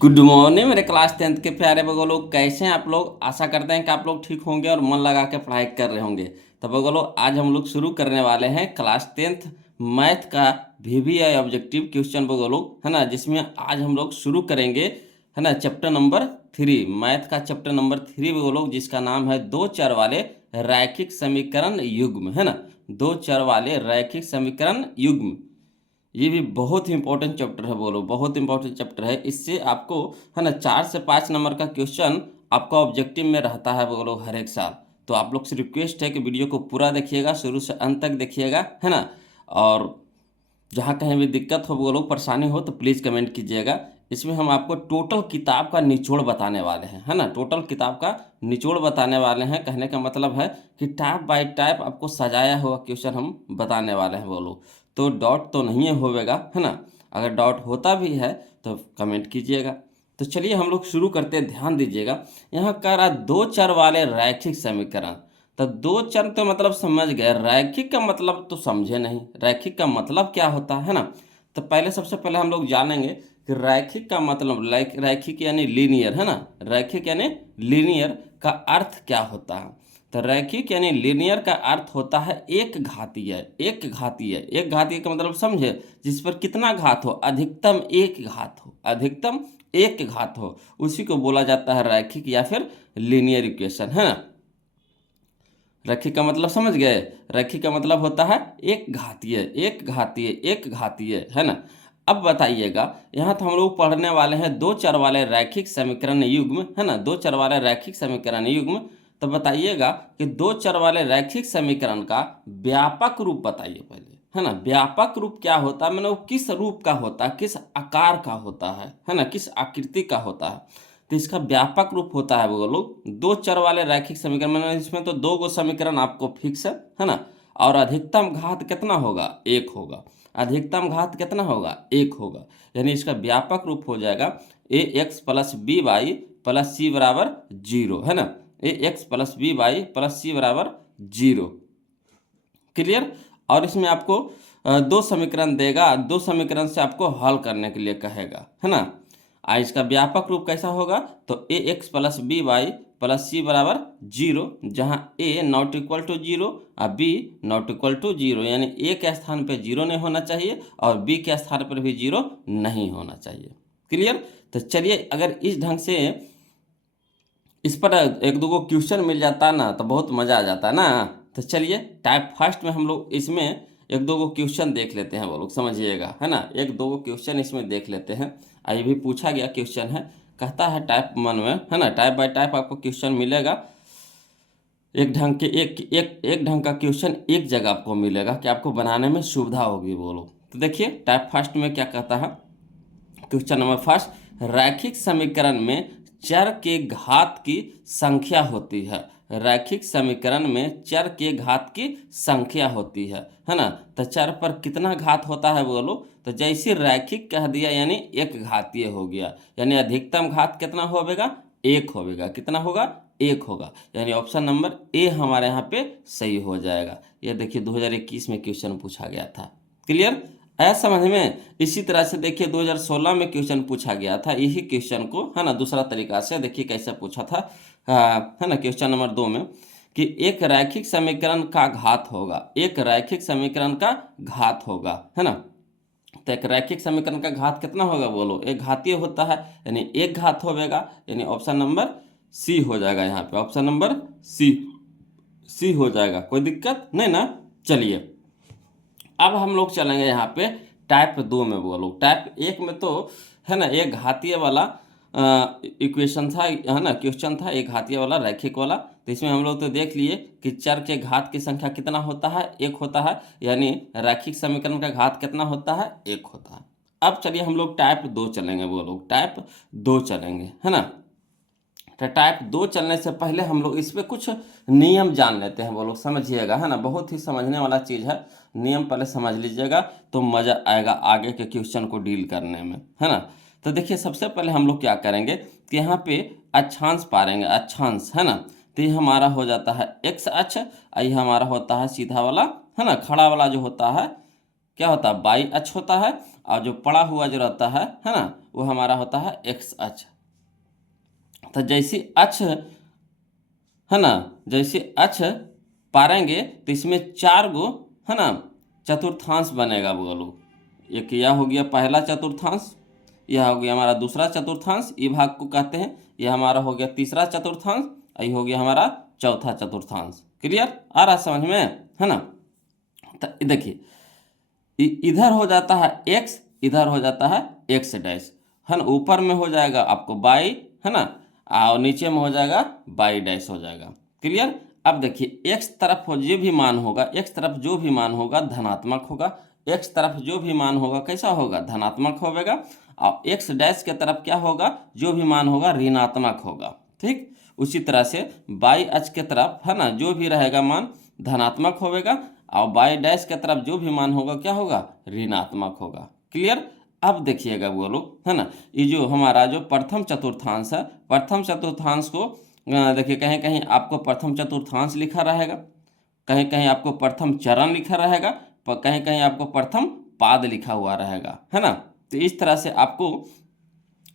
Good morning मेरे class 10th के प्यारे बगो लोग, कैसे हैं आप लोग। आशा करते हैं कि आप लोग ठीक होंगे और मन लगा के पढ़ाई कर रहे होंगे। तो बगो लोग, आज हम लोग शुरू करने वाले हैं क्लास 10th मैथ का VBI ऑब्जेक्टिव क्वेश्चन बगो लोग, है ना। जिसमें आज हम लोग शुरू करेंगे, है ना, चैप्टर नंबर 3, मैथ का चैप्टर नंबर 3 बगो लोग, जिसका नाम है दो चर वाले रैखिक समीकरण युग्म, है ना। दो चर वाले रैखिक समीकरण युग्म, ये भी बहुत ही इंपॉर्टेंट चैप्टर है। बोलो, बहुत इंपॉर्टेंट चैप्टर है। इससे आपको, है ना, 4 से 5 नंबर का क्वेश्चन आपका ऑब्जेक्टिव में रहता है बोलो हर एक साल। तो आप लोग से रिक्वेस्ट है कि वीडियो को पूरा देखिएगा, शुरू से अंत तक देखिएगा, है ना। और जहाँ कहीं भी दिक्कत हो, बोलो परेशानी हो, तो प्लीज़ कमेंट कीजिएगा। इसमें हम आपको टोटल किताब का निचोड़ बताने वाले हैं, है ना। टोटल किताब का निचोड़ बताने वाले हैं। कहने का मतलब है कि टाइप बाय टाइप आपको सजाया हुआ क्वेश्चन हम बताने वाले हैं बोलो। तो डॉट तो नहीं होगा, है ना। अगर डॉट होता भी है तो कमेंट कीजिएगा। तो चलिए हम लोग शुरू करते हैं, ध्यान दीजिएगा। यहाँ कह रहा दो चर वाले रैखिक समीकरण। तो दो चर तो मतलब समझ गए, रैखिक का मतलब तो समझे नहीं। रैखिक का मतलब क्या होता है ना। तो पहले, सबसे पहले हम लोग जानेंगे कि रैखिक का मतलब, रैखिक यानी लीनियर, है ना। रैखिक यानी लीनियर का अर्थ क्या होता है। तो रैखिक यानी लीनियर का अर्थ होता है एक घातीय। एक घातीय, एक घातीय का मतलब समझे, जिस पर कितना घात हो, अधिकतम एक घात हो, अधिकतम एक घात हो, उसी को बोला जाता है रैखिक या फिर लीनियर इक्वेशन, है ना। रैखिक का मतलब समझ गए। रैखिक का मतलब होता है एक घातीय, एक घातीय, एक घातीय, है ना। अब बताइएगा, यहाँ तो हम लोग पढ़ने वाले हैं दो चर वाले रैखिक समीकरण युग्म, है ना। दो चर वाले रैखिक समीकरण युग्म। तो बताइएगा कि दो चर वाले रैखिक समीकरण का व्यापक रूप बताइए पहले, है ना। व्यापक रूप क्या होता है, मतलब वो किस रूप का होता है, किस आकार का होता है ना, किस आकृति का होता है। तो इसका व्यापक रूप होता है वो लोग दो चर वाले रैखिक समीकरण, मतलब इसमें तो दो गो समीकरण आपको फिक्स है ना। और अधिकतम घात कितना होगा, एक होगा। अधिकतम घात कितना होगा, एक होगा। यानी इसका व्यापक रूप हो जाएगा ax+by प्लस सी बराबर 0, है ना। ax+by+c बराबर 0। क्लियर। और इसमें आपको दो समीकरण देगा, दो समीकरण से आपको हल करने के लिए कहेगा, है ना। इसका व्यापक रूप कैसा होगा, तो ax+by+c बराबर 0, जहाँ a नॉट इक्वल टू 0 और b नॉट इक्वल टू 0, यानी a के स्थान पे 0 नहीं होना चाहिए और b के स्थान पर भी 0 नहीं होना चाहिए। क्लियर। तो चलिए, अगर इस ढंग से इस पर एक दो को क्वेश्चन मिल जाता ना तो बहुत मज़ा आ जाता ना। तो चलिए, टाइप फर्स्ट में हम लोग इसमें एक दो को क्वेश्चन देख लेते हैं, वो लोग समझिएगा, है ना। एक दो को क्वेश्चन इसमें देख लेते हैं। ये भी पूछा गया क्वेश्चन है, कहता है टाइप 1 में, है ना, टाइप बाय टाइप आपको क्वेश्चन मिलेगा। एक ढंग के एक ढंग का क्वेश्चन एक जगह आपको मिलेगा कि आपको बनाने में सुविधा होगी, बोलो। तो देखिए टाइप फर्स्ट में क्या कहता है। क्वेश्चन नंबर फर्स्ट, रैखिक समीकरण में चर के घात की संख्या होती है। रैखिक समीकरण में चर के घात की संख्या होती है ना। तो चर पर कितना घात होता है बोलो। तो जैसे रैखिक कह दिया यानी एक घातीय हो गया, यानी अधिकतम घात कितना होगा, एक होगा। कितना होगा, एक होगा। यानी ऑप्शन नंबर ए हमारे यहाँ पे सही हो जाएगा। ये देखिए 2021 में क्वेश्चन पूछा गया था। क्लियर। आया समझ में। इसी तरह से देखिए 2016 में क्वेश्चन पूछा गया था यही क्वेश्चन को, है ना, दूसरा तरीका से देखिए कैसे पूछा था, है ना। क्वेश्चन नंबर 2 में कि एक रैखिक समीकरण का घात होगा, एक रैखिक समीकरण का घात होगा, है ना। तो एक रैखिक समीकरण का घात कितना होगा बोलो, एक घातीय होता है, यानी एक घात होगा। यानी ऑप्शन नंबर सी हो जाएगा, यहाँ पे ऑप्शन नंबर सी, सी हो जाएगा। कोई दिक्कत नहीं ना। चलिए, अब हम लोग चलेंगे यहाँ पे टाइप 2 में। बोलो टाइप 1 में तो, है ना, एक घातीय वाला इक्वेशन था, है ना, क्वेश्चन था एक घातीय वाला, रैखिक वाला। तो इसमें हम लोग तो देख लिए कि चर के घात की संख्या कितना होता है, एक होता है। यानी रैखिक समीकरण का घात कितना होता है, एक होता है। अब चलिए हम लोग टाइप 2 चलेंगे, बोलो टाइप 2 चलेंगे, है ना। तो टाइप 2 चलने से पहले हम लोग इस पर कुछ नियम जान लेते हैं, वो लोग समझिएगा, है ना। बहुत ही समझने वाला चीज़ है। नियम पहले समझ लीजिएगा तो मज़ा आएगा आगे के क्वेश्चन को डील करने में, है ना। तो देखिए सबसे पहले हम लोग क्या करेंगे कि यहाँ पे अक्षांश पारेंगे, अक्षांश, है ना। तो ये हमारा हो जाता है एक्स अक्ष, ये हमारा होता है सीधा वाला, है ना, खड़ा वाला जो होता है क्या होता है, बाई अक्ष होता है, और जो पड़ा हुआ जो रहता है ना, वो हमारा होता है एक्स अक्ष। तो जैसी अक्ष है ना, जैसे अक्ष पारेंगे तो इसमें 4 गो है ना चतुर्थांश बनेगा बोलो। एक यह हो गया पहला चतुर्थांश, यह हो गया हमारा दूसरा चतुर्थांश, ये भाग को कहते हैं। यह हमारा हो गया तीसरा चतुर्थांश, ये हो गया हमारा चौथा चतुर्थांश। क्लियर आ रहा समझ में, है ना। तो देखिए इधर हो जाता है एक्स, इधर हो जाता है एक्स डैश, है ना। ऊपर में हो जाएगा आपको बाई, है ना, और नीचे में हो जाएगा बाई डैश हो जाएगा। क्लियर। अब देखिए एक्स तरफ जो भी मान होगा, एक्स तरफ जो भी मान होगा धनात्मक होगा, एक्स तरफ जो भी मान होगा कैसा होगा, धनात्मक होगा। और एक्स डैश के तरफ क्या होगा, जो भी मान होगा ऋणात्मक होगा। ठीक उसी तरह से बाई अक्ष के तरफ है ना जो भी रहेगा मान धनात्मक होगा, और बाई डैश के तरफ जो भी मान होगा क्या होगा, ऋणात्मक होगा। क्लियर। अब देखिएगा वो लोग, है ना, ये जो हमारा जो प्रथम चतुर्थांश है, प्रथम चतुर्थांश को देखिए कहीं कहीं आपको प्रथम चतुर्थांश लिखा रहेगा, कहीं कहीं आपको प्रथम चरण लिखा रहेगा, कहीं कहीं आपको प्रथम पाद लिखा हुआ रहेगा, है ना। तो इस तरह से आपको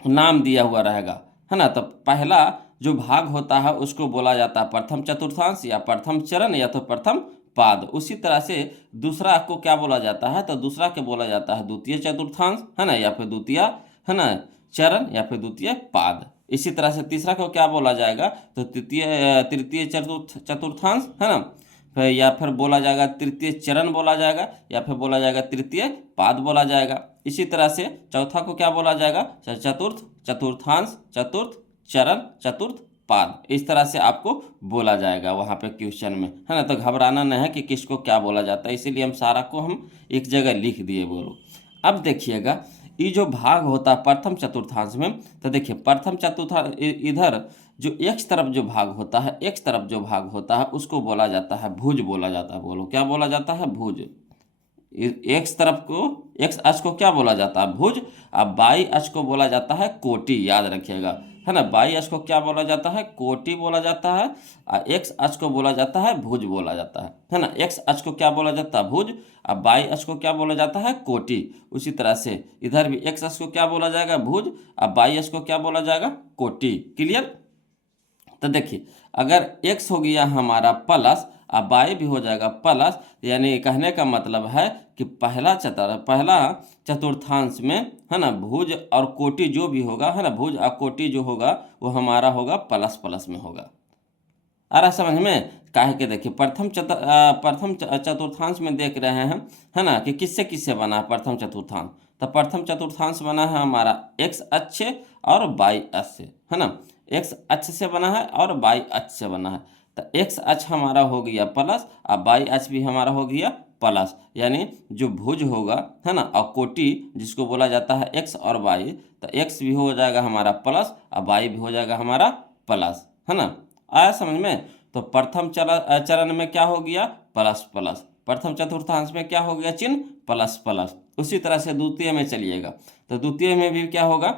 नाम दिया हुआ रहेगा, है ना। तो पहला जो भाग होता है उसको बोला जाता है प्रथम चतुर्थांश या प्रथम चरण या तो प्रथम पाद। उसी तरह से दूसरा को क्या बोला जाता है, तो दूसरा के बोला जाता है द्वितीय चतुर्थांश, है ना, या फिर द्वितीय है ना चरण या फिर द्वितीय पाद। इसी तरह से तीसरा को क्या बोला जाएगा, तो तृतीय चतुर्थांश, है ना, फिर या फिर बोला जाएगा तृतीय चरण बोला जाएगा, या फिर बोला जाएगा तृतीय पाद बोला जाएगा। इसी तरह से चौथा को क्या बोला जाएगा, चतुर्थ चतुर्थांश, चतुर्थ चरण, चतुर्थ पाद। इस तरह से आपको बोला जाएगा वहाँ पे क्वेश्चन में, है ना। तो घबराना नहीं है कि किसको क्या बोला जाता है, इसीलिए हम सारा को हम एक जगह लिख दिए बोलो। अब देखिएगा ये जो भाग होता है प्रथम चतुर्थांश में, तो देखिए प्रथम चतुर्थांश इधर जो एक्स तरफ जो भाग होता है, एक्स तरफ जो भाग होता है उसको बोला जाता है भुज बोला जाता है। बोलो क्या बोला जाता है, भुज। एक्स तरफ को, एक्स अक्ष को क्या बोला जाता है, भुज। अब बाई अक्ष को बोला जाता है कोटि, याद रखिएगा, है ना। बाई अक्ष को क्या बोला जाता है, कोटि बोला जाता है, और एक्स अक्ष को बोला जाता है भुज बोला जाता है ना। एक्स अक्ष को क्या बोला जाता है, भुज। अब बाई अक्ष को क्या बोला जाता है, कोटि। उसी तरह से इधर भी एक्स अक्ष को क्या बोला जाएगा, भुज। अब बाई अक्ष को क्या बोला जाएगा, कोटि। क्लियर। तो देखिए अगर x हो गया हमारा प्लस, अब बाई भी हो जाएगा प्लस, यानी कहने का मतलब है कि पहला चतुर्थांश में, है ना, भुज और कोटि जो भी होगा, है ना, भुज और कोटि जो होगा वो हमारा होगा प्लस प्लस में होगा। आ रहा समझ में। काहे के देखिए प्रथम चतुर्थांश में देख रहे हैं, है ना, कि किससे किससे बना है प्रथम चतुर्थांश। तो प्रथम चतुर्थांश बना है हमारा एक्स अक्ष और बाई अक्ष से, है ना। एक्स अक्ष से बना है और बाई अक्ष से बना है। तो एक्स अक्ष हमारा हो गया प्लस, और बाई अक्ष भी हमारा हो गया प्लस, यानी जो भुज होगा, है ना, और कोटि जिसको बोला जाता है एक्स और बाई, तो एक्स भी हो जाएगा हमारा प्लस और बाई भी हो जाएगा हमारा प्लस, है ना। आया समझ में। तो प्रथम चरण में क्या हो गया, प्लस प्लस। प्रथम चतुर्थांश में क्या हो गया, चिन्ह प्लस प्लस। उसी तरह से द्वितीय में चलिएगा, तो द्वितीय में भी क्या होगा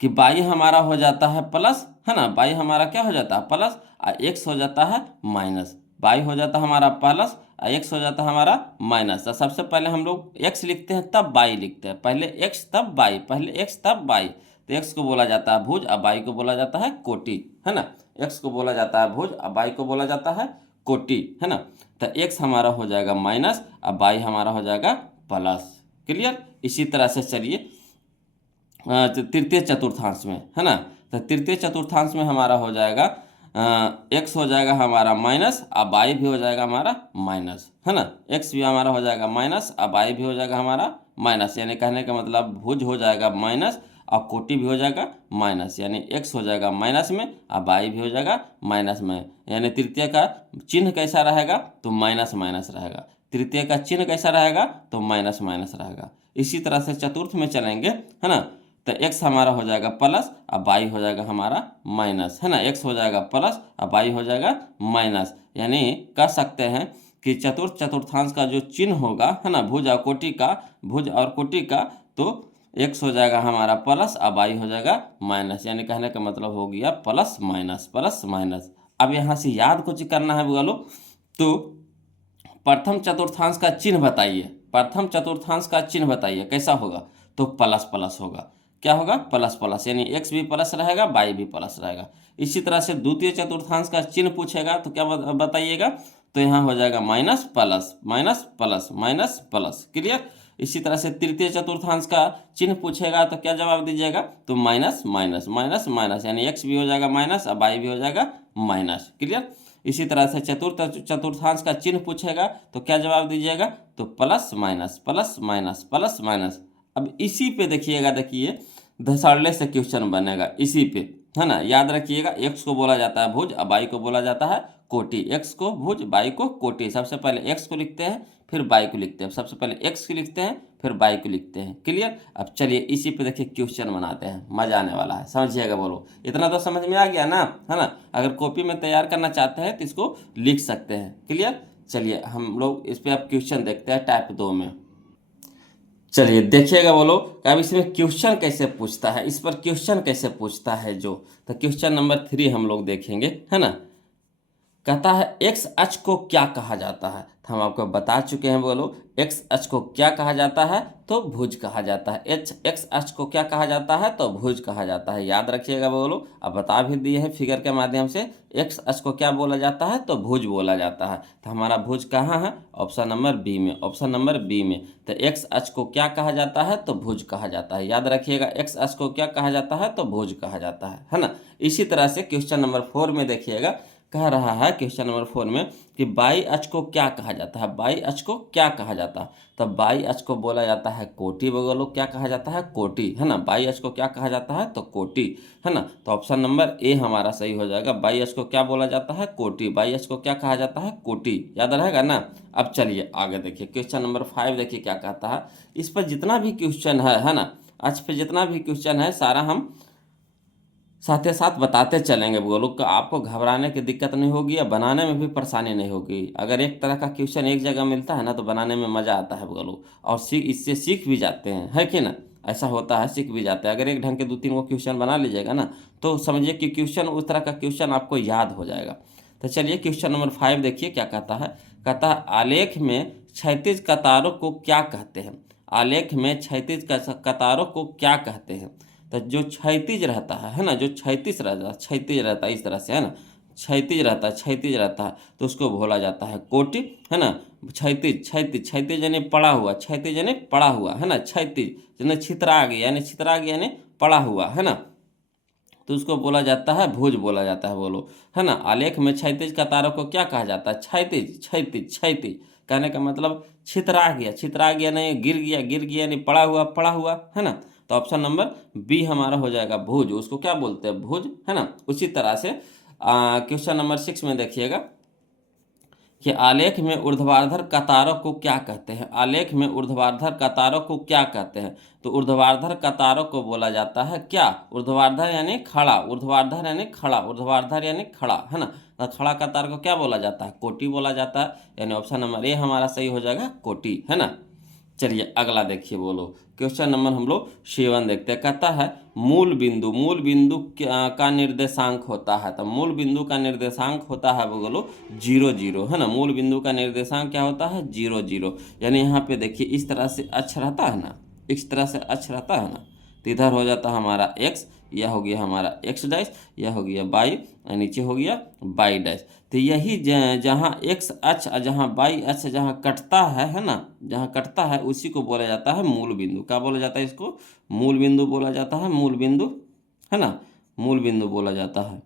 कि बाई हमारा हो जाता है प्लस, है ना, बाई हमारा क्या हो जाता है प्लस, और एक्स हो जाता है माइनस। बाई हो जाता है हमारा प्लस और एक्स हो जाता है हमारा माइनस। तो सबसे पहले हम लोग एक्स लिखते हैं तब बाई लिखते हैं, पहले एक्स तब बाई, पहले एक्स तब बाई। तो एक्स को बोला जाता है भुज और बाई को बोला जाता है कोटि, है ना। एक्स को बोला जाता है भुज और बाई को बोला जाता है कोटि, है ना। तो एक्स हमारा हो जाएगा माइनस और बाई हमारा हो जाएगा प्लस। क्लियर। इसी तरह से चलिए तृतीय चतुर्थांश में, है ना। तो तृतीय चतुर्थांश में हमारा हो जाएगा एक्स हो जाएगा हमारा माइनस और बाई भी हो जाएगा हमारा माइनस, है ना। एक्स भी हमारा हो जाएगा माइनस और बाई भी हो जाएगा हमारा माइनस, यानी कहने का मतलब भुज हो जाएगा माइनस और कोटि भी हो जाएगा माइनस, यानी एक्स हो जाएगा माइनस में और बाई भी हो जाएगा माइनस में। यानी तृतीय का चिन्ह कैसा रहेगा, तो माइनस माइनस रहेगा। तृतीय का चिन्ह कैसा रहेगा, तो माइनस माइनस रहेगा। इसी तरह से चतुर्थ में चलेंगे, है ना। तो एक्स हमारा हो जाएगा प्लस और बाई हो जाएगा हमारा माइनस, है ना। एक्स हो जाएगा प्लस और बाई हो जाएगा माइनस, यानी कह सकते हैं कि चतुर्थांश का जो चिन्ह होगा, है ना, भुज और कोटि का, तो एक्स हो जाएगा हमारा प्लस और बाई हो जाएगा माइनस, यानी कहने का मतलब हो गया प्लस माइनस प्लस माइनस। अब यहाँ से याद कुछ करना है बोलो, तो प्रथम चतुर्थांश का चिन्ह बताइए, प्रथम चतुर्थांश का चिन्ह बताइए, कैसा होगा? तो प्लस प्लस होगा। क्या होगा? प्लस प्लस, यानी x भी प्लस रहेगा, y भी प्लस रहेगा। इसी तरह से द्वितीय चतुर्थांश का चिन्ह पूछेगा तो क्या बताइएगा? तो यहाँ हो जाएगा minus plus minus plus minus plus. Clear? इसी तरह से तृतीय चतुर्थांश का चिन्ह पूछेगा तो क्या जवाब दीजिएगा? तो माइनस माइनस माइनस माइनस, यानी x भी हो जाएगा माइनस और y भी हो जाएगा माइनस। क्लियर? इसी तरह से चतुर्थांश का चिन्ह पूछेगा तो क्या जवाब दीजिएगा? तो plus minus plus minus plus minus. अब इसी पे देखिएगा, देखिए धसाड़ने से क्वेश्चन बनेगा इसी पे, है ना। याद रखिएगा, x को बोला जाता है भुज और y को बोला जाता है कोटि। x को भुज, y को कोटि। सबसे पहले x को लिखते हैं फिर y को लिखते हैं, सबसे पहले x को लिखते हैं फिर y को लिखते हैं। क्लियर? अब चलिए इसी पे देखिए क्वेश्चन बनाते हैं, मजा आने वाला है, समझिएगा। बोलो, इतना तो समझ में आ गया ना, है ना। अगर कॉपी में तैयार करना चाहते हैं तो इसको लिख सकते हैं। क्लियर? चलिए हम लोग इस पे अब क्वेश्चन देखते हैं टाइप 2 में। चलिए देखिएगा बोलो, अब इसमें क्वेश्चन कैसे पूछता है, इस पर क्वेश्चन कैसे पूछता है जो। तो क्वेश्चन नंबर 3 हम लोग देखेंगे, है ना। कहता है एक्स अक्ष को क्या कहा जाता है? तो हम आपको बता चुके हैं। बोलो, एक्स अक्ष को क्या कहा जाता है? तो भुज कहा जाता है। एक्स अक्ष को क्या कहा जाता है? तो भुज कहा जाता है। याद रखिएगा। बोलो, अब बता भी दिए हैं फिगर के माध्यम से। एक्स अक्ष को क्या बोला जाता है? तो भुज बोला जाता है। तो हमारा भुज कहाँ है? ऑप्शन नंबर बी में, ऑप्शन नंबर बी में। तो एक्स अक्ष को क्या कहा जाता है? तो भुज कहा जाता है। याद रखिएगा, एक्स अक्ष को क्या कहा जाता है? तो भुज कहा जाता है ना। इसी तरह से क्वेश्चन नंबर 4 में देखिएगा, कह रहा है क्वेश्चन नंबर 4 में कि बाई अक्ष को क्या कहा जाता है? बाई अक्ष को क्या कहा जाता है? तो बाई अक्ष को बोला जाता है कोटि। बोलो, क्या कहा जाता है? कोटि, है ना। बाई अक्ष को क्या कहा जाता है? तो कोटि, है ना। तो ऑप्शन नंबर ए हमारा सही हो जाएगा। बाई अक्ष को क्या बोला जाता है? कोटि। बाई अक्ष को क्या कहा जाता है? कोटि। याद रहेगा ना। अब चलिए आगे देखिए, क्वेश्चन नंबर 5 देखिए क्या कहता है। इस पर जितना भी क्वेश्चन है ना, अक्ष पे जितना भी क्वेश्चन है सारा हम साथ ही साथ बताते चलेंगे। बोलो, कि आपको घबराने की दिक्कत नहीं होगी या बनाने में भी परेशानी नहीं होगी। अगर एक तरह का क्वेश्चन एक जगह मिलता है ना तो बनाने में मज़ा आता है। बोलो, और इससे सीख भी जाते हैं, है कि ना। ऐसा होता है, सीख भी जाते हैं। अगर एक ढंग के 2-3 वो क्वेश्चन बना लीजिएगा ना तो समझिए कि क्वेश्चन उस तरह का क्वेश्चन आपको याद हो जाएगा। तो चलिए क्वेश्चन नंबर 5 देखिए क्या कहता है। कहता है आलेख में क्षैतिज कतारों को क्या कहते हैं? आलेख में क्षैतिज कतारों को क्या कहते हैं? तो जो क्षैतिज रहता है ना, जो क्षैतिज रहता है इस तरह से, है ना। क्षैतिज रहता है तो उसको बोला जाता है कोटि, है ना। क्षैतिज यानी पड़ा हुआ, क्षैतिज यानी पड़ा हुआ, है ना। क्षैतिज यानी छितराग यानी पड़ा हुआ, है ना। तो उसको बोला जाता है भुज बोला जाता है। बोलो, है ना। आलेख में क्षैतिज कतारों को क्या कहा जाता है? क्षैतिज कहने का मतलब छितरा गया नहीं, गिर गया नहीं, पड़ा हुआ, है ना। तो ऑप्शन नंबर बी हमारा हो जाएगा भुज। उसको क्या बोलते हैं? भुज, है ना। उसी तरह से क्वेश्चन नंबर 6 में देखिएगा कि आलेख में ऊर्ध्वाधर कतारों को क्या कहते हैं? आलेख में ऊर्ध्वाधर कतारों को क्या कहते हैं? तो ऊर्ध्वाधर कतारों को बोला जाता है क्या? ऊर्ध्वाधर यानी खड़ा, ऊर्ध्वाधर यानी खड़ा, ऊर्ध्वाधर यानी खड़ा, है ना। तो खड़ा कतार को क्या बोला जाता है? कोटि बोला जाता है। यानी ऑप्शन नंबर ए हमारा सही हो जाएगा, कोटि, है ना। चलिए अगला देखिए। बोलो, क्वेश्चन नंबर हम लोग 7 देखते हैं। कहता है मूल बिंदु का निर्देशांक होता है। तो मूल बिंदु का निर्देशांक होता है, बोलो 0 0, है ना। मूल बिंदु का निर्देशांक क्या होता है? 0 0। यानी यहाँ पे देखिए इस तरह से अक्ष रहता है ना, इस तरह से अक्ष रहता है ना। तो इधर हो जाता है हमारा x, यह हो गया हमारा x डैश, यह हो गया y, नीचे हो गया y डैश। तो यही जहाँ x अक्ष और जहाँ y अक्ष जहाँ कटता है ना, जहाँ कटता है उसी को बोला जाता है मूल बिंदु। क्या बोला जाता है? इसको मूल बिंदु बोला जाता है, मूल बिंदु, है ना। मूल बिंदु बोला जाता है।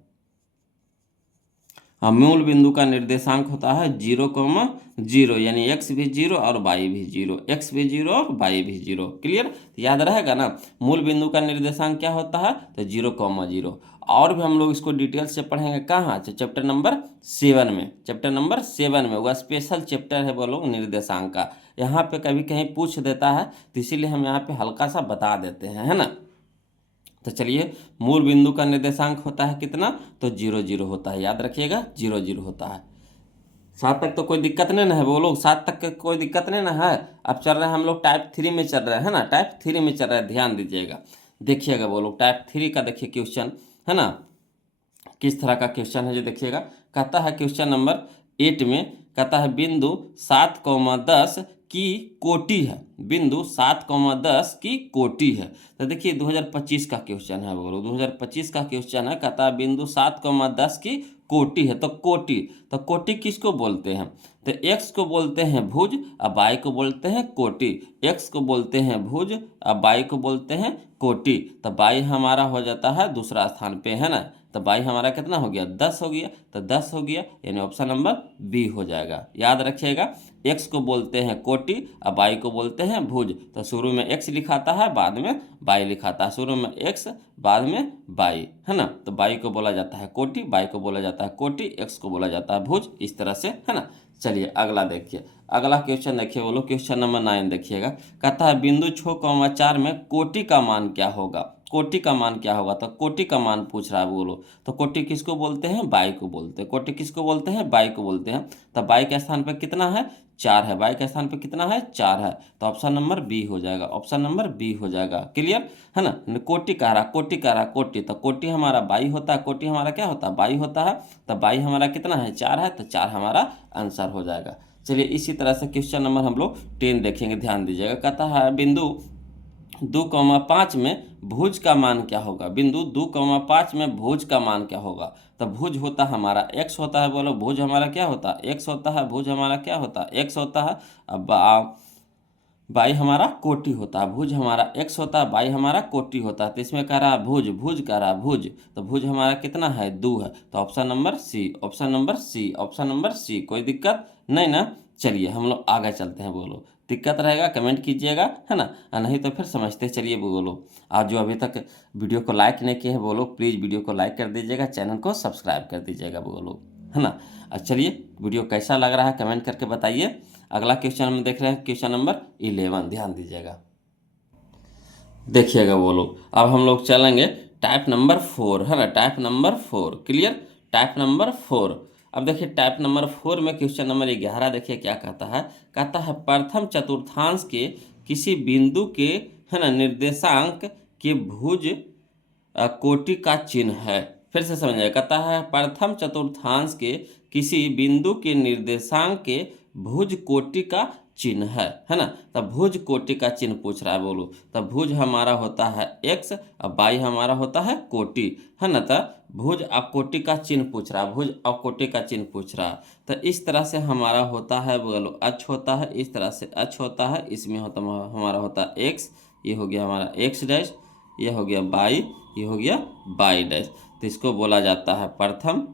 हाँ, मूल बिंदु का निर्देशांक होता है 0,0, यानी x भी 0 और y भी 0, x भी 0 और y भी 0। क्लियर? याद रहेगा ना। मूल बिंदु का निर्देशांक क्या होता है? तो 0,0। और भी हम लोग इसको डिटेल से पढ़ेंगे। कहाँ? चैप्टर नंबर 7 में, चैप्टर नंबर 7 में। वह स्पेशल चैप्टर है बोलो निर्देशांक का। यहाँ पे कभी कहीं पूछ देता है तो इसीलिए हम यहाँ पे हल्का सा बता देते हैं, है ना। तो चलिए, मूल बिंदु का निर्देशांक होता है कितना? तो 0 0 होता है। याद रखिएगा, 0 0 होता है। 7 तक तो कोई दिक्कत नहीं ना है। बोलो, 7 तक के कोई दिक्कत नहीं ना है। अब चल रहे हैं हम लोग टाइप 3 में चल रहे हैं, है ना। टाइप 3 में चल रहा है, ध्यान दीजिएगा। देखिएगा बोलो, टाइप 3 का देखिए क्वेश्चन, है ना। किस तरह का क्वेश्चन है जो देखिएगा। कहता है क्वेश्चन नंबर 8 में, कहता है बिंदु 7,10 की कोटि है, बिंदु 7,10 की कोटि है। तो देखिए 2025 का क्वेश्चन है, बोलो 2025 का क्वेश्चन है, कहता है बिंदु 7,10 की कोटि है। तो कोटि किसको बोलते हैं? तो x को बोलते हैं भुज और y को बोलते हैं कोटि। x को बोलते हैं भुज और y को बोलते हैं कोटि। तो y हमारा हो जाता है दूसरा स्थान पे, है ना। तो y हमारा कितना हो गया? 10 हो गया। तो 10 हो गया, यानी ऑप्शन नंबर बी हो जाएगा। याद रखिएगा, x को बोलते हैं कोटि और y को बोलते हैं भुज। तो शुरू में x लिखाता है, बाद में y लिखाता है। शुरू में x, बाद में y, है ना। तो y को बोला जाता है कोटि, y को बोला जाता है कोटि, x को बोला जाता है भुज, इस तरह से, है ना। चलिए अगला देखिए, अगला क्वेश्चन देखिए, बोलो क्वेश्चन नंबर 9 देखिएगा। कहता है बिंदु 6,4 में कोटि का मान क्या होगा? कोटि का मान क्या होगा? तो कोटि का मान पूछ रहा है, बोलो। तो कोटि किसको बोलते हैं? बाई को बोलते हैं। कोटि किसको बोलते हैं? बाई को बोलते हैं। तो बाई के स्थान पर कितना है? 4 है। बाई के स्थान पर कितना है? 4 है। तो ऑप्शन नंबर बी हो जाएगा, ऑप्शन नंबर बी हो जाएगा। क्लियर है ना। कोटि कह रहा, कोटि कह रहा, कोटि, तो कोटि हमारा बाई होता है, कोटि हमारा क्या होता है? बाई होता है। तो बाई हमारा कितना है? 4 है। तो 4 हमारा आंसर हो जाएगा। चलिए इसी तरह से क्वेश्चन नंबर हम लोग 10 देखेंगे, ध्यान दीजिएगा। कहता है बिंदु 2,5 में भुज का मान क्या होगा? बिंदु 2,5 में भुज का मान क्या होगा? तो भुज होता है हमारा x होता है, बोलो भुज हमारा क्या होता है? x होता है। भुज हमारा क्या होता है? x होता है। अब बाई हमारा कोटि होता है। भुज हमारा x होता है, बाई हमारा कोटि होता है। तो इसमें कह रहा है भुज, भुज कह रहा है भुज, तो भुज हमारा कितना है? 2 है। तो option number C, option number C, option number C. कोई दिक्कत नहीं ना। चलिए हम लोग आगे चलते हैं, बोलो दिक्कत रहेगा कमेंट कीजिएगा, है ना, नहीं तो फिर समझते चलिए। बोलो आज जो अभी तक वीडियो को लाइक नहीं किए हैं, बोलो प्लीज़ वीडियो को लाइक कर दीजिएगा, चैनल को सब्सक्राइब कर दीजिएगा, बोलो, है ना। चलिए वीडियो कैसा लग रहा है कमेंट करके बताइए। अगला क्वेश्चन हम देख रहे हैं, क्वेश्चन नंबर 11, ध्यान दीजिएगा, देखिएगा। बोलो अब हम लोग चलेंगे टाइप नंबर 4, है ना, type number 4। Clear, type number 4। अब देखिए टाइप नंबर 4 में क्वेश्चन नंबर 11 देखिए क्या कहता है। कहता है प्रथम चतुर्थांश के किसी बिंदु के, है ना, निर्देशांक के भुज कोटि का चिन्ह है। फिर से समझिए, कहता है प्रथम चतुर्थांश के किसी बिंदु के निर्देशांक के भुज कोटि का चिन्ह है ना। तब भुज कोटि का चिन्ह पूछ रहा है, बोलो। तब भुज हमारा होता है x और बाई हमारा होता है कोटि, है ना। तब भुज और कोटि का चिन्ह पूछ रहा है, भुज और कोटि का चिन्ह पूछ रहा है। तो इस तरह से हमारा होता है, बोलो h होता है, इस तरह से h होता है, इसमें होता हमारा होता है x, ये हो गया हमारा x डैश, ये हो गया बाई, ये हो गया बाई डैश। तो इसको बोला जाता है प्रथम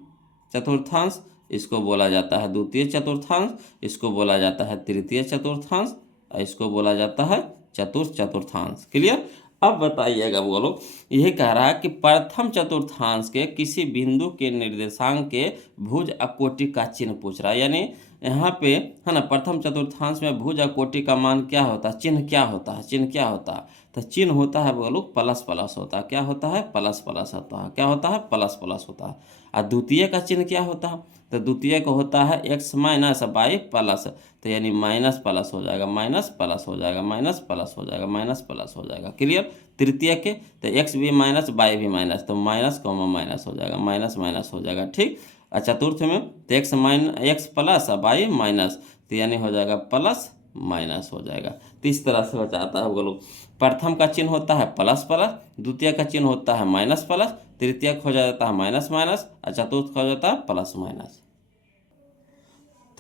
चतुर्थांश, इसको बोला जाता है द्वितीय चतुर्थांश, इसको बोला जाता है तृतीय चतुर्थांश, और इसको बोला जाता है चतुर्थ चतुर्थांश। क्लियर। अब बताइएगा, बोलो यही कह रहा है कि प्रथम चतुर्थांश के किसी बिंदु के निर्देशांक के भुज और कोटि का चिन्ह पूछ रहा है। यानी यहाँ पे, है ना, प्रथम चतुर्थांश में भुज और कोटि का मान क्या होता है? चिन्ह क्या होता है? चिन्ह क्या होता है? तो चिन्ह होता है, बोलो प्लस प्लस होता है। क्या होता है? प्लस प्लस होता है। क्या होता है? प्लस प्लस होता है। और द्वितीय का चिन्ह क्या होता है? तो द्वितीय को होता है x माइनस बाई प्लस, तो यानी माइनस प्लस हो जाएगा, माइनस प्लस हो जाएगा, माइनस प्लस हो जाएगा, माइनस प्लस हो जाएगा। क्लियर। तृतीय के तो x भी माइनस बाई भी माइनस, तो माइनस कॉमा माइनस हो जाएगा, माइनस माइनस हो जाएगा। ठीक। और चतुर्थ में तो x प्लस बाई माइनस, तो यानी हो जाएगा प्लस माइनस हो जाएगा। तो इस तरह से हो जाता है, बोलो प्रथम का चिन्ह होता है प्लस प्लस, द्वितीय का चिन्ह होता है माइनस प्लस, तृतीय हो जाता है माइनस माइनस, और चतुर्थ हो जाता है प्लस माइनस।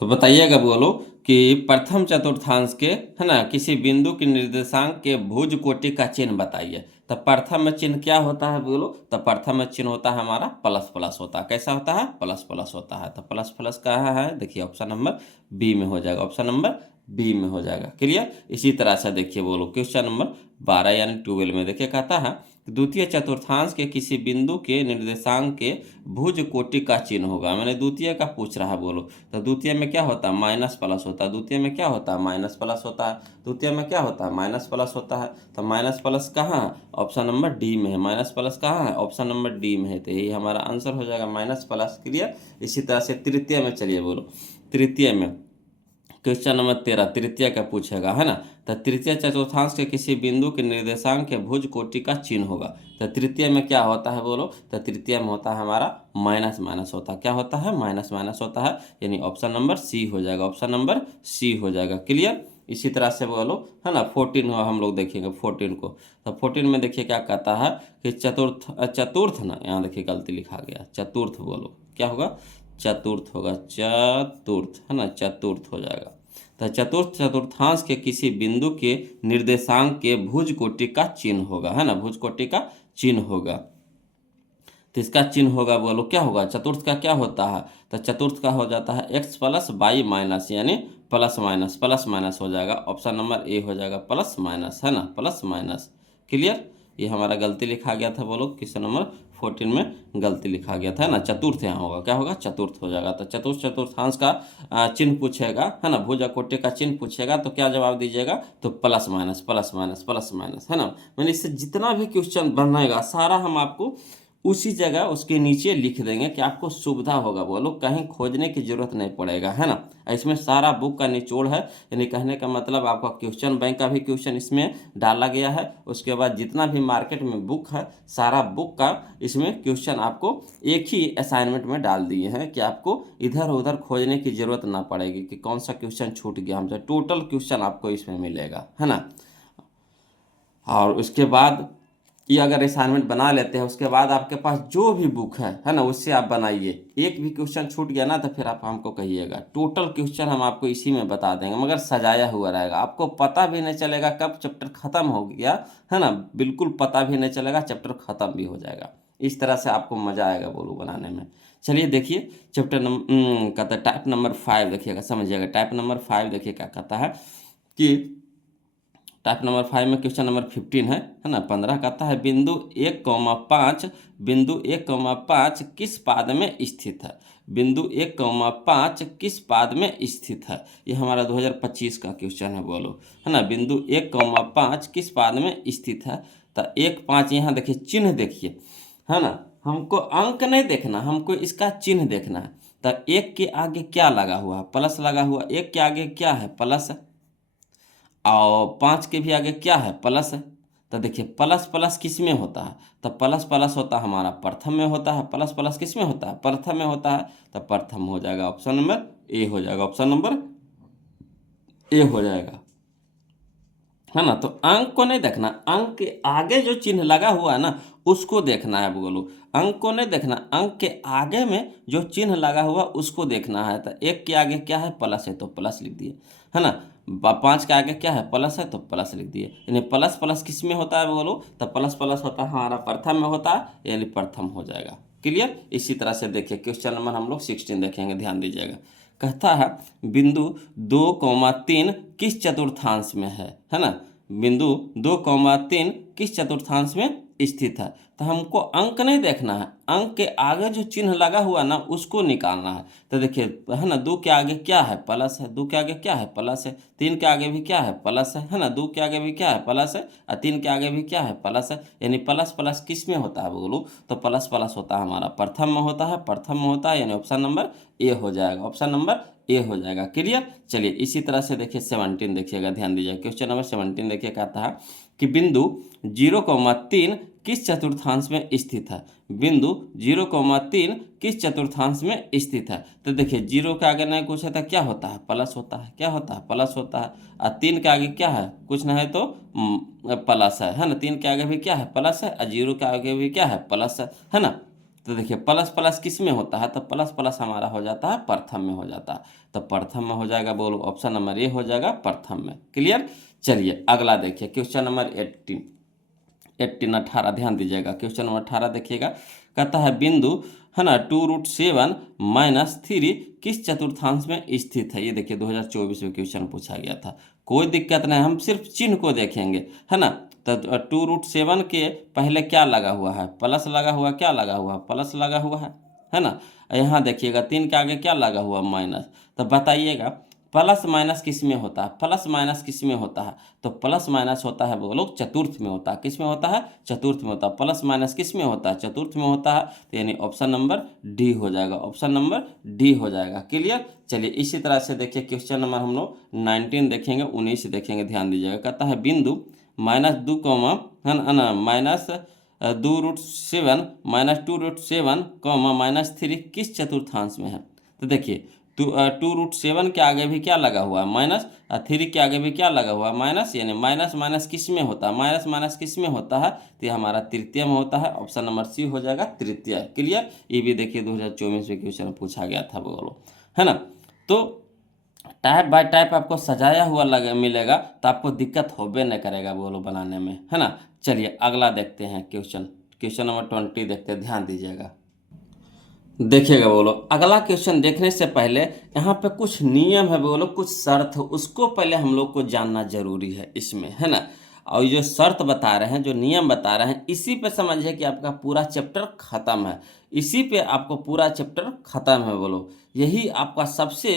तो बताइएगा, बोलो कि प्रथम चतुर्थांश के, है ना, किसी बिंदु के निर्देशांक के भुज कोटि का चिन्ह बताइए। तो प्रथम में चिन्ह क्या होता है, बोलो। तो प्रथम में चिन्ह होता है हमारा प्लस प्लस होता है। कैसा होता है? प्लस प्लस होता है। तो प्लस प्लस कहाँ है? देखिए ऑप्शन नंबर बी में हो जाएगा, ऑप्शन नंबर बी में हो जाएगा। क्लियर। इसी तरह से देखिए, बोलो क्वेश्चन नंबर 12 यानी 12 में देखिए कहता है द्वितीय चतुर्थांश के किसी बिंदु के निर्देशांक के भुज कोटि का चिन्ह होगा। मैंने द्वितीय का पूछ रहा है, बोलो। तो द्वितीय में क्या होता है? माइनस प्लस होता है। द्वितीय में क्या होता है? माइनस प्लस होता है। द्वितीय में क्या होता है? माइनस प्लस होता है। तो माइनस प्लस कहाँ है? ऑप्शन नंबर डी में है। माइनस प्लस कहाँ है? ऑप्शन नंबर डी में है। तो यही हमारा आंसर हो जाएगा, माइनस प्लस। क्लियर। इसी तरह से तृतीय में चलिए, बोलो तृतीय में क्वेश्चन नंबर 13 तृतीय का पूछेगा, है ना। तो तृतीय चतुर्थांश के किसी बिंदु के निर्देशांक के भुज कोटि का चिन्ह होगा। तो तृतीय में क्या होता है, बोलो। तो तृतीय में होता है हमारा माइनस माइनस होता है। क्या होता है? माइनस माइनस होता है, यानी ऑप्शन नंबर सी हो जाएगा, ऑप्शन नंबर सी हो जाएगा। क्लियर। इसी तरह से बोलो, है ना। 14 हम लोग देखेंगे 14 को। तो 14 में देखिए क्या कहता है कि चतुर्थ ना, यहाँ देखिए गलती लिखा गया, चतुर्थ बोलो, क्या होगा, चतुर्थ होगा, चतुर्थ, है ना, चतुर्थ हो जाएगा। तो चतुर्थांश के किसी बिंदु के निर्देशांक के भुजकोटि का चिन्ह होगा, है ना, भुजकोटि का चिन्ह होगा। तो इसका चिन्ह होगा, बोलो क्या होगा, चतुर्थ का क्या होता है, तो चतुर्थ का हो जाता है x प्लस वाई माइनस, यानी प्लस माइनस हो जाएगा। ऑप्शन नंबर ए हो जाएगा प्लस माइनस, है ना, प्लस माइनस। क्लियर, ये हमारा गलती लिखा गया था, बोलो क्वेश्चन नंबर 14 में गलती लिखा गया था, है ना। चतुर्थ यहाँ होगा, क्या होगा, चतुर्थ हो जाएगा। तो चतुर्थांश का चिन्ह पूछेगा, है ना, भुजकोटि का चिन्ह पूछेगा तो क्या जवाब दीजिएगा, तो प्लस माइनस, है ना। मैंने इससे जितना भी क्वेश्चन बनेगा सारा हम आपको उसी जगह उसके नीचे लिख देंगे कि आपको सुविधा होगा, बोलो कहीं खोजने की जरूरत नहीं पड़ेगा, है ना। इसमें सारा बुक का निचोड़ है, यानी कहने का मतलब आपका क्वेश्चन बैंक का भी क्वेश्चन इसमें डाला गया है। उसके बाद जितना भी मार्केट में बुक है, सारा बुक का इसमें क्वेश्चन आपको एक ही असाइनमेंट में डाल दिए हैं कि आपको इधर उधर खोजने की जरूरत ना पड़ेगी कि कौन सा क्वेश्चन छूट गया हमसे। टोटल क्वेश्चन आपको इसमें मिलेगा, है ना। और उसके बाद ये अगर असाइनमेंट बना लेते हैं, उसके बाद आपके पास जो भी बुक है ना, उससे आप बनाइए। एक भी क्वेश्चन छूट गया ना तो फिर आप हमको कहिएगा। टोटल क्वेश्चन हम आपको इसी में बता देंगे, मगर सजाया हुआ रहेगा, आपको पता भी नहीं चलेगा कब चैप्टर खत्म हो गया, है ना, बिल्कुल पता भी नहीं चलेगा, चैप्टर खत्म भी हो जाएगा। इस तरह से आपको मजा आएगा बोलो बनाने में। चलिए देखिए चैप्टर नंबर कहता है टाइप नंबर 5, देखिएगा समझिएगा। टाइप नंबर 5 देखिए क्या कहता है कि टाइप नंबर 5 में क्वेश्चन नंबर 15 है ना। 15 कहता है बिंदु 1,5 किस पाद में स्थित है। बिंदु 1,5 किस पाद में स्थित है, ये हमारा 2025 का क्वेश्चन है, बोलो, है ना। बिंदु 1,5 किस पाद में स्थित है। तो 1,5 यहाँ देखिए चिन्ह देखिए, है ना, हमको अंक नहीं देखना, हमको इसका चिन्ह देखना है। तो 1 के आगे क्या लगा हुआ है, प्लस लगा हुआ। 1 के आगे क्या है, प्लस है, और 5 के भी आगे क्या है, प्लस है। तो देखिए प्लस प्लस किस में होता है, तो प्लस प्लस होता है हमारा प्रथम में होता है। प्लस प्लस किस में होता है, प्रथम में होता है, तो प्रथम हो जाएगा, ऑप्शन नंबर ए हो जाएगा, ऑप्शन नंबर ए हो जाएगा, है ना। तो अंक को नहीं देखना, अंक के आगे जो चिन्ह लगा हुआ है ना उसको देखना है, बोलो। अंक को नहीं देखना, अंक के आगे में जो चिन्ह लगा हुआ उसको देखना है। तो 1 के आगे क्या है, प्लस है, तो प्लस लिख दिए, है ना। 5 के आगे क्या है, प्लस है, तो प्लस लिख दिए। यानी प्लस प्लस किस में होता है, बोलो, तो प्लस प्लस होता है हमारा प्रथम में होता है, यानी प्रथम हो जाएगा। क्लियर। इसी तरह से देखिए क्वेश्चन नंबर हम लोग 16 देखेंगे, ध्यान दीजिएगा। कहता है बिंदु 2,3 किस चतुर्थांश में है ना। बिंदु 2,3 किस चतुर्थांश में स्थित है। तो हमको अंक नहीं देखना है, अंक के आगे जो चिन्ह लगा हुआ ना उसको निकालना है। तो देखिए, है ना, 2 के आगे क्या है, प्लस है। 2 के आगे क्या है, प्लस है। 3 के आगे भी क्या है, प्लस है ना। 2 के आगे भी क्या है, प्लस है, और 3 के आगे भी क्या है, प्लस है। यानी प्लस प्लस किस में होता है, बोलो, तो प्लस प्लस होता है हमारा प्रथम में होता है, प्रथम में होता है, यानी ऑप्शन नंबर ए हो जाएगा, ऑप्शन नंबर ए हो जाएगा। क्लियर। चलिए इसी तरह से देखिए 17 देखिएगा, ध्यान दीजिएगा। क्वेश्चन नंबर 17 देखिए कहता है कि बिंदु 0,3 किस चतुर्थांश में स्थित है। बिंदु 0,3 किस चतुर्थांश में स्थित है। तो देखिए 0 के आगे नहीं कुछ है तो क्या होता है, प्लस होता है, क्या होता है, प्लस होता है। और 3 के आगे क्या है, कुछ नहीं है तो प्लस है ना। 3 के आगे भी क्या है, प्लस है, और 0 के आगे भी क्या है, प्लस है ना। तो देखिए प्लस प्लस किस में होता है, तो प्लस प्लस हमारा हो जाता है प्रथम में हो जाता है। तो प्रथम में हो जाएगा, बोलो, ऑप्शन नंबर ए हो जाएगा, प्रथम में। क्लियर। चलिए अगला देखिए क्वेश्चन नंबर 18 ध्यान दीजिएगा। क्वेश्चन नंबर 18 देखिएगा, कहता है बिंदु, है ना, 2√7 - 3 किस चतुर्थांश में स्थित है। ये देखिए 2024 में क्वेश्चन पूछा गया था, कोई दिक्कत नहीं, हम सिर्फ चिन्ह को देखेंगे, है ना। तो 2√7 के पहले क्या लगा हुआ है, प्लस लगा हुआ, क्या लगा हुआ, प्लस लगा हुआ है ना। यहाँ देखिएगा 3 के आगे क्या लगा हुआ, माइनस। तो बताइएगा प्लस माइनस किस में होता है, प्लस माइनस किस में होता है, तो प्लस माइनस होता है, वो लोग चतुर्थ में होता है। किस में होता है, चतुर्थ में होता है। प्लस माइनस किस में होता है, चतुर्थ में होता है। तो यानी ऑप्शन नंबर डी हो जाएगा, ऑप्शन नंबर डी हो जाएगा। क्लियर। चलिए इसी तरह से देखिए क्वेश्चन नंबर हम लोग 19 देखेंगे, 19 देखेंगे, ध्यान दीजिएगा। कहता है बिंदु -2, है ना, -2√7 -2√7, -3 किस चतुर्थांश में है। तो देखिए 2√7 के आगे भी क्या लगा हुआ है, माइनस, 3 के आगे भी क्या लगा हुआ है, माइनस, यानी माइनस माइनस किस में होता है, माइनस माइनस किस में होता है, तो ये हमारा तृतीय में होता है। ऑप्शन नंबर सी हो जाएगा तृतीय। क्लियर। ये भी देखिए 2024 में क्वेश्चन पूछा गया था, बोलो, है ना। तो टाइप बाय टाइप आपको सजाया हुआ मिलेगा तो आपको दिक्कत होबे नहीं करेगा, बोलो, बनाने में, है ना। चलिए अगला देखते हैं क्वेश्चन, क्वेश्चन नंबर 20 देखते हैं, ध्यान दीजिएगा। देखिएगा बोलो, अगला क्वेश्चन देखने से पहले यहाँ पे कुछ नियम है बोलो, कुछ शर्त, उसको पहले हम लोग को जानना जरूरी है इसमें, है ना। और जो शर्त बता रहे हैं, जो नियम बता रहे हैं, इसी पे समझिए कि आपका पूरा चैप्टर खत्म है। इसी पे आपको पूरा चैप्टर खत्म है, बोलो। यही आपका सबसे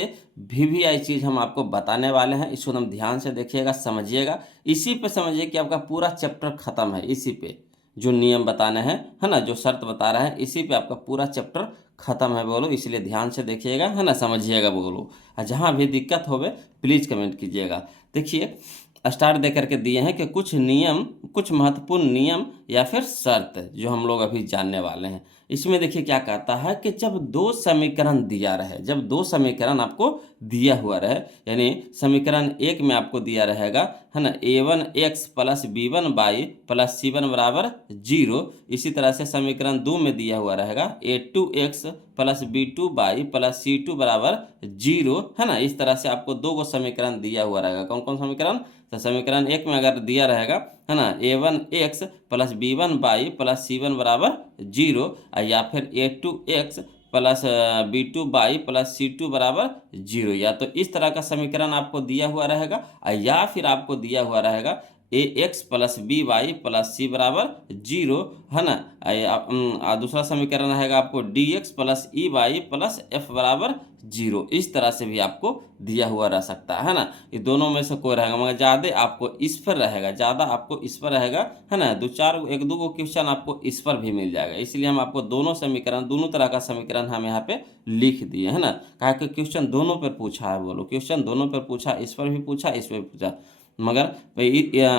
वीवीआई चीज़ हम आपको बताने वाले हैं, इसको हम ध्यान से देखिएगा, समझिएगा। इसी पे समझिए कि आपका पूरा चैप्टर खत्म है, इसी पे जो नियम बताने हैं, है ना, जो शर्त बता रहा है, इसी पे आपका पूरा चैप्टर खत्म है, बोलो। इसलिए ध्यान से देखिएगा, है ना, समझिएगा, बोलो। और जहाँ भी दिक्कत होवे प्लीज़ कमेंट कीजिएगा। देखिए स्टार दे करके दिए हैं कि कुछ नियम, कुछ महत्वपूर्ण नियम या फिर शर्त जो हम लोग अभी जानने वाले हैं। इसमें देखिए क्या कहता है कि जब दो समीकरण दिया रहे, जब दो समीकरण आपको दिया हुआ रहे, यानी समीकरण 1 में आपको दिया रहेगा, है ना, a1x plus b1y plus c1 बराबर 0। इसी तरह से समीकरण 2 में दिया हुआ रहेगा a2x plus b2y plus c2 बराबर 0, है ना। इस तरह से आपको दो गो समीकरण दिया हुआ रहेगा। कौन कौन समीकरण, तो समीकरण 1 में अगर दिया रहेगा, है ना, a1x plus b1y plus c1 बराबर 0, या फिर a2x plus b2y plus c2 बराबर 0, या तो इस तरह का समीकरण आपको दिया हुआ रहेगा, या फिर आपको दिया हुआ रहेगा ax plus by plus c बराबर 0, है ना। दूसरा समीकरण रहेगा आपको dx plus ey plus f बराबर 0। इस तरह से भी आपको दिया हुआ रह सकता है ना। ये दोनों में से कोई रहेगा, मगर ज़्यादा आपको इस पर रहेगा, ज़्यादा आपको इस पर रहेगा, है ना। एक दो क्वेश्चन आपको इस पर भी मिल जाएगा। इसलिए हम आपको दोनों समीकरण, दोनों तरह का समीकरण हम यहाँ पे लिख दिए, है ना। कहा कि क्वेश्चन दोनों पर पूछा है, बोलो, क्वेश्चन दोनों पर पूछा, इस पर भी पूछा, इस पर भी पूछा, मगर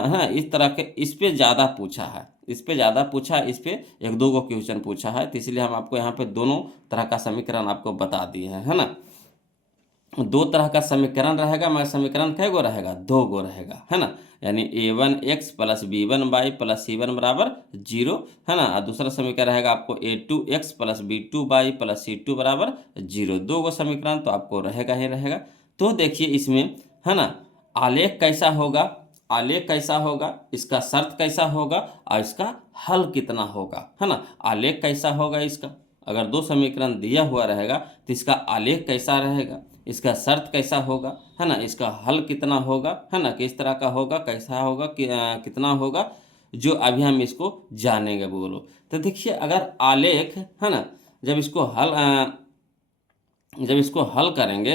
हाँ, इस तरह के इस पे ज़्यादा पूछा है, इस पे ज़्यादा पूछा है, इस पे एक दो गो क्वेश्चन पूछा है, तो इसलिए हम आपको यहाँ पे दोनों तरह का समीकरण आपको बता दिए हैं, है ना। दो तरह का समीकरण रहेगा, मगर समीकरण कै गो रहेगा, दो गो रहेगा, है ना। यानी a1x plus b1y plus c1 बराबर 0, है ना। और दूसरा समीकरण रहेगा आपको a2x plus b2y plus c2 बराबर 0। दो गो समीकरण तो आपको रहेगा ही रहेगा। तो देखिए इसमें, है ना, आलेख कैसा होगा, आलेख कैसा होगा, इसका शर्त कैसा होगा, और इसका हल कितना होगा, है ना। आलेख कैसा होगा इसका, अगर दो समीकरण दिया हुआ रहेगा तो इसका आलेख कैसा रहेगा, इसका शर्त कैसा होगा, है ना, इसका हल कितना होगा, है ना, किस तरह का होगा, कैसा होगा, कितना होगा, जो अभी हम इसको जानेंगे, बोलो। तो देखिए अगर आलेख, है ना, जब इसको हल करेंगे,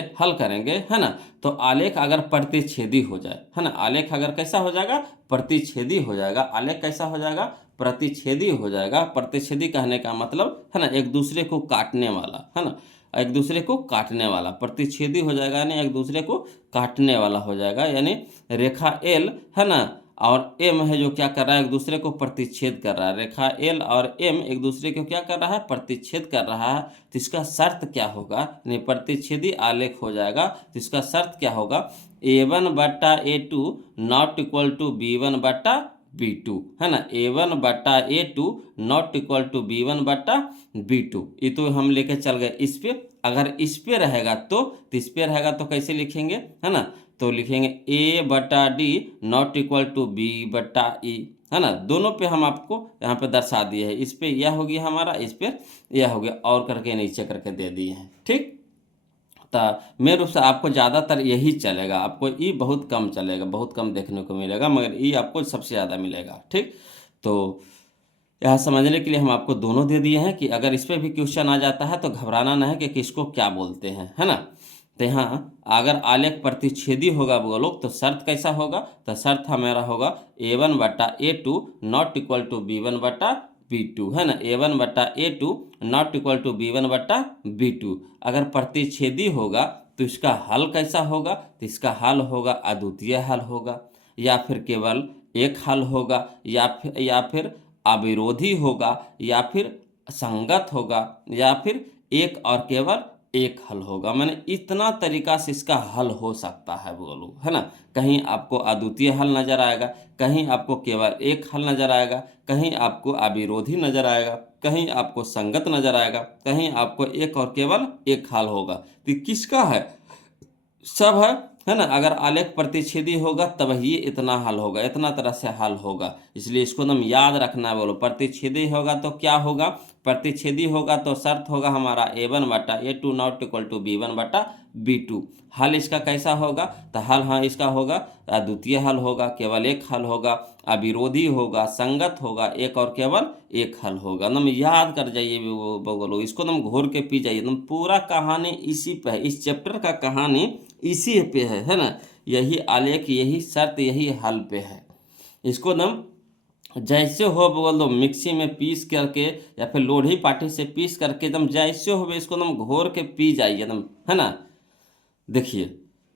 है ना, तो आलेख अगर प्रतिच्छेदी हो जाए, है ना, आलेख अगर कैसा हो जाएगा, प्रतिच्छेदी हो जाएगा। आलेख कैसा हो जाएगा, प्रतिच्छेदी हो जाएगा। प्रतिच्छेदी कहने का मतलब, है ना, एक दूसरे को काटने वाला, है ना, एक दूसरे को काटने वाला। प्रतिच्छेदी हो जाएगा यानी एक दूसरे को काटने वाला हो जाएगा, यानी रेखा एल, है ना, और एम है जो क्या कर रहा है, एक दूसरे को प्रतिच्छेद कर रहा है। रेखा एल और एम एक दूसरे को क्या कर रहा है, प्रतिच्छेद कर रहा है। तो इसका शर्त क्या होगा, यानी प्रतिच्छेदी आलेख हो जाएगा। तो इसका शर्त क्या होगा, a1 बट्टा a2 not equal to b1 बट्टा b2, है ना। a1 बट्टा a2 not equal to b1 बट्टा b2। ये तो हम लेके चल गए इस पे। अगर इस पे रहेगा तो इस पे रहेगा तो कैसे लिखेंगे, है ना, तो लिखेंगे a बटा d not equal to b बटा e, है ना। दोनों पे हम आपको यहाँ पे दर्शा दिए हैं। इस पे यह हो गया हमारा, इस पे यह हो गया, और करके नीचे करके दे दिए हैं, ठीक। तो मेरे रूप से आपको ज़्यादातर यही चलेगा, आपको ई बहुत कम चलेगा, बहुत कम देखने को मिलेगा, मगर ई आपको सबसे ज़्यादा मिलेगा, ठीक। तो यह समझने के लिए हम आपको दोनों दे दिए हैं कि अगर इस पर भी क्वेश्चन आ जाता है तो घबराना ना है कि किसको क्या बोलते हैं, है ना। तो यहाँ अगर आलेख प्रतिच्छेदी होगा बोलो तो शर्त कैसा होगा, तो शर्त हमारा होगा a1 बट्टा a2 not equal to b1 बट्टा b2, है ना। a1 बट्टा a2 not equal to b1 बट्टा b2। अगर प्रतिच्छेदी होगा तो इसका हल कैसा होगा, तो इसका हल होगा अद्वितीय हल होगा, या फिर केवल एक हल होगा, या फिर अविरोधी होगा, या फिर संगत होगा, या फिर एक और केवल एक हल होगा। मैंने इतना तरीका से इसका हल हो सकता है बोलो, है ना। कहीं आपको अद्वितीय हल नजर आएगा, कहीं आपको केवल एक हल नजर आएगा, कहीं आपको अविरोधी नजर आएगा, कहीं आपको संगत नजर आएगा, कहीं आपको एक और केवल एक हल होगा। तो किसका है? सब है ना। अगर आलेख प्रतिच्छेदी होगा तब ही इतना हल होगा, इतना तरह से हल होगा। इसलिए इसको एकदम याद रखना। बोलो प्रतिच्छेदी होगा तो क्या होगा? प्रतिच्छेदी होगा तो शर्त होगा हमारा a1/a2 not equal to b1/b2। हल इसका कैसा होगा? तो हल हाँ इसका होगा अद्वितीय हल होगा, केवल एक हल होगा, अविरोधी होगा, संगत होगा, एक और केवल एक हल होगा। एकदम याद कर जाइए बोलो, इसको एकदम घोर के पी जाइए। एकदम पूरा कहानी इसी पे है, इस चैप्टर का कहानी इसी पे है ना। यही आलेख, यही शर्त, यही हल पे है। इसको एकदम जैसे हो बोल दो मिक्सी में पीस करके या फिर लोढ़ी पाटी से पीस करके एकदम जैसे हो इसको एकदम घोर के पी जाइए एकदम, है ना। देखिए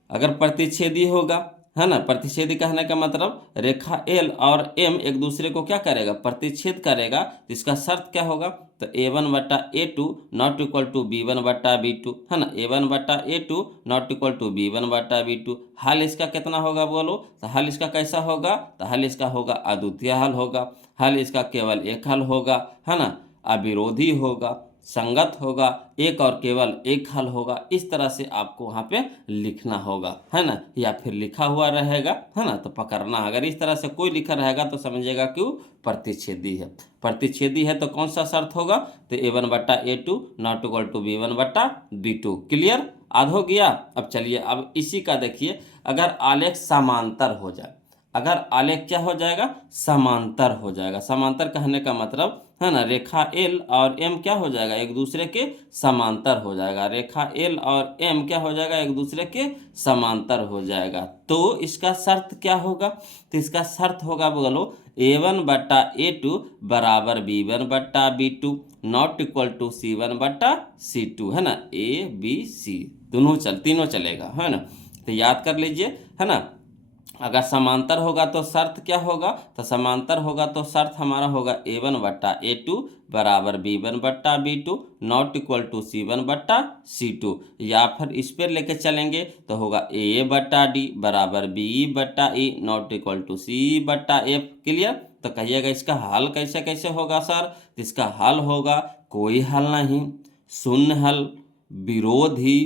अगर प्रतिच्छेदी होगा, है ना, प्रतिच्छेदी कहने का मतलब रेखा एल और एम एक दूसरे को क्या करेगा? प्रतिच्छेद करेगा। तो इसका शर्त क्या होगा? तो a1/a2 not equal to b1/b2, है ना। a1/a2 not equal to b1/b2। हल इसका कितना होगा बोलो? तो हल इसका कैसा होगा? तो हल इसका होगा अद्वितीय हल होगा, हल इसका केवल एक हल होगा, है ना, अविरोधी होगा, संगत होगा, एक और केवल एक हल होगा। इस तरह से आपको वहाँ पे लिखना होगा, है ना, या फिर लिखा हुआ रहेगा, है ना, तो पकड़ना। अगर इस तरह से कोई लिखा रहेगा तो समझिएगा कि वो प्रतिच्छेदी है। प्रतिच्छेदी है तो कौन सा शर्त होगा? तो a1/a2 not equal to b1/b2। Clear? आध हो गया। अब चलिए अब इसी का देखिए, अगर आलेख समांतर हो जाए, अगर आलेख क्या हो जाएगा? समांतर हो जाएगा। समांतर कहने का मतलब है ना, रेखा एल और एम क्या हो जाएगा? एक दूसरे के समांतर हो जाएगा। रेखा एल और एम क्या हो जाएगा? एक दूसरे के समांतर हो जाएगा। तो इसका शर्त क्या होगा? तो इसका शर्त होगा बोलो a1/a2 बराबर b1/b2 not equal to c1/c2, है ना। a b c तीनों चलेगा, है ना। तो याद कर लीजिए, है ना। अगर समांतर होगा तो शर्त क्या होगा? तो समांतर होगा तो शर्त हमारा होगा a1/a2 बराबर b1/b2 not equal to c1/c2। या फिर इस पर लेके चलेंगे तो होगा a/d बराबर b/e not equal to c/f। Clear? तो कहिएगा इसका हल कैसे कैसे होगा सर? तो इसका हल होगा कोई हल नहीं, शून्य हल, विरोधी,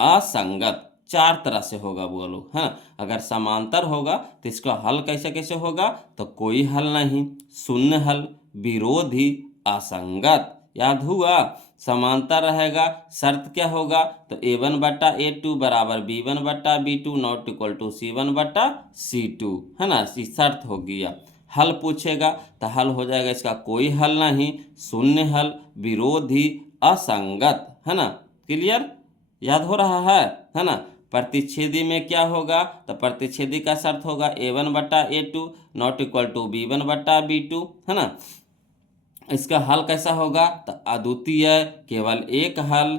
असंगत। चार तरह से होगा बोलो, है ना। अगर समांतर होगा तो इसका हल कैसे कैसे होगा? तो कोई हल नहीं, शून्य हल, विरोधी, असंगत। याद हुआ? समांतर रहेगा, शर्त क्या होगा? तो a1/a2 बराबर b1/b2 not equal to c1/c2, है ना। शर्त हो गया। हल पूछेगा तो हल हो जाएगा इसका कोई हल नहीं, शून्य हल, विरोधी, असंगत, है ना। क्लियर? याद हो रहा है ना। प्रतिच्छेदी में क्या होगा? तो प्रतिच्छेदी का शर्त होगा a1/a2 not equal to b1/b2, है ना। इसका हल कैसा होगा? तो अद्वितीय, केवल एक हल,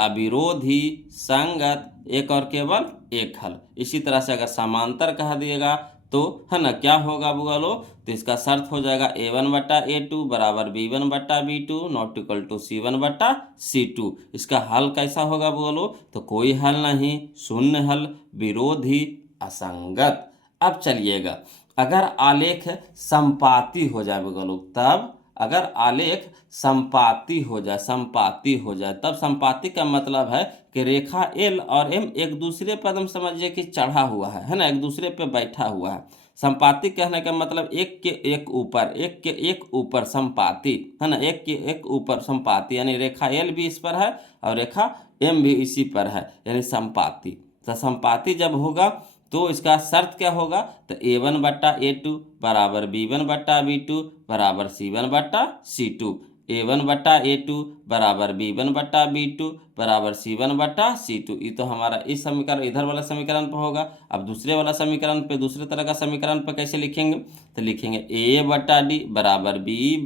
अविरोधी, संगत, एक और केवल एक हल। इसी तरह से अगर समांतर कह दिएगा तो है ना क्या होगा बोलो? तो इसका शर्त हो जाएगा a1/a2 बराबर b1/b2 not equal to c1/c2। इसका हल कैसा होगा बोलो? तो कोई हल नहीं, शून्य हल, विरोधी, असंगत। अब चलिएगा, अगर आलेख संपाती हो जाए बोलो, तब अगर आलेख संपाती हो जाए, संपाती हो जाए, तब संपाती का मतलब है कि रेखा एल और एम एक दूसरे पर हम समझिए कि चढ़ा हुआ है ना, एक दूसरे पे बैठा हुआ है। संपाती कहने का मतलब एक के एक ऊपर, एक के एक ऊपर संपाती, है ना, एक के एक ऊपर संपाती। यानी रेखा एल भी इस पर है और रेखा एम भी इसी पर है, यानी संपाती। तो संपाती जब होगा तो इसका शर्त क्या होगा? तो a1/a2 बराबर b1/b2 बराबर c1/c2। a1/a2 बराबर b1/b2 बराबर c1/c2। ये तो हमारा इस समीकरण, इधर वाला समीकरण पर होगा। अब दूसरे वाला समीकरण पे, दूसरे तरह का समीकरण पे कैसे लिखेंगे? तो लिखेंगे a/d बराबर b/e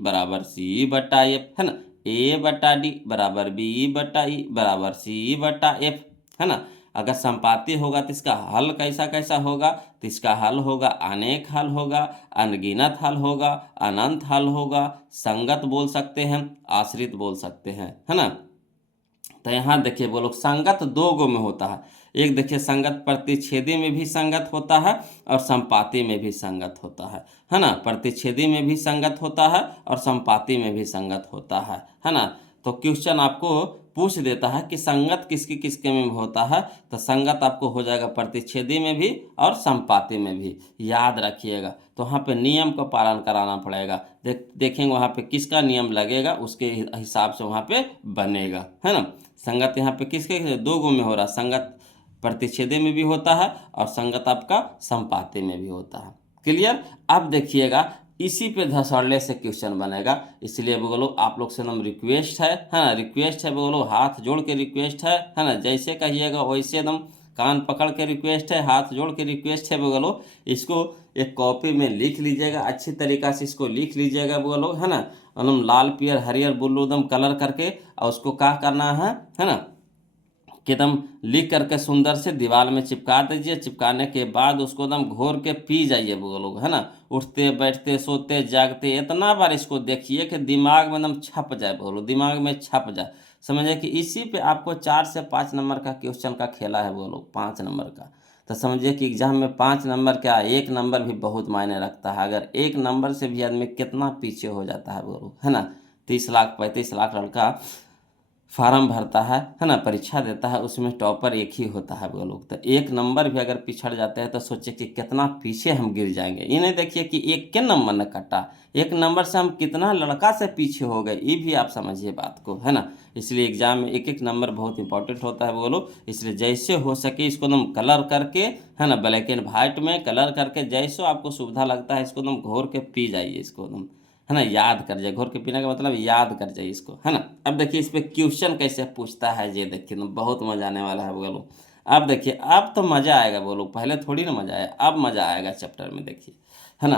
बराबर c/f, है ना। a/d बराबर b/e बराबर c/f, है ना। अगर संपाती होगा तो इसका हल कैसा कैसा होगा? तो इसका हल होगा अनेक हल होगा, अनगिनत हल होगा, अनंत हल होगा, संगत बोल सकते हैं, आश्रित बोल सकते हैं, है ना। तो यहाँ देखिए वो लोग संगत दो गो में होता है। एक देखिए संगत प्रतिच्छेदी में भी संगत होता है और संपाती में भी संगत होता है ना। प्रतिच्छेदी में भी संगत होता है और संपाती में भी संगत होता है ना। तो क्वेश्चन आपको पूछ देता है कि संगत किसकी किसके में होता है, तो संगत आपको हो जाएगा प्रतिच्छेदी में भी और संपाती में भी, याद रखिएगा। तो वहाँ पे नियम का पालन कराना पड़ेगा। देखेंगे वहाँ पे किसका नियम लगेगा उसके हिसाब से वहाँ पे बनेगा, है ना। संगत यहाँ पे किसके दो गो में हो रहा है, संगत प्रतिच्छेदी में भी होता है और संगत आपका संपाती में भी होता है। क्लियर। अब देखिएगा इसी पे धसड़ने से क्वेश्चन बनेगा, इसलिए बोलो आप लोग से एकदम रिक्वेस्ट है ना, रिक्वेस्ट है बोलो, हाथ जोड़ के रिक्वेस्ट है ना। जैसे कहिएगा वैसे एकदम कान पकड़ के रिक्वेस्ट है, हाथ जोड़ के रिक्वेस्ट है बोलो। इसको एक कॉपी में लिख लीजिएगा, अच्छी तरीक़ा से इसको लिख लीजिएगा बोलो, है ना। एकदम लाल पियर हरियर ब्लू एकदम कलर करके, और उसको क्या करना है ना, कि एकदम लिख करके सुंदर से दीवार में चिपका दीजिए। चिपकाने के बाद उसको एकदम घोर के पी जाइए वो लोग, है ना। उठते बैठते सोते जागते इतना बार इसको देखिए कि दिमाग में एकदम छप जाए, बोलो दिमाग में छप जाए। समझिए कि इसी पे आपको 4 से 5 नंबर का क्वेश्चन का खेला है वो लोग, 5 नंबर का। तो समझिए कि एग्जाम में 5 नंबर क्या, 1 नंबर भी बहुत मायने रखता है। अगर 1 नंबर से भी आदमी कितना पीछे हो जाता है वो लोग, है ना। 30 लाख 35 लाख लड़का फार्म भरता है ना, परीक्षा देता है, उसमें टॉपर एक ही होता है वो लोग। तो 1 नंबर भी अगर पिछड़ जाते हैं तो सोचिए कि कितना पीछे हम गिर जाएंगे। ये नहीं देखिए कि एक के नंबर ने कटा, 1 नंबर से हम कितना लड़का से पीछे हो गए, ये भी आप समझिए बात को, है ना। इसलिए एग्जाम में 1 नंबर बहुत इंपॉर्टेंट होता है वो लोग। इसलिए जैसे हो सके इसको एकदम कलर करके, है ना, ब्लैक एंड वाइट में कलर करके, जैसे आपको सुविधा लगता है इसको एकदम घोर के पी जाइए इसको एकदम, है ना। याद कर जाए, घोर के पीने का मतलब याद कर जाइए इसको, है ना। अब देखिए इस पे क्वेश्चन कैसे पूछता है, ये देखिए तो बहुत मजा आने वाला है बोलो। अब देखिए अब तो मजा आएगा बोलो, पहले थोड़ी ना मजा आया, अब मजा आएगा चैप्टर में, देखिए, है ना।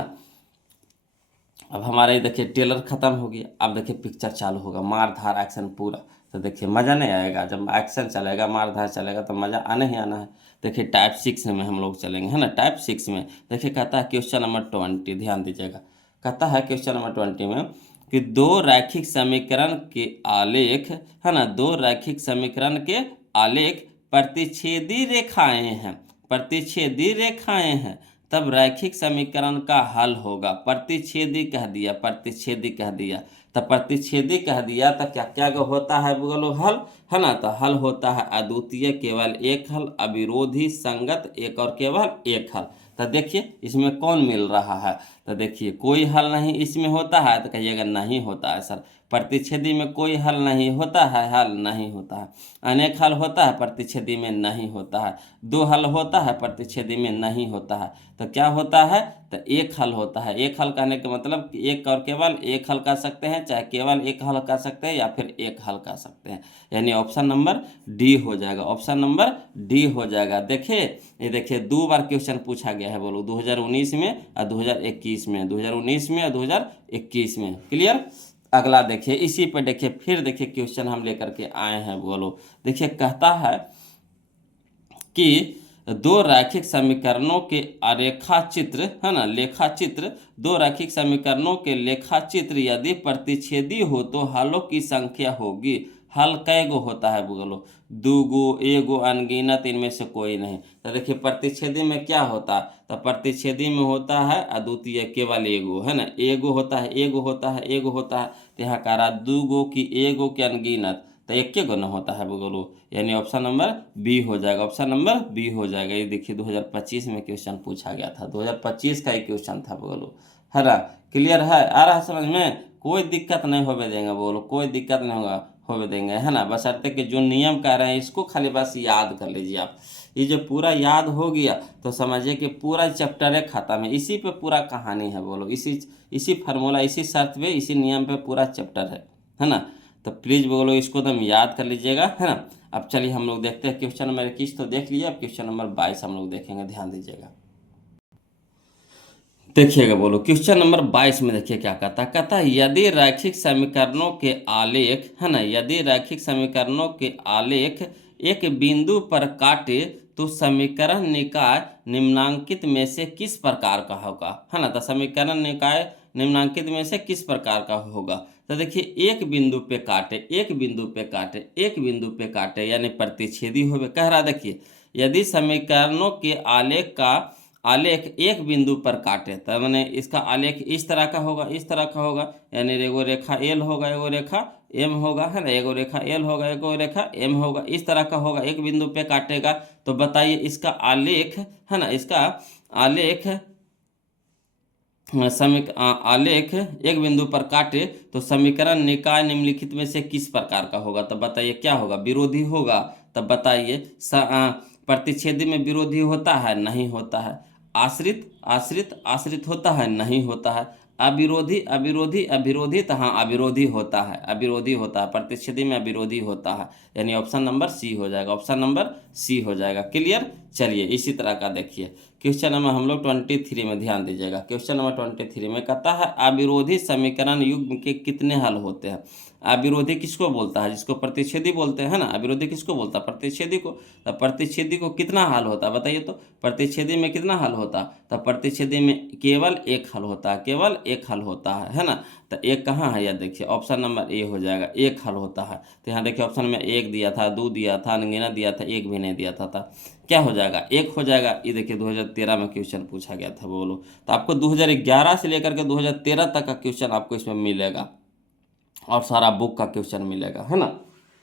अब हमारा ये देखिए टेलर खत्म हो गया, अब देखिए पिक्चर चालू होगा, मार धार एक्शन पूरा। तो देखिए मज़ा नहीं आएगा, जब एक्शन चलेगा मार धार चलेगा तो मज़ा आने ही आना है। देखिए टाइप 6 में हम लोग चलेंगे, है ना। टाइप 6 में देखिए कहता है क्वेश्चन नंबर 20, ध्यान दीजिएगा। कहता है क्वेश्चन नंबर 20 में कि 2 रैखिक समीकरण के आलेख, है ना, 2 रैखिक समीकरण के आलेख प्रतिच्छेदी रेखाएं हैं, प्रतिच्छेदी रेखाएं हैं, तब रैखिक समीकरण का हल होगा। प्रतिच्छेदी कह दिया, प्रतिच्छेदी कह दिया, तो प्रतिच्छेदी कह दिया तो क्या क्या होता है बोलो हल, है ना। तो हल होता है अद्वितीय केवल एक हल, अविरोधी संगत एक और केवल एक हल। तो देखिए इसमें कौन मिल रहा है, तो देखिए कोई हल नहीं इसमें होता है, तो कहिएगा नहीं होता है सर। प्रतिच्छेदी में कोई हल नहीं होता है, हल नहीं होता है। अनेक हल होता है, प्रतिच्छेदी में नहीं होता है। 2 हल होता है, प्रतिच्छेदी में नहीं होता है। तो क्या होता है, तो एक हल होता है। एक हल कहने का मतलब कि एक और केवल एक हल कर सकते हैं, चाहे केवल एक हल कर सकते हैं या फिर एक हल कर सकते हैं। यानी ऑप्शन नंबर डी हो जाएगा, ऑप्शन नंबर डी हो जाएगा। देखिए ये देखिए 2 बार क्वेश्चन पूछा गया है बोलो, 2019 में और 2021 में, 2019 में और 2021 में। क्लियर। अगला देखिए इसी पर देखिए, फिर देखिए क्वेश्चन हम लेकर के आए हैं बोलो। देखिए कहता है कि 2 रैखिक समीकरणों के आरेखा चित्र, है ना, लेखा चित्र, 2 रैखिक समीकरणों के लेखा चित्र यदि प्रतिच्छेदी हो तो हलों की संख्या होगी। हल कै गो होता है बोलो, 2 गो, 1 गो, अनगिनत, इनमें से कोई नहीं। तो देखिए प्रतिच्छेदी में क्या होता है, तो प्रतिच्छेदी में होता है अद्वितीय केवल 1 गो, है ना। 1 गो होता है, 1 गो होता है, 1 गो होता है। तो यहाँ कह रहा 2 गो की 1 गो के अनगिनत, तो 1 गो न होता है बोलो। यानी ऑप्शन नंबर बी हो जाएगा, ऑप्शन नंबर बी हो जाएगा। ये देखिए 2025 में क्वेश्चन पूछा गया था, 2025 का ही क्वेश्चन था बोलो, है ना। क्लियर है, आ रहा है समझ में, कोई दिक्कत नहीं होवे देंगे बोलो, कोई दिक्कत नहीं होगा होवे देंगे, है ना। बशर्ते कि जो नियम कह रहे हैं इसको खाली बस याद कर लीजिए आप। ये जो पूरा याद हो गया तो समझिए कि पूरा चैप्टर है खत्म है, इसी पे पूरा कहानी है बोलो, इसी फार्मूला, इसी शर्त पे, इसी नियम पे पूरा चैप्टर है ना। तो प्लीज़ बोलो इसको एकदम याद कर लीजिएगा, है ना। अब चलिए हम लोग देखते हैं क्वेश्चन नंबर 21 तो देख लीजिए, अब क्वेश्चन नंबर 22 हम लोग देखेंगे, ध्यान दीजिएगा। देखिएगा बोलो क्वेश्चन नंबर 22 में देखिए क्या कहता है यदि रैखिक समीकरणों के आलेख, है ना, यदि रैखिक समीकरणों के आलेख एक बिंदु पर काटे तो समीकरण निकाय निम्नांकित में से किस प्रकार का होगा, है ना। तो समीकरण निकाय निम्नांकित में से किस प्रकार का होगा। तो देखिए एक बिंदु पे काटे, एक बिंदु पे काटे, एक बिंदु पे काटे यानी प्रतिच्छेदी होवे। कह रहा देखिए यदि समीकरणों के आलेख एक बिंदु पर काटे, तो मैंने इसका आलेख इस तरह का होगा, इस तरह का होगा, यानी एगो रेखा एल होगा, एगो रेखा एम होगा, है ना, एगो रेखा एल होगा, एगो रेखा एम होगा, इस तरह का होगा, एक बिंदु पे काटेगा। तो बताइए इसका आलेख, है ना, इसका आलेख आलेख एक बिंदु पर काटे तो समीकरण निकाय निम्नलिखित में से किस प्रकार का होगा? तो बताइए क्या होगा? विरोधी होगा। तब बताइए प्रतिच्छेदी में विरोधी होता है? नहीं होता है। आश्रित आश्रित आश्रित होता है? नहीं होता है। अविरोधी अविरोधी अविरोधी, तो हाँ अविरोधी होता है, अविरोधी होता है, प्रतिच्छेदी में अविरोधी होता है, यानी ऑप्शन नंबर सी हो जाएगा, ऑप्शन नंबर सी हो जाएगा। क्लियर? चलिए इसी तरह का देखिए क्वेश्चन नंबर हम लोग 23 में ध्यान दीजिएगा। क्वेश्चन नंबर 23 में कहता है अविरोधी समीकरण युग्म के कितने हल होते हैं? अविरोधी किसको बोलता है? जिसको प्रतिच्छेदी बोलते हैं ना। अविरोधी किसको बोलता है? प्रतिच्छेदी को। तो प्रतिच्छेदी को कितना हल होता है बताइए तो? प्रतिच्छेदी में कितना हल होता है? तो प्रतिच्छेदी में केवल एक हल होता है, केवल एक हल होता है ना। तो एक कहाँ है? यह देखिए ऑप्शन नंबर ए हो जाएगा, एक हल होता है। तो यहाँ देखिए ऑप्शन में एक दिया था, दो दिया था, अनगिनत दिया था, एक भी नहीं दिया था क्या हो जाएगा? एक हो जाएगा। ये देखिए 2013 में क्वेश्चन पूछा गया था, बोलो। तो आपको 2011 से लेकर के 2013 तक का क्वेश्चन आपको इसमें मिलेगा और सारा बुक का क्वेश्चन मिलेगा, है ना।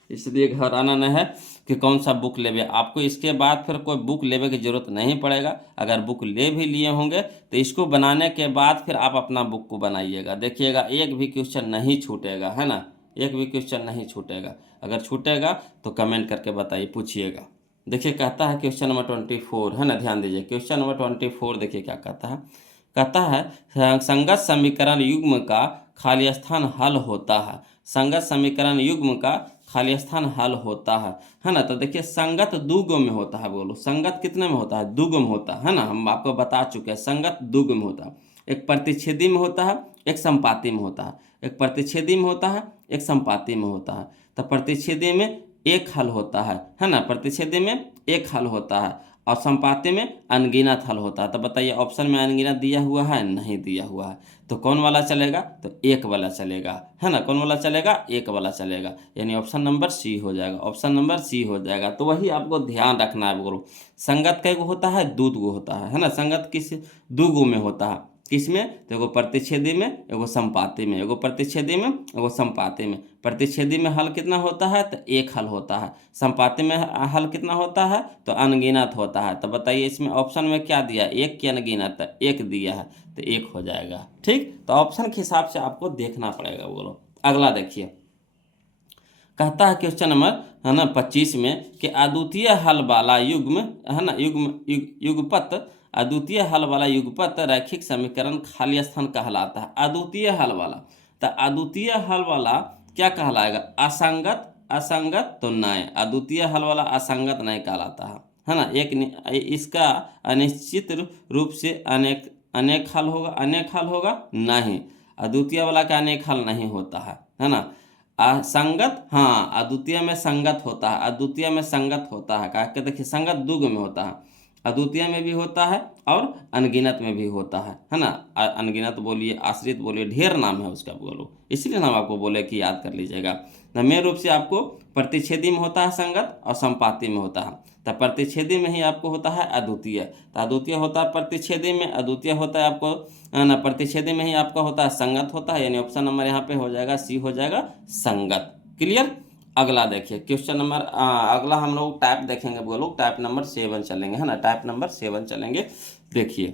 इसलिए घबराना नहीं है कि कौन सा बुक लेवे। आपको इसके बाद फिर कोई बुक लेवे की जरूरत नहीं पड़ेगा। अगर बुक ले भी लिए होंगे तो इसको बनाने के बाद फिर आप अपना बुक को बनाइएगा। देखिएगा एक भी क्वेश्चन नहीं छूटेगा, है ना, एक भी क्वेश्चन नहीं छूटेगा। अगर छूटेगा तो कमेंट करके बताइए, पूछिएगा। देखिए कहता है क्वेश्चन नंबर 24, है ना, ध्यान दीजिए क्वेश्चन नंबर 24। देखिए क्या कहता है? कहता है संगत समीकरण युग्म का खाली स्थान हल होता है। संगत समीकरण युग्म का खाली स्थान हल होता है ना। तो देखिए संगत दुगो में होता है। बोलो संगत कितने में होता है? दुगो में होता है ना। हम आपको बता चुके हैं संगत दुगो में होता है। एक प्रतिच्छेदी में होता है, एक संपाती में होता है। एक प्रतिच्छेदी में होता है, एक संपाती में होता है। तो प्रतिच्छेदी में एक हल होता है ना। प्रतिच्छेदी में एक हल होता है और संपाती में अनगिनत हल होता है। तो बताइए ऑप्शन में अनगिनत दिया हुआ है? नहीं दिया हुआ है। तो कौन वाला चलेगा? तो एक वाला चलेगा, है ना। कौन वाला चलेगा? एक वाला चलेगा, यानी ऑप्शन नंबर सी हो जाएगा, ऑप्शन नंबर सी हो जाएगा। तो वही आपको ध्यान रखना है। बोलो संगत कई गो होता है? दो गो होता है ना। संगत किस दो गो में होता है? किसमें? तो एगो प्रतिच्छेदी में, एगो संपाती में। एगो प्रतिच्छेदी में, एगो संपाती में। प्रतिच्छेदी में हल कितना होता है? तो एक हल होता है। संपाती में हल कितना होता है? तो अनगिनत होता है। तो बताइए इसमें ऑप्शन में क्या दिया? एक की अनगिनत? एक दिया है, तो एक हो जाएगा। ठीक, तो ऑप्शन के हिसाब से आपको देखना पड़ेगा। बोलो अगला देखिए कहता है क्वेश्चन नंबर, है ना, 25 में कि अद्वितीय हल वाला युग्म, है ना, युगपत, अद्वितीय हल वाला युगपत रैखिक समीकरण खाली स्थान कहलाता है। अद्वितीय हल वाला, तो अद्वितीय हल वाला क्या कहलाएगा? असंगत, असंगत तो नहीं। अद्वितीय हल वाला असंगत नहीं कहलाता है ना। इसका अनिश्चित रूप से अनेक अनेक हल होगा, अनेक हल होगा नहीं। अद्वितीय वाला का अनेक हल नहीं होता है ना। असंगत, हाँ अद्वितीय में संगत होता है, अद्वितीय में संगत होता है। कहा कि देखिए संगत दुग में होता है, अद्वितीय में भी होता है और अनगिनत में भी होता है ना। अनगिनत बोलिए, आश्रित बोलिए, ढेर नाम है उसका। बोलो इसीलिए नाम आपको बोले कि याद कर लीजिएगा। मेन रूप से आपको प्रतिच्छेदी में होता है संगत और संपाती में होता है। तो प्रतिच्छेदी में ही आपको होता है अद्वितीय। तो अद्वितीय होता है प्रतिच्छेदी में, अद्वितीय होता है आपको ना प्रतिच्छेदी में ही आपका होता है संगत होता है, यानी ऑप्शन नंबर यहाँ पे हो जाएगा सी हो जाएगा, संगत। क्लियर? अगला देखिए क्वेश्चन नंबर अगला हम लोग टाइप देखेंगे। बोलो टाइप नंबर 7 चलेंगे, है ना, टाइप नंबर 7 चलेंगे। देखिए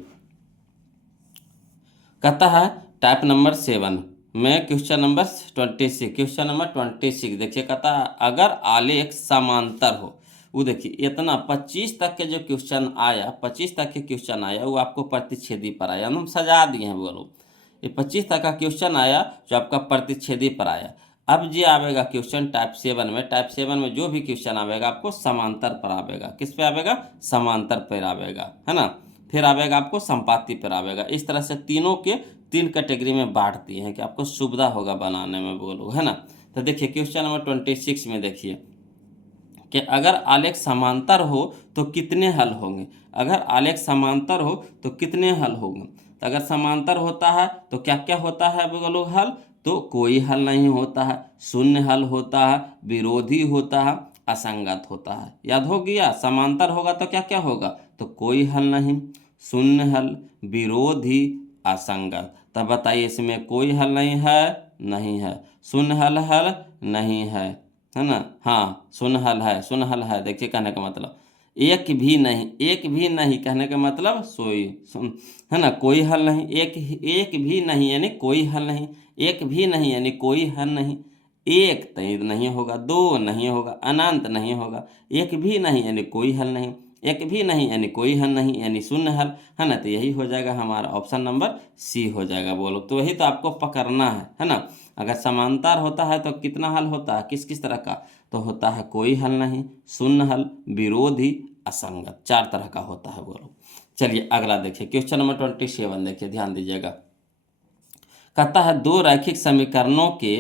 कहता है टाइप नंबर 7 में क्वेश्चन नंबर 26, क्वेश्चन नंबर 26 देखिए कहता है अगर आलेख समांतर हो। वो देखिए इतना 25 तक के जो क्वेश्चन आया, 25 तक के क्वेश्चन आया वो आपको प्रतिच्छेदी पर आया, हम सजा दिए हैं। बोलो ये 25 तक का क्वेश्चन आया जो आपका प्रतिच्छेदी पर आया। अब जी आवेगा क्वेश्चन टाइप 7 में। टाइप 7 में जो भी क्वेश्चन आवेगा आपको समांतर पर आवेगा। किस पे आवेगा? समांतर पर आवेगा, है ना। फिर आवेगा आपको संपाती पर आवेगा। इस तरह से तीनों के 3 कैटेगरी में बांट दिए हैं कि आपको सुविधा होगा बनाने में। बोलो, है ना। तो देखिए क्वेश्चन नंबर 26 में देखिए कि अगर आलेख समांतर हो तो कितने हल होंगे? अगर आलेख समांतर हो तो कितने हल होंगे? तो अगर समांतर होता है तो क्या क्या होता है बोलो हल? तो कोई हल नहीं होता है, शून्य हल होता है, विरोधी होता है, असंगत होता है। याद हो गया? समांतर होगा तो क्या क्या होगा? तो कोई हल नहीं, शून्य हल, विरोधी, असंगत। तब बताइए इसमें कोई हल नहीं है, नहीं है, शून्य हल हल नहीं है ना? हाँ शून्य हल है, शून्य हल है। देखिए कहने का मतलब एक भी नहीं, एक भी नहीं कहने का मतलब है ना, कोई हल नहीं, एक भी नहीं यानी कोई हल नहीं, एक भी नहीं यानी कोई हल नहीं, एक तय नहीं होगा, दो नहीं होगा, अनंत नहीं होगा, एक भी नहीं यानी कोई हल नहीं, एक भी नहीं यानी कोई हल नहीं यानी शून्य हल, है ना? तो यही हो जाएगा हमारा ऑप्शन नंबर सी हो जाएगा। बोलो तो वही तो आपको पकड़ना है ना? अगर समांतर होता है तो कितना हल होता है, किस किस तरह का? तो होता है कोई हल नहीं, शून्य हल, विरोधी, असंगत, 4 तरह का होता है। बोलो चलिए अगला देखिए, क्वेश्चन नंबर 27 देखिए, ध्यान दीजिएगा। कहता है दो रैखिक समीकरणों के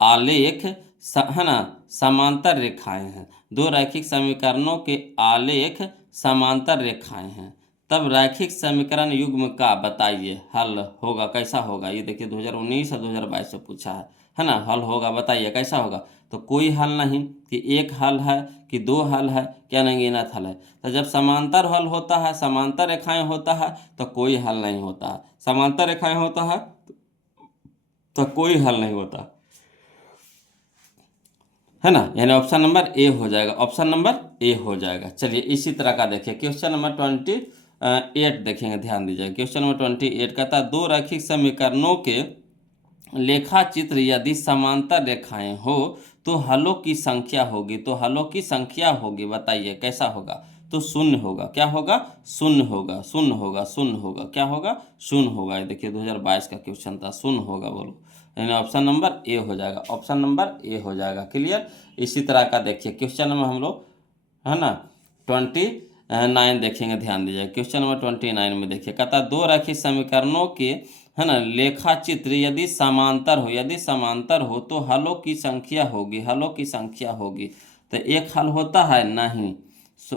आलेख है ना समांतर रेखाएं हैं। दो रैखिक समीकरणों के आलेख समांतर रेखाएं हैं, तब रैखिक समीकरण युग्म का बताइए हल होगा, कैसा होगा? ये देखिए 2019 और 2022 से पूछा है ना? हल होगा बताइए कैसा होगा? तो कोई हल नहीं, कि एक हल है, कि दो हल है, क्या अनगिनत हल है। तो जब समांतर हल होता है, समांतर रेखाएं होता है तो कोई हल नहीं होता है, समांतर रेखाएं होता है तो कोई हल नहीं होता, है ना? यानी ऑप्शन नंबर ए हो जाएगा, ऑप्शन नंबर ए हो जाएगा। चलिए इसी तरह का देखिए क्वेश्चन नंबर 28 देखेंगे, ध्यान दीजिए। क्वेश्चन नंबर 28 कहता है दो रैखिक समीकरणों के लेखा चित्र यदि समांतर रेखाएं हो तो हलों की संख्या होगी, तो हलों की संख्या होगी, बताइए कैसा होगा? तो शून्य होगा, क्या होगा? शून्य होगा, शून्य होगा, शून्य होगा, क्या होगा? शून्य होगा। ये देखिए 2022 का क्वेश्चन था, शून्य होगा। बोलो यानी ऑप्शन नंबर ए हो जाएगा, ऑप्शन नंबर ए हो जाएगा। क्लियर? इसी तरह का देखिए क्वेश्चन नंबर हम लोग है ना 29 देखेंगे, ध्यान दीजिए। क्वेश्चन नंबर 29 में देखिए, कहता दो रैखिक समीकरणों के है ना लेखा चित्र यदि समांतर हो, यदि समांतर हो तो हलों की संख्या होगी, हलों की संख्या होगी। तो एक हल होता है नहीं,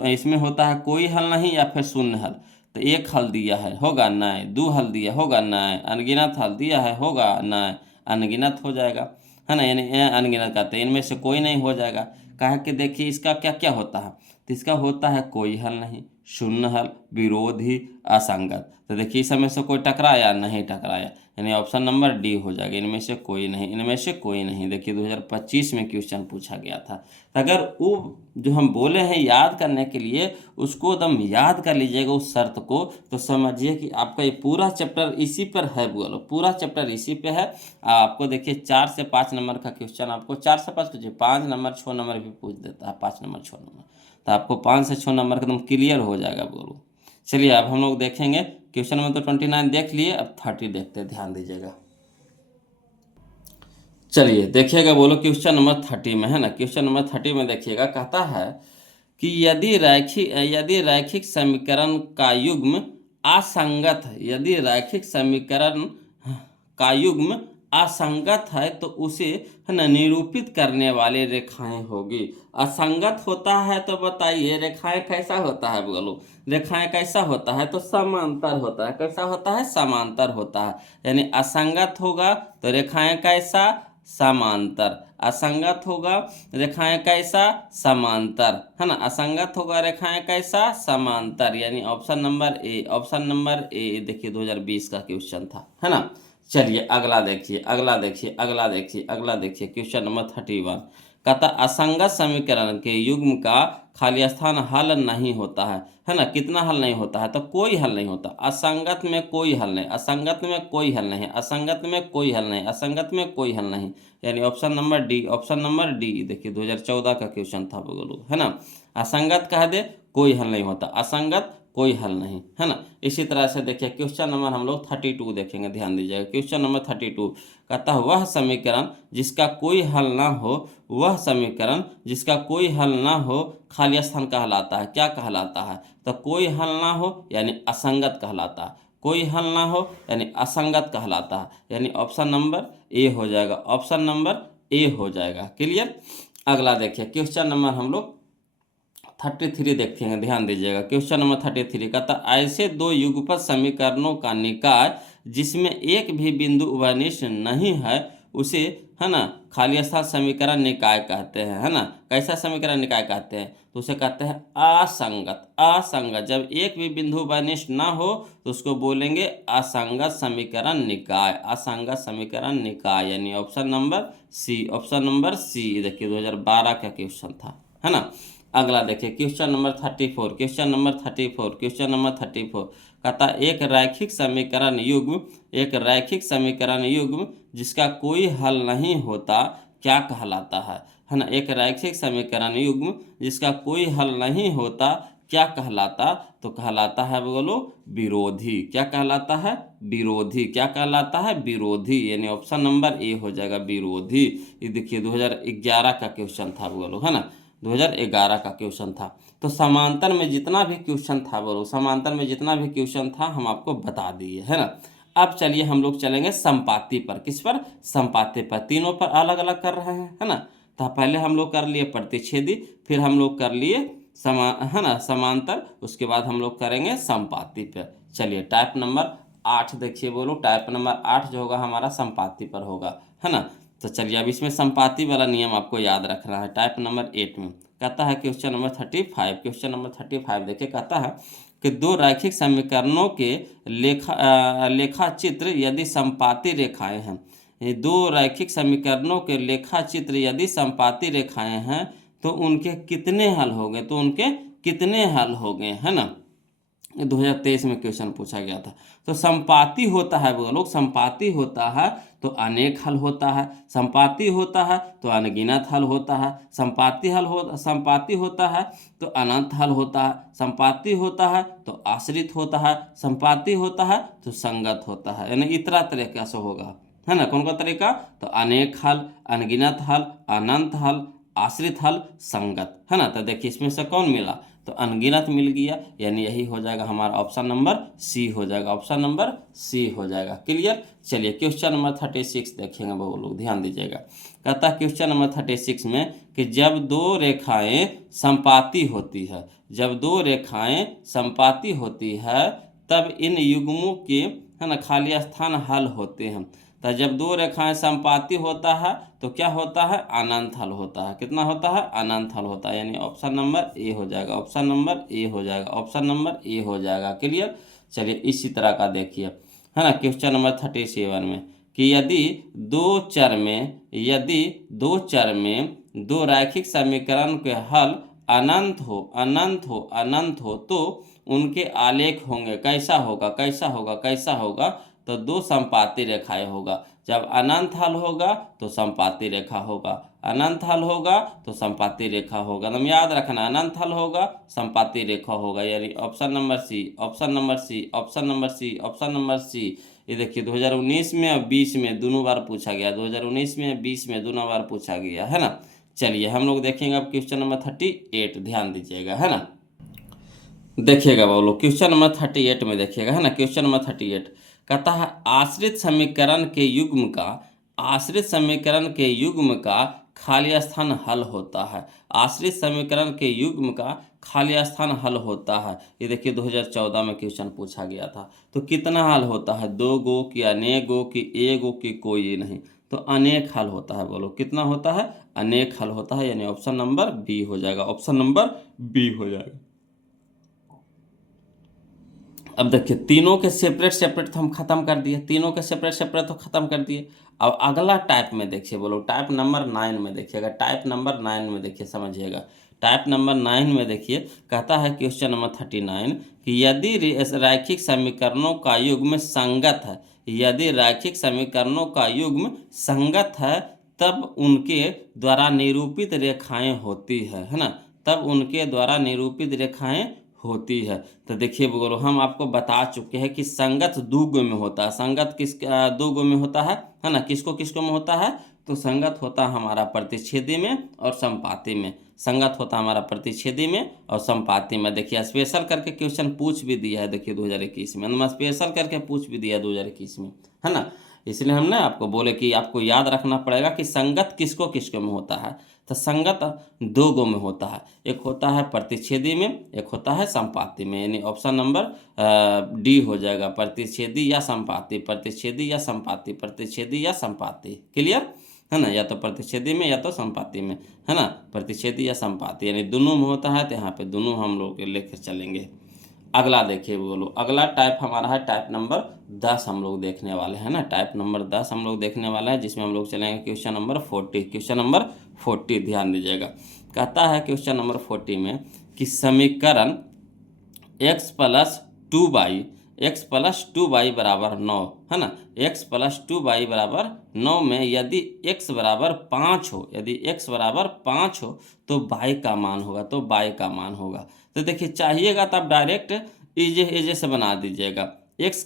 इसमें होता है कोई हल नहीं या फिर शून्य हल। तो एक हल दिया है, होगा नहीं, दो हल दिया होगा नहीं, अनगिनत हल दिया है, होगा नहीं, अनगिनत हो जाएगा, है ना? यानी अनगिनत कहते हैं, इनमें से कोई नहीं हो जाएगा। कहा कि देखिए इसका क्या क्या होता है, तो इसका होता है कोई हल नहीं, शून्य हल, विरोधी, असंगत। तो देखिए इस समय से कोई टकराया नहीं, टकराया, यानी ऑप्शन नंबर डी हो जाएगा, इनमें से कोई नहीं, इनमें से कोई नहीं। देखिए 2025 में क्वेश्चन पूछा गया था। तो अगर वो जो हम बोले हैं याद करने के लिए, उसको एकदम याद कर लीजिएगा उस शर्त को, तो समझिए कि आपका ये पूरा चैप्टर इसी पर है। बोलो पूरा चैप्टर इसी पे है। आपको देखिए 4 से 5 नंबर का क्वेश्चन, आपको 4 से 5 पूछिए, 5 नंबर 6 नंबर भी पूछ देता है, 5 नंबर 6 नंबर, तो आपको 5 से 6 नंबर एकदम क्लियर हो जाएगा। बोलो चलिए अब हम लोग देखेंगे क्वेश्चन नंबर तो 29 देख लिए, अब 30 देखते हैं, ध्यान दीजिएगा। चलिए देखिएगा, बोलो क्वेश्चन नंबर 30 में है ना, क्वेश्चन नंबर 30 में देखिएगा, कहता है कि यदि रैखिक समीकरण का युग्म असंगत है, यदि रैखिक समीकरण का युग्म असंगत है तो उसे है ना निरूपित करने वाले रेखाएं होगी। असंगत होता है तो बताइए रेखाएं कैसा होता है? बोलो रेखाएं कैसा होता है? तो समांतर होता है। कैसा होता है? समांतर होता है। यानी असंगत होगा तो रेखाएं कैसा? समांतर। असंगत होगा रेखाएं कैसा? समांतर, है ना? असंगत होगा रेखाएं कैसा? समांतर। यानी option number A, option number A. देखिए 2020 का क्वेश्चन था, है ना? चलिए अगला देखिए, अगला देखिए, अगला देखिए, अगला देखिए, क्वेश्चन नंबर 31 कहता असंगत समीकरण के युग्म का खाली स्थान हल नहीं होता है ना? कितना हल नहीं होता है? तो कोई हल नहीं होता। असंगत में कोई हल नहीं, असंगत में कोई हल नहीं, असंगत में कोई हल नहीं, असंगत में कोई हल नहीं। यानी option number D, option number D. देखिए 2014 का क्वेश्चन था, बोलो है ना? असंगत कह दे कोई हल नहीं होता, असंगत कोई हल नहीं, है ना? इसी तरह से देखिए क्वेश्चन नंबर हम लोग 32 देखेंगे, ध्यान दीजिएगा। क्वेश्चन नंबर 32 कहता है वह समीकरण जिसका कोई हल ना हो, वह समीकरण जिसका कोई हल ना हो खाली स्थान कहलाता है। क्या कहलाता है? तो कोई हल ना हो यानी असंगत कहलाता है, कोई हल ना हो यानी असंगत कहलाता है। यानी ऑप्शन नंबर ए हो जाएगा, ऑप्शन नंबर ए हो जाएगा। क्लियर? अगला देखिए क्वेश्चन नंबर हम लोग 33 देखेंगे, ध्यान दीजिएगा। क्वेश्चन नंबर 33 कहता ऐसे दो युगपत समीकरणों का निकाय जिसमें एक भी बिंदु उभयनिष्ठ नहीं है उसे, है ना, खाली स्थान समीकरण निकाय कहते हैं, है ना। कैसा समीकरण निकाय कहते हैं, तो उसे कहते हैं असंगत। असंगत, जब एक भी बिंदु वनिष्ठ ना हो तो उसको बोलेंगे असंगत समीकरण निकाय। असंगत समीकरण निकाय यानी option number C. Option number C, देखिए 2012 का क्वेश्चन था, है ना। अगला देखिए question number 34। Question number 34, question number 34 कहता एक रैखिक समीकरण युग्म, एक रैखिक समीकरण युग्म जिसका कोई हल नहीं होता क्या कहलाता है ना। एक रैखिक समीकरण युग्म जिसका कोई हल नहीं होता क्या कहलाता, तो कहलाता है, बोलो, विरोधी। क्या कहलाता है, विरोधी। क्या कहलाता है, विरोधी, यानी ऑप्शन नंबर ए हो जाएगा, विरोधी। ये देखिए 2011 का क्वेश्चन था, बोलो, है ना, 2011 का क्वेश्चन था। तो समांतर में जितना भी क्वेश्चन था, बोलो, समांतर में जितना भी क्वेश्चन था हम आपको बता दिए, है ना। अब चलिए हम लोग चलेंगे संपाति पर। किस पर, संपाति पर। तीनों पर अलग अलग कर रहे हैं, है ना। तो पहले हम लोग कर लिए प्रतिच्छेदी, फिर हम लोग कर लिए है ना, समांतर, उसके बाद हम लोग करेंगे संपाति पर। चलिए टाइप नंबर 8 देखिए, बोलो, टाइप नंबर 8 जो होगा हमारा संपाति पर होगा, है ना। तो चलिए अब इसमें संपाति वाला नियम आपको याद रखना है। टाइप नंबर 8 में कहता है क्वेश्चन नंबर 35। क्वेश्चन नंबर 35 देखिए, कहता है कि दो रैखिक समीकरणों के लेखा चित्र यदि संपाति रेखाएं हैं। ये दो रैखिक समीकरणों के लेखा चित्र यदि संपाति रेखाएं हैं तो उनके कितने हल हो गए, तो उनके कितने हल हो गए, है ना। 2023 में क्वेश्चन पूछा गया था। तो संपाति होता है, वो लोग, संपाति होता है तो अनेक हल होता है, संपाति होता है तो अनगिनत हल होता है, संपाति होता है तो अनंत हल होता है, संपाति होता है तो आश्रित होता है, संपाति होता है तो संगत होता है, यानी इतना तरीका से होगा, है ना। कौन सा तरीका, तो अनेक हल, अनगिनत हल, अनंत हल, आश्रित हल, संगत, है ना। तो देखिए इसमें से कौन मिला, तो अनगिनत मिल गया, यानी यही हो जाएगा हमारा ऑप्शन नंबर सी हो जाएगा, ऑप्शन नंबर सी हो जाएगा। क्लियर। चलिए क्वेश्चन नंबर 36 देखेंगे, वो लोग ध्यान दीजिएगा। कहता है क्वेश्चन नंबर 36 में कि जब दो रेखाएं संपाति होती है, जब दो रेखाएं संपाति होती है तब इन युग्मों के, है ना, खाली स्थान हल होते हैं। तो जब दो रेखाएं संपाति होता है तो क्या होता है, अनंत हल होता है। कितना होता है, अनंत हल होता है, यानी ऑप्शन नंबर ए हो जाएगा, ऑप्शन नंबर ए हो जाएगा, ऑप्शन नंबर ए हो जाएगा। क्लियर। चलिए इसी तरह का देखिए, है ना, क्वेश्चन नंबर 37 में कि यदि दो चर में दो रैखिक समीकरण के हल अनंत हो तो उनके आलेख होंगे। कैसा होगा, कैसा होगा, कैसा होगा, तो दो संपाति रेखाएं होगा। जब अनंत हल होगा तो संपाति रेखा होगा, अनंत हल होगा तो संपाति रेखा होगा। हम याद रखना, अनंत हल होगा, संपाति रेखा होगा, यानी option number C, option number C, option number C, option number C. ये देखिए 2019 में और 20 में दोनों बार पूछा गया, 2019 में 20 में दोनों बार पूछा गया, है ना। चलिए हम लोग देखेंगे अब क्वेश्चन नंबर 38, ध्यान दीजिएगा, है ना। देखिएगा वो लोग क्वेश्चन नंबर 38 में देखिएगा, है ना। क्वेश्चन नंबर 38 कहता है आश्रित समीकरण के युग्म का, आश्रित समीकरण के युग्म का खाली स्थान हल होता है। आश्रित समीकरण के युग्म का खाली स्थान हल होता है। ये देखिए 2014 में क्वेश्चन पूछा गया था। तो कितना हल होता है, दो गो कि अनेक गो कि एक गो कि कोई नहीं, तो अनेक हल होता है। बोलो कितना होता है, अनेक हल होता है, यानी ऑप्शन नंबर बी हो जाएगा, ऑप्शन नंबर बी हो जाएगा। अब देखिए तीनों के सेपरेट तो हम खत्म कर दिए, तीनों के सेपरेट तो खत्म कर दिए। अब अगला टाइप में देखिए, बोलो टाइप नंबर 9 में देखिएगा, टाइप नंबर 9 में देखिए, समझिएगा। टाइप नंबर 9 में देखिए, कहता है क्वेश्चन नंबर 39 कि यदि रैखिक समीकरणों का युग्म संगत है, यदि रैखिक समीकरणों का युग्म संगत है तब उनके द्वारा निरूपित रेखाएं होती है ना, तब उनके द्वारा निरूपित रेखाएं होती है। तो देखिए बोलो, हम आपको बता चुके हैं कि संगत दो गो में होता है। संगत किस दो गो में होता है ना, किसको किसको में होता है, तो संगत होता है हमारा प्रतिच्छेदी में और संपाति में। संगत होता है हमारा प्रतिच्छेदी में और संपाति में। देखिए स्पेशल करके क्वेश्चन पूछ भी दिया है, देखिए 2021 में, स्पेशल करके पूछ भी दिया 2021 में, है ना। इसलिए हमने आपको बोले कि आपको याद रखना पड़ेगा कि संगत किसको किसको में होता है। तो संगत दो गो में होता है, एक होता है प्रतिच्छेदी में, एक होता है संपाती में। यानी ऑप्शन नंबर डी हो जाएगा, प्रतिच्छेदी या संपाती, प्रतिच्छेदी या संपाती, प्रतिच्छेदी या संपाती। क्लियर है ना, या तो प्रतिच्छेदी में या तो संपाती में, है ना, प्रतिच्छेदी या संपाती, यानी दोनों में होता है। तो यहाँ पे दोनों हम लोग लेकर चलेंगे। अगला देखिए बोलो, अगला टाइप हमारा है टाइप नंबर 10 हम लोग देखने वाले हैं ना, टाइप नंबर 10 हम लोग देखने वाले हैं, जिसमें हम लोग चलेंगे क्वेश्चन नंबर 40। क्वेश्चन नंबर 40 ध्यान दीजिएगा। कहता है क्वेश्चन नंबर 40 में कि समीकरण x plus 2y, x plus 2y बराबर 9, है ना, x प्लस 2y बराबर 9 में यदि x बराबर 5 हो, यदि x बराबर 5 हो तो y का मान होगा, तो y का मान होगा। तो देखिए चाहिएगा तो आप डायरेक्ट एजे से बना दीजिएगा। x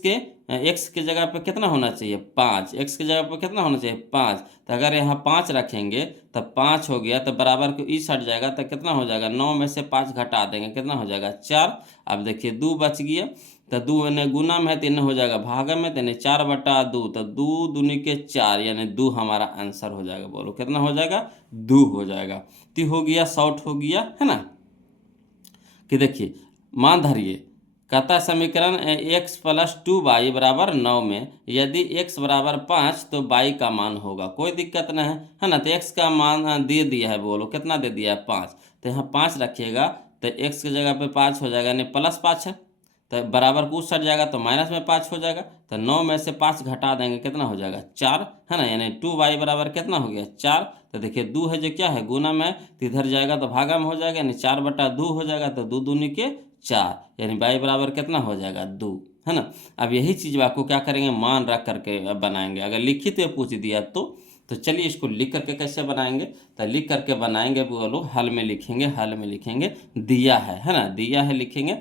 के जगह पे कितना होना चाहिए 5, x के जगह पे कितना होना चाहिए 5। तो अगर यहाँ 5 रखेंगे तो 5 हो गया, तो बराबर को ई हट जाएगा, तो कितना हो जाएगा 9 में से 5 घटा देंगे, कितना हो जाएगा 4। अब देखिए 2 बच गया, तो 2 इन्हें गुना में है तो इन्हें हो जाएगा भागा में, तो इन्हें 4/2, तो 2 दूनी के 4, यानी 2 हमारा आंसर हो जाएगा। बोलो कितना हो जाएगा 2 हो जाएगा। तो हो गया शॉर्ट हो गया, है ना। कि देखिए मान धरिए, कहता है समीकरण x प्लस 2y बराबर 9 में यदि x बराबर 5 तो y का मान होगा। कोई दिक्कत नहीं है ना। तो x का मान दे दिया है, बोलो कितना दे दिया है 5। तो यहाँ 5 रखिएगा तो x की जगह पे 5 हो जाएगा, यानी +5 है, तो बराबर को सट जाएगा तो माइनस में 5 हो जाएगा। तो 9 में से 5 घटा देंगे, कितना हो जाएगा 4, है ना, यानी 2y बराबर कितना हो गया 4। तो देखिए 2 है जो क्या है गुना में, तो इधर जाएगा तो भागा में हो जाएगा, यानी 4/2 हो जाएगा, तो 2 दूनी के 4, यानी y बराबर कितना हो जाएगा 2, है ना। अब यही चीज़ आपको क्या करेंगे मान रख करके बनाएंगे। अगर लिखित में पूछ दिया तो चलिए इसको लिख करके कैसे बनाएंगे। तो लिख करके बनाएंगे, बोलो हल में लिखेंगे, हल में लिखेंगे दिया है ना, दिया है लिखेंगे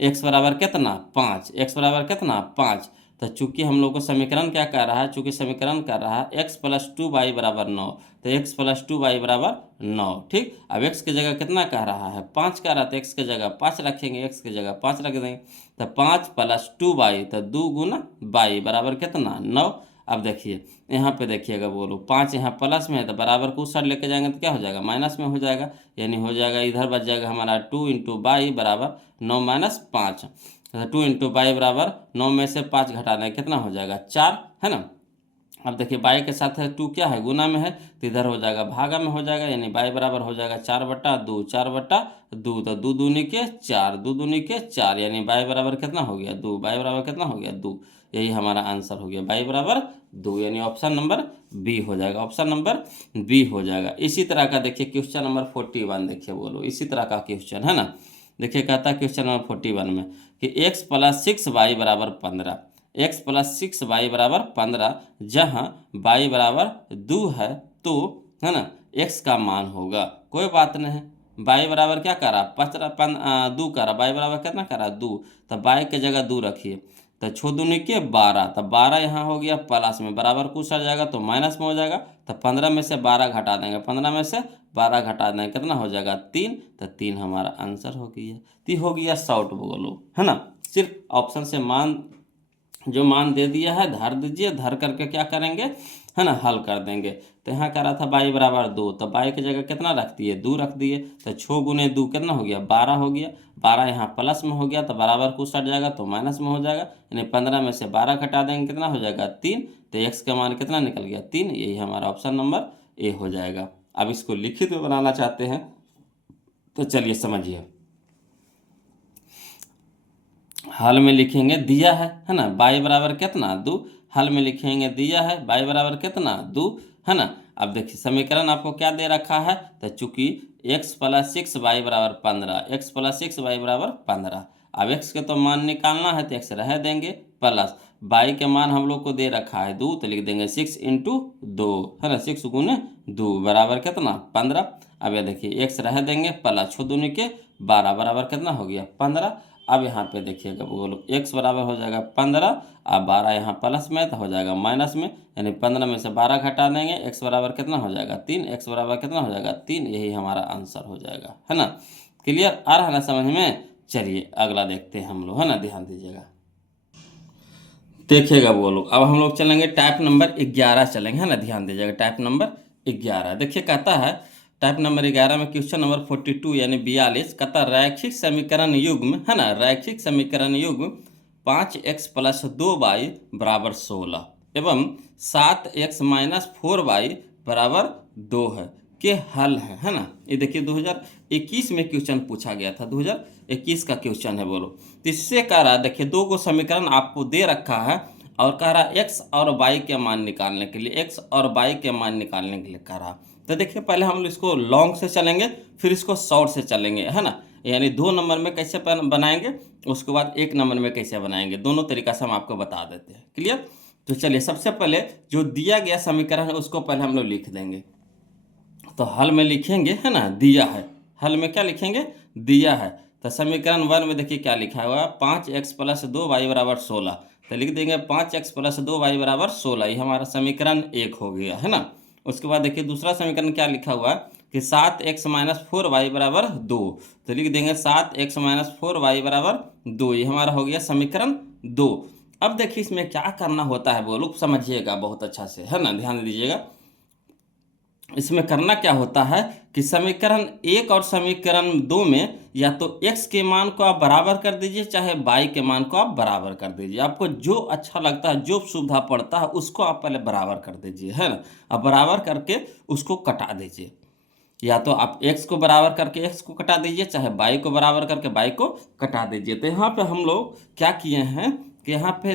x बराबर कितना 5, x बराबर कितना 5। तो चूंकि हम लोग को समीकरण क्या कह रहा है, चूंकि समीकरण कर रहा है x प्लस 2y बराबर 9, तो x प्लस 2y बराबर 9। ठीक, अब x की जगह कितना कह रहा है 5 कह रहा है, तो x की जगह 5 रखेंगे, x की जगह 5 रख देंगे, तो 5 प्लस 2y, तो 2 गुना y बराबर कितना 9। अब देखिए यहाँ पे देखिएगा, बोलो 5 यहाँ प्लस में है तो बराबर को उस साइड लेके जाएंगे तो क्या हो जाएगा माइनस में हो जाएगा, यानी हो जाएगा इधर बच जाएगा हमारा 2 इंटू बाई बराबर 9 माइनस 5। 2 इंटू बाई बराबर 9 में से 5 घटा दें, कितना हो जाएगा 4, है ना। अब देखिए बाई के साथ है 2 क्या है गुना में है, तो इधर हो जाएगा भागा में हो जाएगा, यानी बाई बराबर हो जाएगा 4/2, 4/2, तो 2 दूनी के 4, 2 दूनी के 4, यानी बाई बराबर कितना हो गया 2, बाई बराबर कितना हो गया 2। यही हमारा आंसर हो गया बाई बराबर 2, यानी ऑप्शन नंबर बी हो जाएगा, ऑप्शन नंबर बी हो जाएगा। इसी तरह का देखिए क्वेश्चन नंबर 41 देखिए, बोलो इसी तरह का क्वेश्चन है ना। देखिए कहता है क्वेश्चन नंबर 41 में कि x प्लस 6y बराबर 15, x प्लस 6y बराबर 15 जहाँ y बराबर 2 है, तो है ना x का मान होगा। कोई बात नहीं, y बराबर क्या कर रहा 2 कर रहा, y बराबर कितना कर रहा 2, तो y के जगह 2 रखिए, तो 6 दूनी के 12, तो 12 यहाँ हो गया प्लस में, बराबर कुछ आ जाएगा तो माइनस में हो जाएगा, तो 15 में से 12 घटा देंगे, 15 में से 12 घटा देंगे, कितना हो जाएगा 3, तो 3 हमारा आंसर हो गया। तो हो गया शॉर्ट, बोलो है ना। सिर्फ ऑप्शन से मान जो मान दे दिया है धर दीजिए, धर करके क्या करेंगे है ना हल कर देंगे। तो यहाँ कह रहा था बाई बराबर 2, तो बाई की जगह कितना रख दिए 2 रख दिए, तो 6 गुने 2 कितना हो गया 12 हो गया, 12 यहाँ प्लस में हो गया तो बराबर कुछ हट जाएगा तो माइनस में हो जाएगा, यानी 15 में से 12 घटा देंगे कितना हो जाएगा 3, तो x का मान कितना निकल गया 3। यही हमारा ऑप्शन नंबर ए हो जाएगा। अब इसको लिखित में बनाना चाहते हैं तो चलिए समझिए, हल में लिखेंगे दिया है ना बाई बराबर कितना 2, हल में लिखेंगे दिया है बाई बराबर कितना 2, है ना। अब देखिए समीकरण आपको क्या दे रखा है, तो चूंकि x प्लस 6y बराबर 15, x प्लस 6y बराबर 15, अब x के तो मान निकालना है तो x रह देंगे, प्लस y के मान हम लोग को दे रखा है 2, तो लिख देंगे 6 इंटू 2, है ना, 6 गुने 2 बराबर कितना 15। अब ये देखिए x रह देंगे प्लस 6 दूनी के 12 बराबर कितना हो गया 15। अब यहाँ पे देखिएगा बोलो x बराबर हो जाएगा 15, अब 12 यहाँ प्लस में तो हो जाएगा माइनस में, यानी 15 में से 12 घटा देंगे, x बराबर कितना हो जाएगा 3, x बराबर कितना हो जाएगा 3, यही हमारा आंसर हो जाएगा, है ना। क्लियर आ रहा है ना समझ में। चलिए अगला देखते हैं हम लोग, है ना, ध्यान दीजिएगा। देखिएगा वो लोग। अब हम लोग चलेंगे टाइप नंबर 11 चलेंगे, है ना, ध्यान दीजिएगा। टाइप नंबर 11 देखिए, कहता है टाइप नंबर 11 में क्वेश्चन नंबर 42 यानी 42, कहता है रैखिक समीकरण युग्म, है ना, रैखिक समीकरण युग्म 5x प्लस 2y बराबर 16 एवं 7x माइनस 4y बराबर 2 है के हल है ना। ये देखिए 2021 में क्वेश्चन पूछा गया था, 2021 का क्वेश्चन है बोलो। तो इससे कह रहा है, देखिए दो को समीकरण आपको दे रखा है और कह रहा है एक्स और वाई के मान निकालने के लिए, एक्स और वाई के मान निकालने के लिए कह रहा। तो देखिए पहले हम इसको लॉन्ग से चलेंगे, फिर इसको शॉर्ट से चलेंगे, है ना, यानी 2 नंबर में कैसे बनाएंगे, उसके बाद 1 नंबर में कैसे बनाएंगे, दोनों तरीका से हम आपको बता देते हैं। क्लियर। तो चलिए सबसे पहले जो दिया गया समीकरण है उसको पहले हम लोग लिख देंगे। तो हल में लिखेंगे, है ना, दिया है, हल में क्या लिखेंगे, दिया है। तो समीकरण 1 में देखिए क्या लिखा हुआ है, 5x प्लस 2y बराबर 16। तो लिख देंगे 5x प्लस 2y बराबर 16, ये हमारा समीकरण 1 हो गया, है ना। उसके बाद देखिए दूसरा समीकरण क्या लिखा हुआ है कि 7x माइनस 4y बराबर 2। तो लिख देंगे 7x माइनस 4y बराबर 2, ये हमारा हो गया समीकरण 2। अब देखिए इसमें क्या करना होता है वो लोग समझिएगा बहुत अच्छा से, है ना, ध्यान दीजिएगा। इसमें करना क्या होता है कि समीकरण 1 और समीकरण 2 में या तो x के मान को आप बराबर कर दीजिए, चाहे y के मान को आप बराबर कर दीजिए। आपको जो अच्छा लगता है, जो सुविधा पड़ता है उसको आप पहले बराबर कर दीजिए, है ना। अब बराबर करके उसको कटा दीजिए, या तो आप x को बराबर करके x को कटा दीजिए, चाहे y को बराबर करके y को कटा दीजिए। तो यहाँ पे हम लोग क्या किए हैं कि यहाँ पे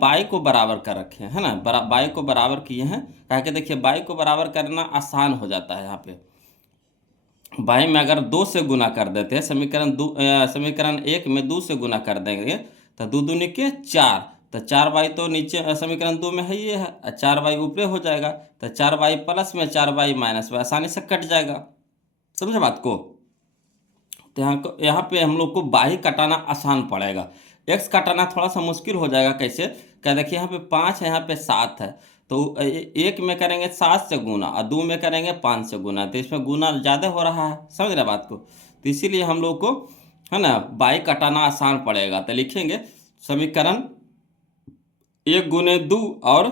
y को बराबर कर रखे हैं, है ना, y को बराबर किए हैं। कहा कि देखिए y को बराबर करना आसान हो जाता है। यहाँ पे y में अगर 2 से गुना कर देते हैं, समीकरण 1 में 2 से गुना कर देंगे तो 2 दूनी के 4, तो 4y तो नीचे समीकरण 2 में है, ये है, 4y ऊपर हो जाएगा। तो 4y प्लस में 4y माइनस में आसानी से कट जाएगा, समझे बात को। तो यहाँ पे हम लोग को y कटाना आसान पड़ेगा, x कटाना थोड़ा सा मुश्किल हो जाएगा। कैसे, क्या देखिए यहाँ पे 5 है, यहाँ पे 7 है, तो 1 में करेंगे 7 से गुना और 2 में करेंगे 5 से गुना, तो इसमें गुना ज़्यादा हो रहा है, समझ रहे बात को। तो इसीलिए हम लोग को, है ना, y कटाना आसान पड़ेगा। तो लिखेंगे समीकरण 1 गुने 2 और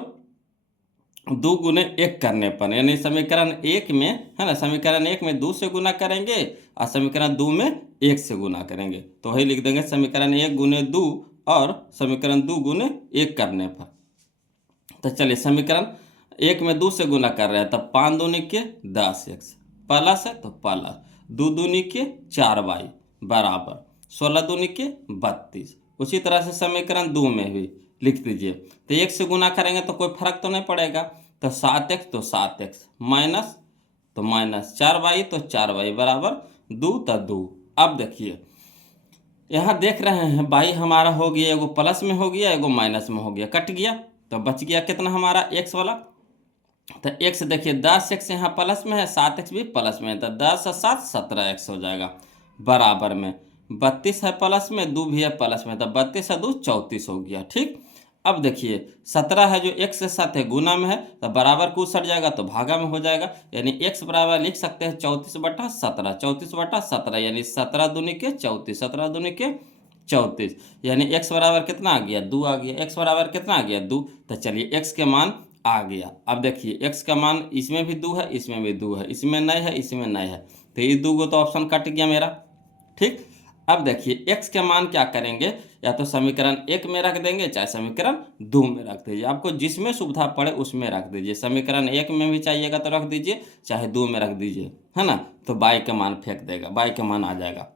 2 गुने 1 करने पर, यानी समीकरण 1 में, है ना, समीकरण 1 में 2 से गुना करेंगे और समीकरण 2 में 1 से गुना करेंगे। तो वही लिख देंगे समीकरण 1 गुने 2 और समीकरण 2 गुने 1 करने पर। तो चलिए समीकरण 1 में 2 से गुना कर रहे हैं, तब 5 दूनी के 10x प्लस है तो प्लस 2 दूनी के 4y बराबर 16 दूनी के 32। उसी तरह से समीकरण 2 में भी लिख दीजिए। तो 1 से गुना करेंगे तो कोई फर्क तो नहीं पड़ेगा, तो 7x तो 7x माइनस तो माइनस 4y तो 4y बराबर 2 तो 2। अब देखिए यहाँ देख रहे हैं y हमारा हो गया, एगो प्लस में हो गया, एगो माइनस में हो गया, कट गया, तो बच गया कितना हमारा x वाला। तो x देखिए 10x यहाँ प्लस में है, 7x भी प्लस में है, तो 10 और 7 17x हो जाएगा बराबर में 32 है प्लस में, 2 भी है प्लस में, तो 32 और 2 34 हो गया। ठीक। अब देखिए 17 है जो x के साथ है गुना में है, तो बराबर को सट जाएगा तो भागा में हो जाएगा, यानी x बराबर लिख सकते हैं 34/17, 34/17 यानी 17 दूनी के 34, 17 दूनी के 34, यानी x बराबर कितना आ गया, 2 आ गया। x बराबर कितना आ गया, 2। तो चलिए x के मान आ गया। अब देखिए x का मान इसमें भी 2 है, इसमें भी 2 है, इसमें नहीं है, इसमें नहीं है, तो ये 2 को तो ऑप्शन कट गया मेरा। ठीक। अब देखिए x के मान क्या करेंगे, या तो समीकरण 1 में रख देंगे, चाहे समीकरण 2 में रख दीजिए, आपको जिसमें सुविधा पड़े उसमें रख दीजिए। समीकरण 1 में भी चाहिएगा तो रख दीजिए, चाहे 2 में रख दीजिए, है ना। तो y का मान फेंक देगा, y का मान आ जाएगा।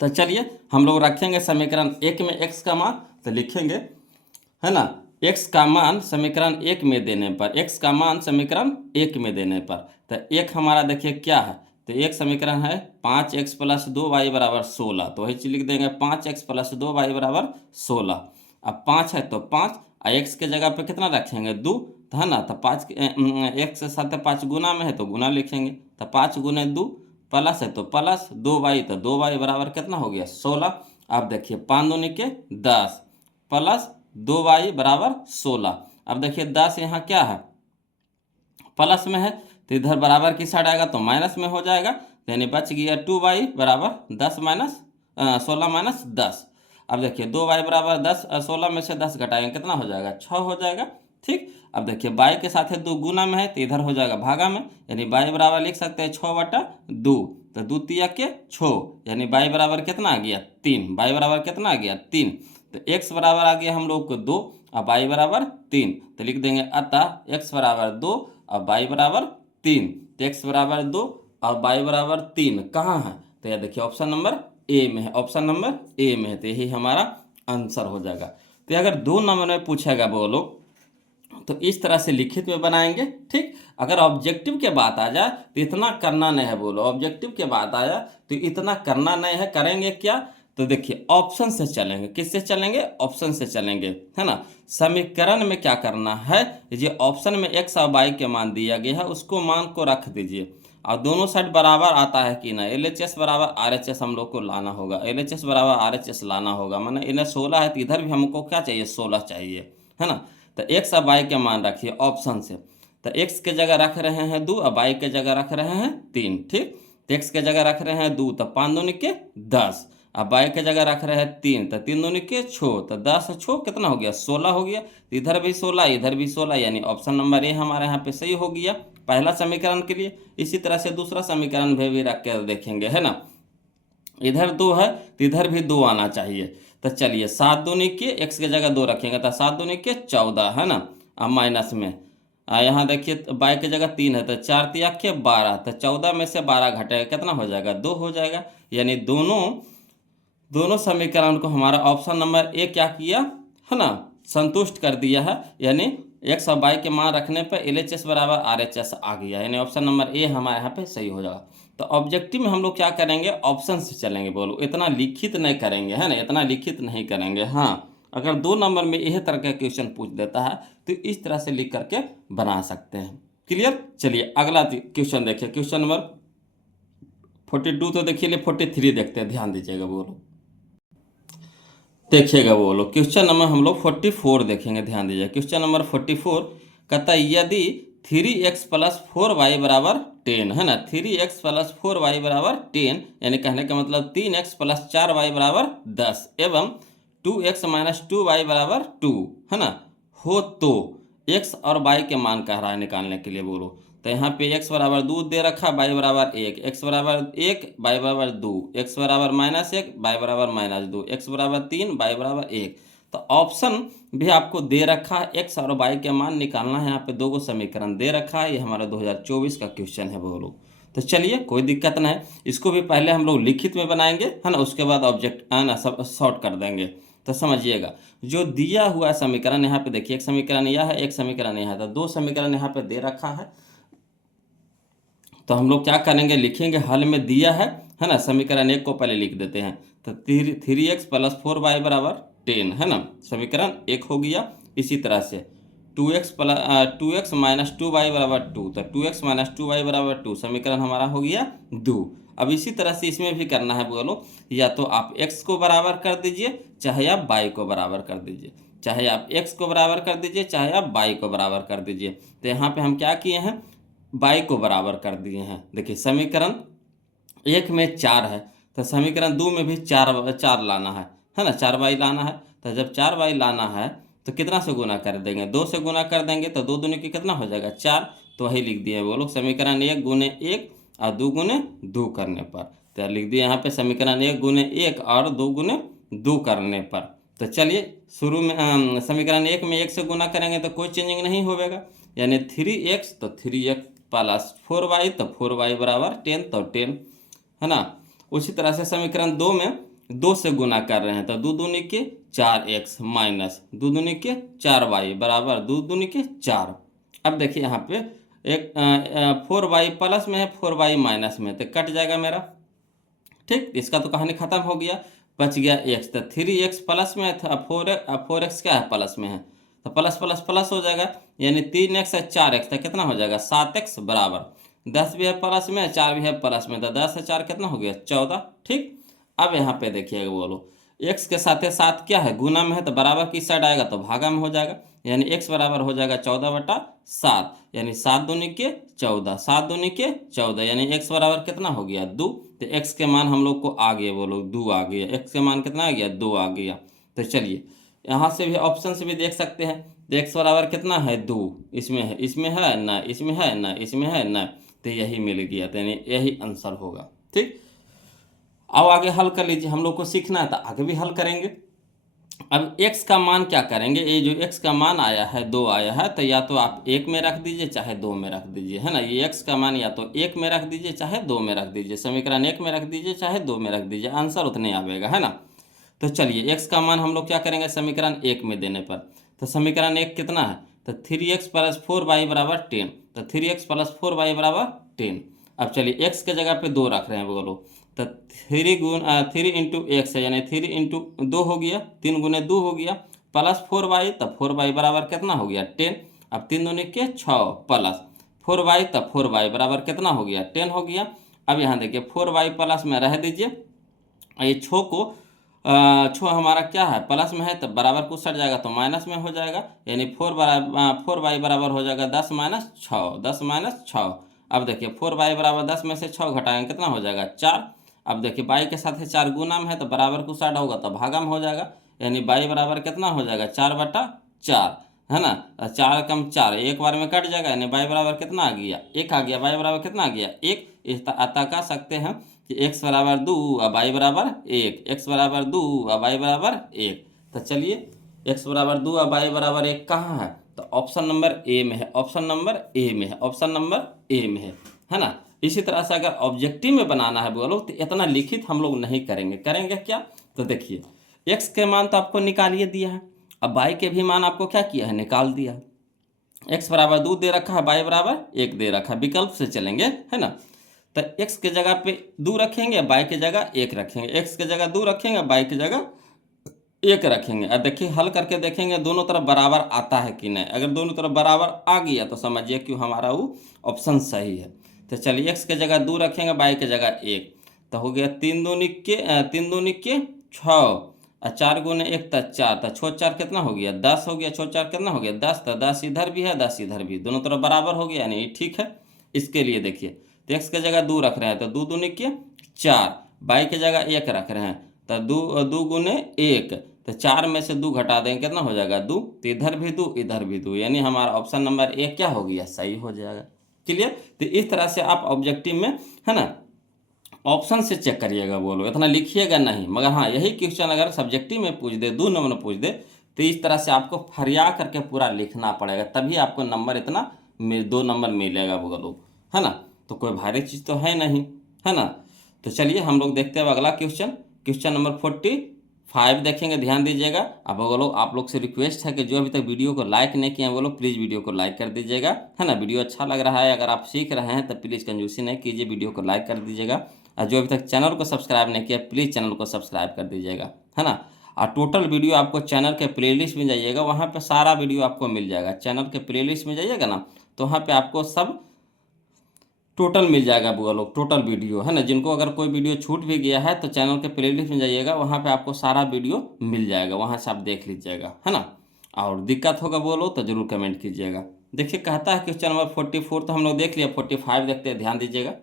तो चलिए हम लोग रखेंगे समीकरण 1 में x का मान, तो लिखेंगे, है ना, x का मान समीकरण 1 में देने पर, x का मान समीकरण 1 में देने पर, तो 1 हमारा देखिए क्या है, तो एक समीकरण है 5x प्लस 2y बराबर 16, तो वही चीज लिख देंगे 5x प्लस 2y बराबर 16। अब 5 है तो 5 और x के जगह पे कितना रखेंगे 2, तो है ना, तो 5 x के साथ 5 गुना में है तो गुना लिखेंगे, तो 5 गुने 2 प्लस है तो प्लस 2y, तो 2y बराबर कितना हो गया 16। अब देखिए 5 दूनी के 10 प्लस 2y बराबर 16। अब देखिए 10 यहाँ क्या है प्लस में है, तो इधर बराबर की साइड आएगा तो माइनस में हो जाएगा, यानी बच गया 2y बराबर 10 माइनस 16 माइनस 10। अब देखिए 2y बराबर 10, 16 में से 10 घटाएंगे कितना हो जाएगा, 6 हो जाएगा। ठीक, अब देखिए y के साथ है 2 गुना में है तो इधर हो जाएगा भागा में, यानी y बराबर लिख सकते हैं 6/2, तो 2 तिया के 6, यानी y बराबर कितना आ गया 3, y बराबर कितना आ गया 3, तो x बराबर आ गया हम लोग को 2 और y बराबर 3, तो लिख देंगे अतः x बराबर 2 और y बराबर 3, तो x बराबर 2 और y बराबर 3 कहाँ है, तो यह देखिए ऑप्शन नंबर ए में है, ऑप्शन नंबर ए में है, तो यही हमारा आंसर हो जाएगा। तो अगर 2 नंबर में पूछेगा बोलो तो इस तरह से लिखित में बनाएंगे। ठीक, अगर ऑब्जेक्टिव के बात आ जाए तो इतना करना नहीं है, बोलो ऑब्जेक्टिव के बात आया तो इतना करना नहीं है, करेंगे क्या, तो देखिए ऑप्शन से चलेंगे, किससे चलेंगे, ऑप्शन से चलेंगे, है ना। समीकरण में क्या करना है, ये ऑप्शन में x और y के मान दिया गया है, उसको मान को रख दीजिए और दोनों साइड बराबर आता है कि ना, LHS बराबर RHS हम लोग को लाना होगा, LHS बराबर RHS लाना होगा, माने इन्हें 16 है तो इधर भी हमको क्या चाहिए 16 चाहिए, है ना। तो x और y के मान रखिए ऑप्शन से, तो x के जगह रख रहे हैं 2 और y के जगह रख रहे हैं 3। ठीक, तो x के जगह रख रहे हैं 2 तो 5 दूनी के 10, अब y के जगह रख रहे हैं 3 तो 3 दूनी के 6, तो 10 6 कितना हो गया 16 हो गया, तो इधर भी 16 इधर भी 16, यानी ऑप्शन नंबर ए हमारे यहाँ पे सही हो गया पहला समीकरण के लिए। इसी तरह से दूसरा समीकरण भी रख कर देखेंगे, है ना, इधर 2 है तो इधर भी 2 आना चाहिए, तो चलिए 7 दूनी के x के जगह 2 रखेंगे तो 7 दूनी के 14, है ना, अब माइनस में यहाँ देखिए y के जगह 3 है तो 4 तिया के 12, तो 14 में से 12 घटेगा कितना हो जाएगा 2 हो जाएगा, यानी दोनों समीकरण को हमारा ऑप्शन नंबर ए क्या किया, है ना, संतुष्ट कर दिया है, यानी x और y के मान रखने पर LHS बराबर RHS आ गया, यानी ऑप्शन नंबर ए हमारे यहाँ पे सही हो जाएगा। तो ऑब्जेक्टिव में हम लोग क्या करेंगे, ऑप्शन से चलेंगे, बोलो इतना लिखित नहीं करेंगे, है ना, इतना लिखित नहीं करेंगे। हाँ, अगर 2 नंबर में यह तरह का क्वेश्चन पूछ देता है तो इस तरह से लिख करके बना सकते हैं। क्लियर, चलिए अगला क्वेश्चन देखिए, क्वेश्चन नंबर 42, तो देखिए 43 देखते हैं, ध्यान दीजिएगा, बोलो देखिएगा, बोलो क्वेश्चन नंबर हम लोग 44 देखेंगे, ध्यान दीजिए। क्वेश्चन नंबर 44 कहता है यदि 3x + 4y बराबर 10, है ना, 3x + 4y बराबर 10, यानी कहने का मतलब 3x + 4y बराबर 10 एवं 2x - 2y बराबर 2, है ना, हो तो x और y के मान कह रहा है निकालने के लिए, बोलो। तो यहाँ पे x बराबर 2 दे रखा, y बराबर 1, x बराबर 1, y बराबर 2, x बराबर -1, y बराबर -2, x बराबर 3, y बराबर 1। तो ऑप्शन भी आपको दे रखा है, x और y के मान निकालना है, यहाँ पे 2 समीकरण दे रखा है, ये हमारा 2024 का क्वेश्चन है, बोलो। तो चलिए कोई दिक्कत नहीं है, इसको भी पहले हम लोग लिखित में बनाएंगे, है ना, उसके बाद ऑब्जेक्ट है ना सब शॉर्ट कर देंगे। तो समझिएगा जो दिया हुआ समीकरण यहाँ पे देखिए, एक समीकरण यह है, एक समीकरण यह है, तो 2 समीकरण यहाँ पे दे रखा है। तो हम लोग क्या करेंगे, लिखेंगे हल में दिया है ना, समीकरण 1 को पहले लिख देते हैं, तो 3x + 4y बराबर 10, है ना, समीकरण 1 हो गया। इसी तरह से 2x - 2y बराबर 2, तो 2x - 2y बराबर 2 समीकरण हमारा हो गया 2। अब इसी तरह से इसमें भी करना है, बोलो या तो आप x को बराबर कर दीजिए, चाहे आप y को बराबर कर दीजिए, चाहे आप x को बराबर कर दीजिए, चाहे आप y को बराबर कर दीजिए। तो यहाँ पे हम क्या किए हैं, y को बराबर कर दिए हैं। देखिए समीकरण 1 में 4 है, तो समीकरण 2 में भी 4 लाना है ना, 4y लाना है। तो जब 4y लाना है तो कितना से गुना कर देंगे, 2 से गुना कर देंगे, तो 2 दूनी की कितना हो जाएगा 4, तो वही लिख दिए वो लोग समीकरण 1 × 1 और 2 × 2 करने पर, तो लिख दिए यहाँ पे समीकरण 1 × 1 और 2 × 2 करने पर। तो चलिए शुरू में समीकरण 1 में 1 से गुना करेंगे तो कोई चेंजिंग नहीं होगा, यानी 3x, तो 3x + 4y, तो 4y बराबर 10, तो 10, है ना। उसी तरह से समीकरण 2 में 2 से गुना कर रहे हैं, तो 2 दूनी के 4x - 2 दूनी के 4y बराबर 2 दूनी के 4। अब देखिए यहाँ पे एक 4y प्लस में है, 4y माइनस में, तो कट जाएगा मेरा। ठीक, इसका तो कहानी खत्म हो गया, बच गया x, तो 3x प्लस में था, 4x क्या है प्लस में है, तो प्लस प्लस प्लस हो जाएगा, यानी 3x है 4x, तो कितना हो जाएगा 7x बराबर 10 भी है प्लस में, 4 भी है प्लस में, तो 10 से 4 कितना हो गया 14। ठीक, अब यहाँ पे देखिएगा, बोलो एक्स के साथ क्या है, गुना में है तो बराबर किस साइड आएगा, तो भागा में हो जाएगा, यानी एक्स बराबर हो जाएगा 14/7, यानी 7 दूनी के 14, 7 दूनी के 14, यानी एक्स बराबर कितना हो गया 2। तो एक्स के मान हम लोग को आ गया, बोलो 2 आ गया, एक्स के मान कितना आ गया 2 आ गया। तो चलिए यहाँ से भी ऑप्शन से भी देख सकते हैं, तो एक्स बराबर कितना है 2, इसमें है, इसमें है ना, इसमें है ना, इसमें है ना, तो यही मिल गया, तो यानी यही आंसर होगा। ठीक, अब आगे हल कर लीजिए, हम लोग को सीखना है तो आगे भी हल करेंगे। अब x का मान क्या करेंगे, ये जो x का मान आया है 2 आया है, तो या तो आप 1 में रख दीजिए चाहे 2 में रख दीजिए, है ना। ये x का मान या तो 1 में रख दीजिए चाहे 2 में रख दीजिए, समीकरण 1 में रख दीजिए चाहे 2 में रख दीजिए, आंसर उतने आवेगा, है ना। तो चलिए x का मान हम लोग क्या करेंगे समीकरण 1 में देने पर, तो समीकरण 1 कितना है, तो 3x + 4y = 10, तो 3x + 4y = 10। अब चलिए x के जगह पे 2 रख रहे हैं, बोलो तो 3 इंटू एक्स है, यानी 3 इंटू 2 हो गया, 3 गुने 2 हो गया, प्लस 4y, तब 4y बराबर कितना हो गया 10। अब 3 दूनी के 6 प्लस 4y, तब 4y बराबर कितना हो गया 10 हो गया। अब यहाँ देखिए 4y प्लस में रह दीजिए, ये छो को छो हमारा क्या है प्लस में है, तब बराबर कुछ सट जाएगा तो माइनस में हो जाएगा, यानी 4y बराबर हो जाएगा 10 - 6, 10 - 6। अब देखिए 4y बराबर 10 में से 6 घटाएंगे कितना हो जाएगा 4। अब देखिए y के साथ 4 गुना में है तो बराबर कुछ साइड होगा तो भागा में हो जाएगा, यानी y बराबर कितना हो जाएगा 4/4, है ना। 4 कम 4 एक बार में कट जाएगा, यानी y बराबर कितना आ गया 1 आ गया, y बराबर कितना आ गया 1। अतः कह सकते हैं कि x बराबर 2 और y बराबर 1, x बराबर 2 और y बराबर 1। तो चलिए x बराबर 2 और y बराबर 1 कहाँ है, तो ऑप्शन नंबर ए में है, ऑप्शन नंबर ए में है, ऑप्शन नंबर ए में है ना। इसी तरह से अगर ऑब्जेक्टिव में बनाना है बोलो तो इतना लिखित हम लोग नहीं करेंगे, करेंगे क्या, तो देखिए x के मान तो आपको निकालिए दिया है, अब y के भी मान आपको क्या किया है निकाल दिया है। x बराबर 2 दे रखा है, y बराबर 1 दे रखा है, विकल्प से चलेंगे, है ना। तो x के जगह पे 2 रखेंगे, y के जगह 1 रखेंगे, x के जगह 2 रखेंगे, y की जगह 1 रखेंगे। और देखिए हल करके देखेंगे दोनों तरफ बराबर आता है कि नहीं, अगर दोनों तरफ बराबर आ गया तो समझिए कि हमारा वो ऑप्शन सही है। तो चलिए x के जगह 2 रखेंगे, y के जगह 1, तो हो गया 3 दूनी के 6 और 4 गुने 1 तो 4, तो 6 4 कितना हो गया 10 हो गया, 6 4 कितना हो गया 10, तो 10 इधर भी है 10 इधर भी, दोनों तरफ बराबर हो गया, यानी ठीक है। इसके लिए देखिए तो x के जगह 2 रख रहे हैं तो 2 दूनी के 4, y के जगह 1 रख रहे हैं तो 2 गुने 1, तो 4 में से 2 घटा देंगे कितना हो जाएगा 2, तो इधर भी 2 इधर भी 2, यानी हमारा ऑप्शन नंबर 1 क्या हो गया सही हो जाएगा। क्लियर। तो इस तरह से आप ऑब्जेक्टिव में, है ना, ऑप्शन से चेक करिएगा, बोलो इतना लिखिएगा नहीं, मगर हाँ यही क्वेश्चन अगर सब्जेक्टिव में पूछ दे 2 नंबर पूछ दे तो इस तरह से आपको फरिया करके पूरा लिखना पड़ेगा, तभी आपको नंबर इतना 2 नंबर मिलेगा, बोलो, है ना। तो कोई भारी चीज़ तो है नहीं, है ना। तो चलिए हम लोग देखते हैं अगला क्वेश्चन, क्वेश्चन नंबर 45 देखेंगे, ध्यान दीजिएगा। अब बोलो आप लोग से रिक्वेस्ट है कि जो अभी तक वीडियो को लाइक नहीं किए हैं वो लोग प्लीज़ वीडियो को लाइक कर दीजिएगा, है ना। वीडियो अच्छा लग रहा है, अगर आप सीख रहे हैं तो प्लीज़ कंजूसी नहीं कीजिए, वीडियो को लाइक कर दीजिएगा। और जो अभी तक चैनल को सब्सक्राइब नहीं किया प्लीज़ चैनल को सब्सक्राइब कर दीजिएगा, है ना। और टोटल वीडियो आपको चैनल के प्लेलिस्ट में जाइएगा, वहाँ पे सारा वीडियो आपको मिल जाएगा, चैनल के प्लेलिस्ट में जाइएगा ना तो वहाँ पे आपको सब टोटल मिल जाएगा, बोलो टोटल वीडियो, है ना। जिनको अगर कोई वीडियो छूट भी गया है तो चैनल के प्लेलिस्ट में जाइएगा, वहाँ पे आपको सारा वीडियो मिल जाएगा, वहाँ से आप देख लीजिएगा, है ना। और दिक्कत होगा बोलो तो ज़रूर कमेंट कीजिएगा। देखिए कहता है क्वेश्चन नंबर 44 तो हम लोग देख लिया, 45 देखते हैं, ध्यान दीजिएगा,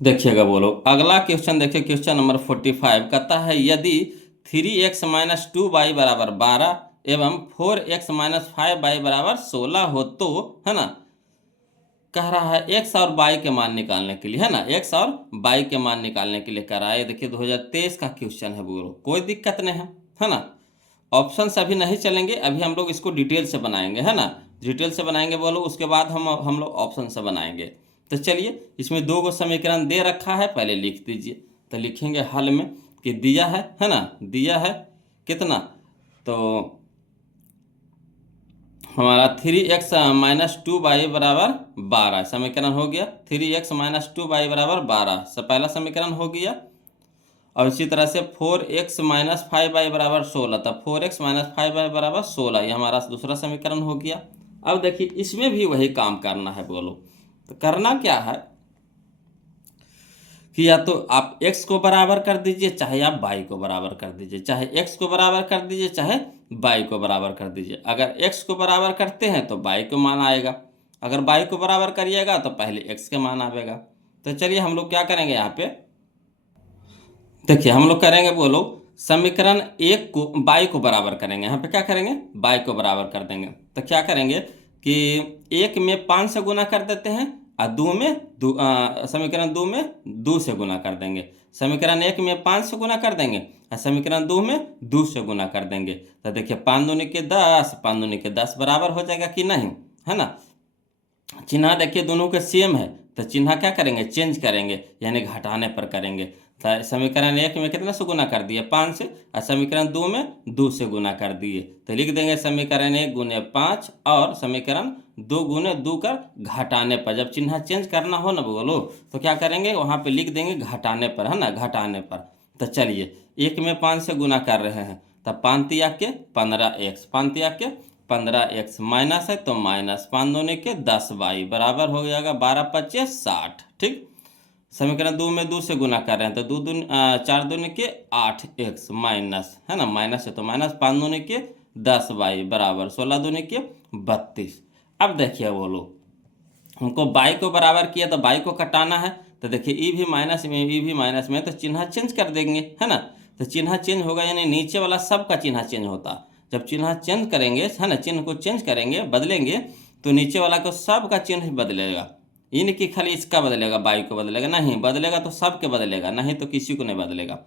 देखिएगा बोलो अगला क्वेश्चन। देखिए क्वेश्चन नंबर 45 कहता है यदि 3x - 2y = 12 एवं 4x - 5y = 16 हो तो, है ना, कह रहा है x और y के मान निकालने के लिए, है ना, x और y के मान निकालने के लिए कह रहा है। देखिए 2023 का क्वेश्चन है, बोलो कोई दिक्कत नहीं है ना। ऑप्शन से अभी नहीं चलेंगे, अभी हम लोग इसको डिटेल से बनाएंगे, है ना, डिटेल से बनाएंगे बोलो, उसके बाद हम लोग ऑप्शन से बनाएंगे। तो चलिए इसमें 2 गो समीकरण दे रखा है, पहले लिख दीजिए, तो लिखेंगे हल में कि दिया है ना, दिया है कितना, तो हमारा 3x - 2y = 12 समीकरण हो गया, 3x - 2y = 12 से पहला समीकरण हो गया। और इसी तरह से 4x - 5y = 16, तब 4x - 5y = 16, ये हमारा दूसरा समीकरण हो गया। अब देखिए इसमें भी वही काम करना है, बोलो तो करना क्या है कि या तो आप x को बराबर कर दीजिए, चाहे आप y को बराबर कर दीजिए, चाहे x को बराबर कर दीजिए, चाहे y को बराबर कर दीजिए। अगर x को बराबर करते हैं तो y को मान आएगा, अगर y को बराबर करिएगा तो पहले x के मान आएगा। तो चलिए हम लोग क्या करेंगे यहाँ पे, देखिए हम लोग करेंगे, बोलो समीकरण 1 को y को बराबर करेंगे। यहाँ पे क्या करेंगे, y को बराबर कर देंगे। तो क्या करेंगे कि 1 में 5 से गुना कर देते हैं और समीकरण 2 में 2 से गुना कर देंगे। समीकरण 1 में 5 से गुना कर देंगे और समीकरण 2 में 2 से गुना कर देंगे। तो देखिए 5 दूनी के 10, 5 दूनी के 10 बराबर हो जाएगा कि नहीं, है ना। चिन्ह देखिए दोनों के सेम है, तो चिन्ह क्या करेंगे, चेंज करेंगे, यानी घटाने पर करेंगे। तो समीकरण 1 में कितना से गुना कर दिए, 5 से, और समीकरण 2 में 2 से गुना कर दिए। तो लिख देंगे समीकरण 1 गुने 5 और समीकरण 2 गुने 2 कर घटाने पर। जब चिन्ह चेंज करना हो ना बोलो तो क्या करेंगे, वहाँ पे लिख देंगे घटाने पर, है ना, घटाने पर। तो चलिए 1 में 5 से गुना कर रहे हैं, तब 5 तिया के 15x, 5 तिया के 15x माइनस है तो माइनस 5 दूने के 10y बराबर हो जाएगा 12 25 60। ठीक, समीकरण 2 में 2 से गुना कर रहे हैं तो 4 दूने के 8x माइनस, है ना, माइनस है तो माइनस 5 दूने के 10y बराबर 16 दूने के 32। अब देखिए बोलो हमको y को बराबर किया तो y को कटाना है। तो देखिए ई भी माइनस में, ई भी माइनस में, तो चिन्ह चेंज कर देंगे, है ना। तो चिन्ह चेंज होगा यानी नीचे वाला सब का चिन्ह चेंज होता। जब चिन्ह चेंज करेंगे, है ना, चिन्ह को चेंज करेंगे, बदलेंगे, तो नीचे वाला को सब का चिन्ह बदलेगा। ये नहीं कि खाली इसका बदलेगा, y को बदलेगा, नहीं, बदलेगा तो सब के बदलेगा, नहीं तो किसी को नहीं बदलेगा।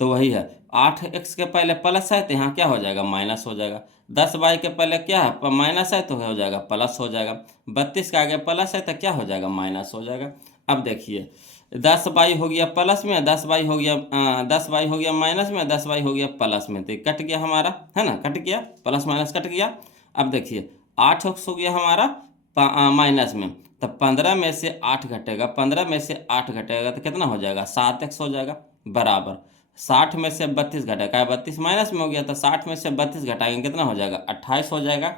तो वही है 8x के पहले प्लस है तो यहाँ क्या हो जाएगा, माइनस हो जाएगा। 10y के पहले क्या है, माइनस है तो हो जाएगा प्लस हो जाएगा। 32 के आगे प्लस है तो क्या हो जाएगा, माइनस हो जाएगा। अब देखिए 10y हो गया प्लस में, 10y हो गया 10y हो गया माइनस में, 10y हो गया प्लस में, तो कट गया हमारा, है ना, कट गया, प्लस माइनस कट गया। अब देखिए 8x हो गया हमारा माइनस में, तब 15 में से 8 घटेगा, 15 में से 8 घटेगा तो कितना हो जाएगा, 7x हो जाएगा बराबर 60 में से 32 घटेगा, 32 माइनस में हो गया तो 60 में से 32 घटाएंगे कितना हो जाएगा, 28 हो जाएगा।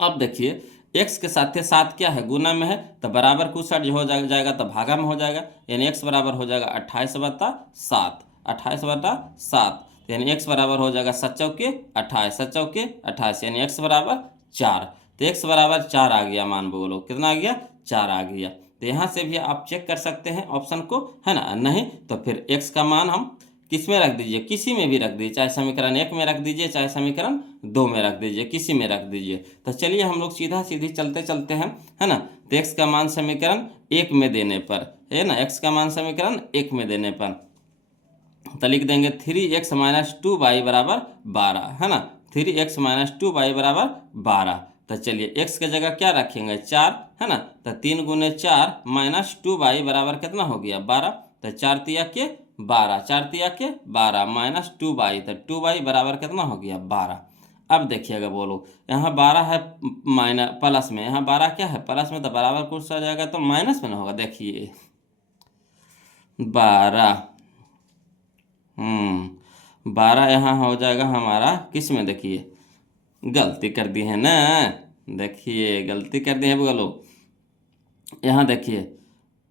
अब देखिए x के साथ 7 क्या है, गुना में है, तो बराबर कुछ साइड हो जाएगा तो भागा में हो जाएगा, यानी x बराबर हो जाएगा 28/7, 28/7, यानी x बराबर हो जाएगा 7 चौके 28, 7 चौके 28, यानी x बराबर 4। तो x बराबर 4 आ गया, मान बोलो कितना आ गया, 4 आ गया। तो यहाँ से भी आप चेक कर सकते हैं ऑप्शन को, है ना, नहीं तो फिर x का मान हम किस में रख दीजिए, किसी में भी रख दीजिए, चाहे समीकरण 1 में रख दीजिए, चाहे समीकरण 2 में रख दीजिए, किसी में रख दीजिए। तो चलिए हम लोग सीधा सीधी चलते चलते हैं, है ना। तो x का मान समीकरण 1 में देने पर, है ना, x का मान समीकरण 1 में देने पर तो लिख देंगे 3x माइनस 2y बराबर 12, है ना, 3x माइनस 2y बराबर 12। तो चलिए x के जगह क्या रखेंगे, 4, है ना, तो 3 गुने 4 माइनस 2y बराबर कितना हो गया, 12। तो 4 तिया के 12, 4 तिया के 12 माइनस 2y, तो 2y बराबर कितना हो गया, 12। अब देखिएगा बोलो यहाँ 12 है माइनस प्लस में, यहाँ 12 क्या है प्लस में, तो बराबर कुछ आ जाएगा तो माइनस में ना होगा। देखिए 12 12 यहाँ हो जाएगा हमारा किस में, देखिए गलती कर दी है ना, देखिए गलती कर दी है बोलो। यहाँ देखिए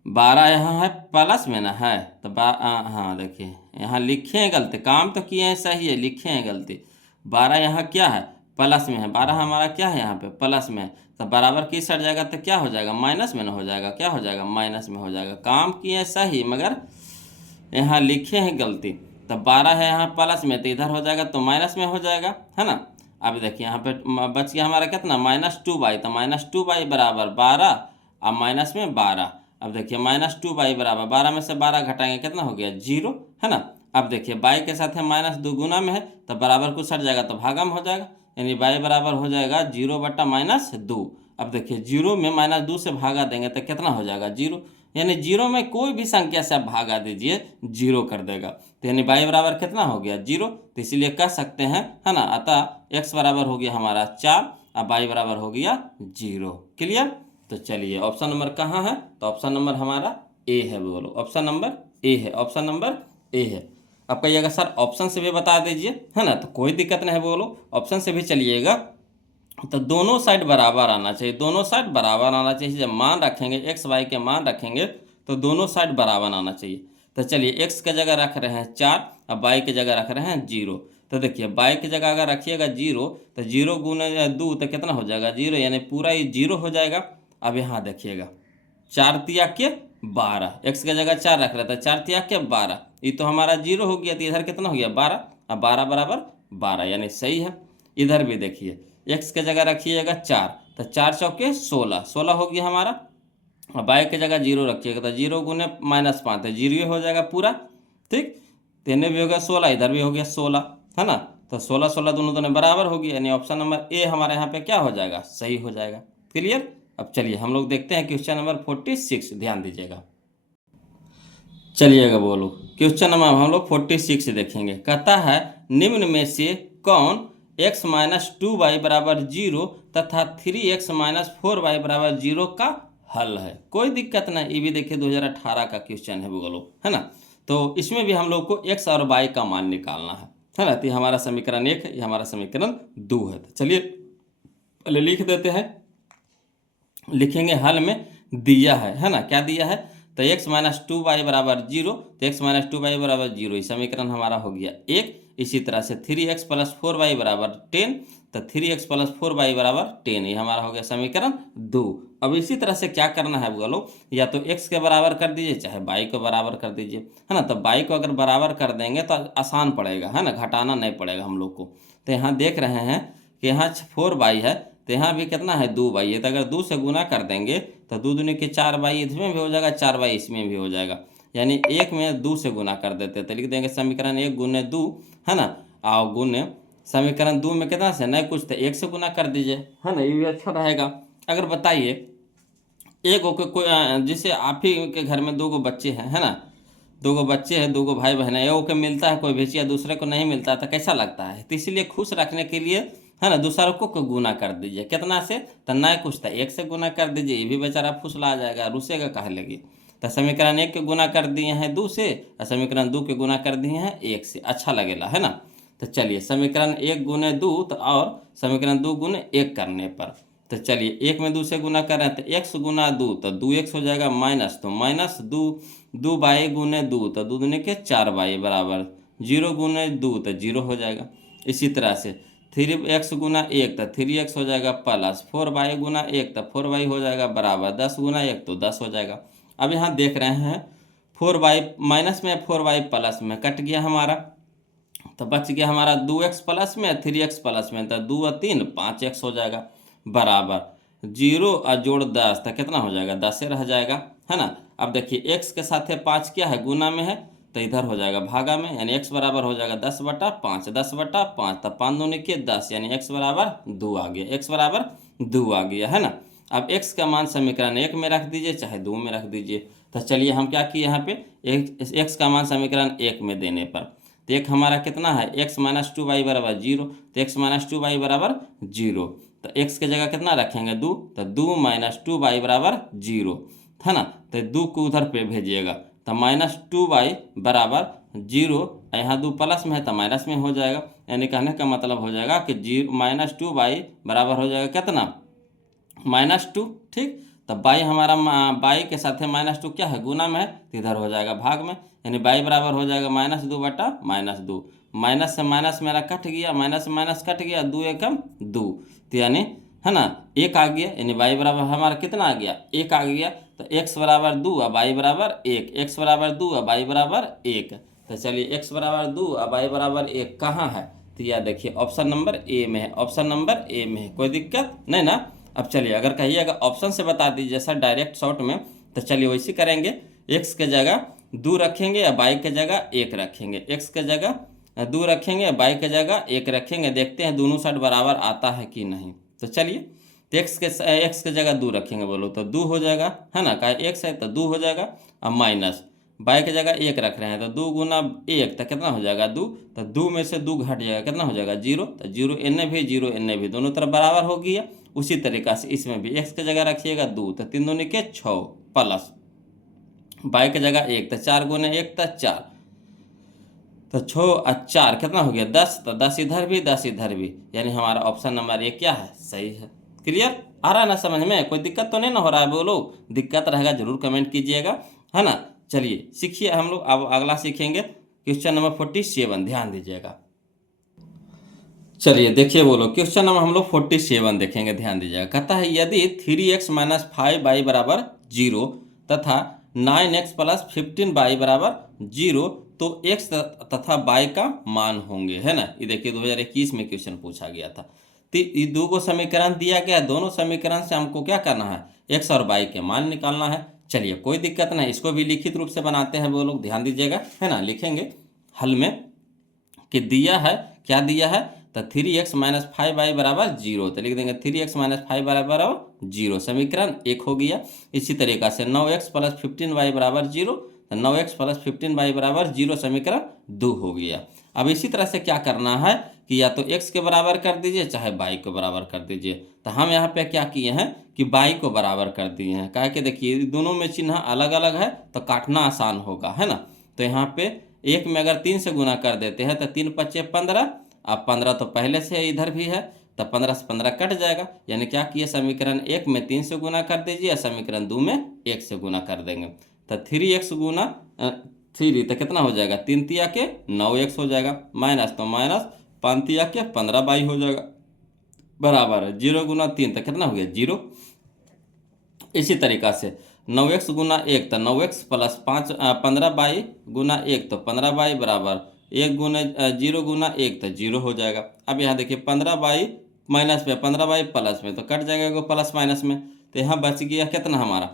12 यहाँ है प्लस में ना है, तो हाँ देखिए यहाँ लिखे हैं गलती, काम तो किए हैं सही है, लिखे हैं गलती। 12 यहाँ क्या है, प्लस में है, 12 हमारा क्या है यहाँ पे प्लस में है, तो बराबर किस साइड जाएगा तो क्या हो जाएगा, माइनस में ना हो जाएगा, क्या हो जाएगा, माइनस में हो जाएगा। काम किए हैं सही मगर यहाँ लिखे हैं गलती। तो 12 है यहाँ प्लस में, तो इधर हो जाएगा तो माइनस में हो जाएगा, है ना। अब देखिए यहाँ पे बच गया हमारा कितना, -2y, तो -2y बराबर 12 और माइनस में 12। अब देखिए -2y बराबर 12 में से 12 घटाएंगे कितना हो गया, 0, है ना। अब देखिए y के साथ है -2 गुना में है तो बराबर कुछ हट जाएगा तो भागा में हो जाएगा, यानी y बराबर हो जाएगा 0/-2। अब देखिए 0 में -2 से भागा देंगे तो कितना हो जाएगा, 0, यानी 0 में कोई भी संख्या से आप भागा दीजिए 0 कर देगा। तो यानी y बराबर कितना हो गया, 0। तो इसीलिए कह सकते हैं, है ना, अतः x बराबर हो गया हमारा 4 और y बराबर हो गया 0। क्लियर। तो चलिए ऑप्शन नंबर कहाँ है, तो ऑप्शन नंबर हमारा ए है, बोलो ऑप्शन नंबर ए है, ऑप्शन नंबर ए है। अब कहिएगा सर ऑप्शन से भी बता दीजिए, है ना, तो कोई दिक्कत नहीं है, बोलो ऑप्शन से भी चलिएगा। तो दोनों साइड बराबर आना चाहिए, दोनों साइड बराबर आना चाहिए। जब मान रखेंगे x y के मान रखेंगे तो दोनों साइड बराबर आना चाहिए। तो चलिए x की जगह रख रहे हैं 4, अब y की जगह रख रहे हैं 0। तो देखिए y की जगह अगर रखिएगा 0 तो 0 गुने 2 तो कितना हो जाएगा 0, यानी पूरा ही 0 हो जाएगा। अब यहाँ देखिएगा 4 तिया के 12, x की जगह 4 रख रहा था, 4 तिया के 12, ये तो हमारा 0 हो गया, तो इधर कितना हो गया 12, अब 12 बराबर 12 यानी सही है। इधर भी देखिए x की जगह रखिएगा 4, तो 4 चौके 16, 16 हो गया हमारा। अब y की जगह 0 रखिएगा तो 0 गुने -5 तो 0 हो जाएगा पूरा, ठीक। तेने भी हो गया 16, इधर भी हो गया 16, है ना। तो 16 16 दोनों बराबर हो गया, यानी ऑप्शन नंबर ए हमारे यहाँ पे क्या हो जाएगा, सही हो जाएगा। क्लियर। अब चलिए हम लोग देखते हैं क्वेश्चन नंबर 46, ध्यान दीजिएगा। चलिएगा बोलो, क्वेश्चन नंबर हम लोग 46 देखेंगे। कहता है निम्न में से कौन x - 2y बराबर 0 तथा 3x - 4y बराबर 0 का हल है। कोई दिक्कत नहीं, ये भी देखिए 2018 का क्वेश्चन है बोलो, है ना। तो इसमें भी हम लोग को x और y का मान निकालना है ना। तो ये हमारा समीकरण 1 है, ये हमारा समीकरण 2 है। तो चलिए पहले लिख देते हैं। लिखेंगे हल में दिया है ना, क्या दिया है, तो x - 2y बराबर 0, तो x - 2y बराबर 0, ये समीकरण हमारा हो गया 1। इसी तरह से 3x + 4y बराबर 10, तो 3x + 4y बराबर 10, ये हमारा हो गया समीकरण 2। अब इसी तरह से क्या करना है बोलो, या तो x के बराबर कर दीजिए चाहे y को बराबर कर दीजिए, है ना। तो y को अगर बराबर कर देंगे तो आसान पड़ेगा, है ना, घटाना नहीं पड़ेगा हम लोग को। तो यहाँ देख रहे हैं कि यहाँ 4y है, तो यहाँ भी कितना है 2y है, तो अगर 2 से गुना कर देंगे तो 2 दूनी के 4y इसमें भी हो जाएगा, 4y इसमें भी हो जाएगा, यानी 1 में 2 से गुना कर देते तो लिख देंगे समीकरण 1 गुने 2, है ना। और गुने समीकरण 2 में कितना से नहीं कुछ तो 1 से गुना कर दीजिए, है ना, ये भी अच्छा रहेगा। अगर बताइए एक कोई जैसे आप ही के घर में 2 बच्चे हैं, है ना, 2 बच्चे हैं, 2 भाई बहन है, एक को मिलता है कोई भेजिया, दूसरे को नहीं मिलता तो कैसा लगता है। तो इसीलिए खुश रखने के लिए, है ना, दूसरों को गुना कर दीजिए, कितना से, तो नहीं कुछ तो 1 से गुना कर दीजिए, ये भी बेचारा फुसला जाएगा, रुसेगा कहे लगी। तो समीकरण 1 के गुना कर दिए हैं 2 से, और समीकरण 2 के गुना कर दिए हैं 1 से, अच्छा लगेगा, है ना। तो चलिए समीकरण 1 गुने 2 तो और समीकरण 2 गुने 1 करने पर, तो चलिए 1 में 2 से गुना कर रहे हैं तो x गुना 2 तो 2x हो जाएगा माइनस, तो -2y गुने 2 तो 2 दूनी के 4y बराबर 0 गुने 2 तो 0 हो जाएगा। इसी तरह से 3x गुना 1 तो 3x हो जाएगा प्लस 4y गुना 1 तो 4y हो जाएगा बराबर 10 गुना 1 तो 10 हो जाएगा। अब यहाँ देख रहे हैं 4y माइनस में 4y प्लस में कट गया हमारा, तो बच गया हमारा 2x प्लस में 3x प्लस में, तो 2 और 3 5x हो जाएगा बराबर 0 और जोड़ 10 तो कितना हो जाएगा 10 से रह जाएगा, है ना। अब देखिए x के साथ 5 क्या है गुना में है, तो इधर हो जाएगा भागा में, यानी x बराबर हो जाएगा 10/5, 10/5 तो 5 दूनी के 10, यानी x बराबर 2 आ गया, x बराबर 2 आ गया, है ना। अब x का मान समीकरण 1 में रख दीजिए चाहे 2 में रख दीजिए। तो चलिए हम क्या किए यहाँ पे x का मान समीकरण 1 में देने पर, तो एक हमारा कितना है x - 2y बराबर 0, तो x - 2y बराबर 0, तो x के जगह कितना रखेंगे 2, तो 2 - 2y बराबर 0, है ना। तो 2 को उधर पे भेजिएगा तो -2y बराबर 0, यहाँ 2 प्लस में है तो माइनस में हो जाएगा, यानी कहने का मतलब हो जाएगा कि -2y बराबर हो जाएगा कितना -2, ठीक। तो y हमारा y के साथ -2 क्या है गुना में है, तो इधर हो जाएगा भाग में, यानी y बराबर हो जाएगा -2/-2, माइनस से माइनस मेरा कट गया, माइनस से माइनस कट गया, 2 एकम 2, तो यानी, है ना, 1 आ गया, यानी y बराबर हमारा कितना आ गया 1 आ गया। तो x बराबर 2 और y बराबर 1, x बराबर 2 और y बराबर 1। तो चलिए x बराबर 2 और y बराबर 1 कहाँ है, तो यह देखिए ऑप्शन नंबर ए में है, ऑप्शन नंबर ए में है, कोई दिक्कत नहीं ना। अब चलिए अगर कहिएगा ऑप्शन से बता दीजिए सर डायरेक्ट शॉर्ट में, तो चलिए वैसे करेंगे, x के जगह 2 रखेंगे या y के जगह 1 रखेंगे, x के जगह 2 रखेंगे y के जगह 1 रखेंगे, देखते हैं दोनों साइड बराबर आता है कि नहीं। तो चलिए तो x के जगह 2 रखेंगे बोलो तो 2 हो जाएगा, है ना, का x है तो 2 हो जाएगा, अब माइनस y के जगह 1 रख रहे हैं तो 2 गुना 1 तो कितना हो जाएगा 2, तो 2 में से 2 घट जाएगा कितना हो जाएगा 0, तो 0 इन्हें भी 0 इन्हें भी दोनों तरफ बराबर हो गया। उसी तरीक़ा से इसमें भी x के जगह रखिएगा 2 तो 3 दूनी के 6 प्लस y के जगह 1 तो 4 गुने 1 तो 4, तो 6 और 4 कितना हो गया 10, तो 10 इधर भी 10 इधर भी, यानी हमारा ऑप्शन नंबर 1 क्या है सही है। क्लियर आ रहा है ना समझ में, कोई दिक्कत तो नहीं ना हो रहा है बोलो, दिक्कत रहेगा जरूर कमेंट कीजिएगा। है ना। चलिए सीखिए, हम लोग अब अगला सीखेंगे क्वेश्चन नंबर 47, ध्यान दीजिएगा। चलिए देखिए बोलो, क्वेश्चन नंबर हम लोग 47 देखेंगे, ध्यान दीजिएगा। कहता है यदि 3x माइनस 5y बराबर 0 तथा 9x प्लस 15y बराबर 0 तो x तथा y का मान होंगे, है ना। ये देखिए 2021 में क्वेश्चन पूछा गया था। तो ये दो को समीकरण दिया गया, दोनों समीकरण से हमको क्या करना है, x और y के मान निकालना है। चलिए कोई दिक्कत नहीं, इसको भी लिखित रूप से बनाते हैं वो लोग, ध्यान दीजिएगा, है ना। लिखेंगे हल में कि दिया है, क्या दिया है, तो 3x माइनस 5y बराबर 0, तो लिख देंगे 3x माइनस 5 बराबर 0, समीकरण 1 हो गया। इसी तरीका से 9x प्लस 15y बराबर 0, तो 9x प्लस 15y बराबर 0, समीकरण 2 हो गया। अब इसी तरह से क्या करना है कि या तो x के बराबर कर दीजिए चाहे y को बराबर कर दीजिए। तो हम यहाँ पे क्या किए हैं कि y को बराबर कर दिए हैं, क्या कि देखिए दोनों में चिन्ह अलग अलग है तो काटना आसान होगा, है ना। तो यहाँ पे एक में अगर 3 से गुना कर देते हैं तो 3 पच्चे 15, अब 15 तो पहले से इधर भी है तो 15 से 15 कट जाएगा, यानी क्या किए समीकरण 1 में 3 से गुना कर दीजिए, समीकरण 2 में 1 से गुना कर देंगे। तो 3x गुना 3 तो कितना हो जाएगा, 3 तिया के 9x हो जाएगा, माइनस तो माइनस 5 तिया के 15y हो जाएगा, बराबर है 0 गुना 3 तो कितना हो गया 0। इसी तरीका से 9x गुना 1 तो 9x प्लस 15y गुना 1 तो 15y बराबर 1 गुना 0 गुना 1 तो 0 हो जाएगा। अब यहाँ देखिए 15y माइनस में 15y प्लस में तो कट जाएगा एगो प्लस माइनस में, तो यहाँ बच गया कितना हमारा,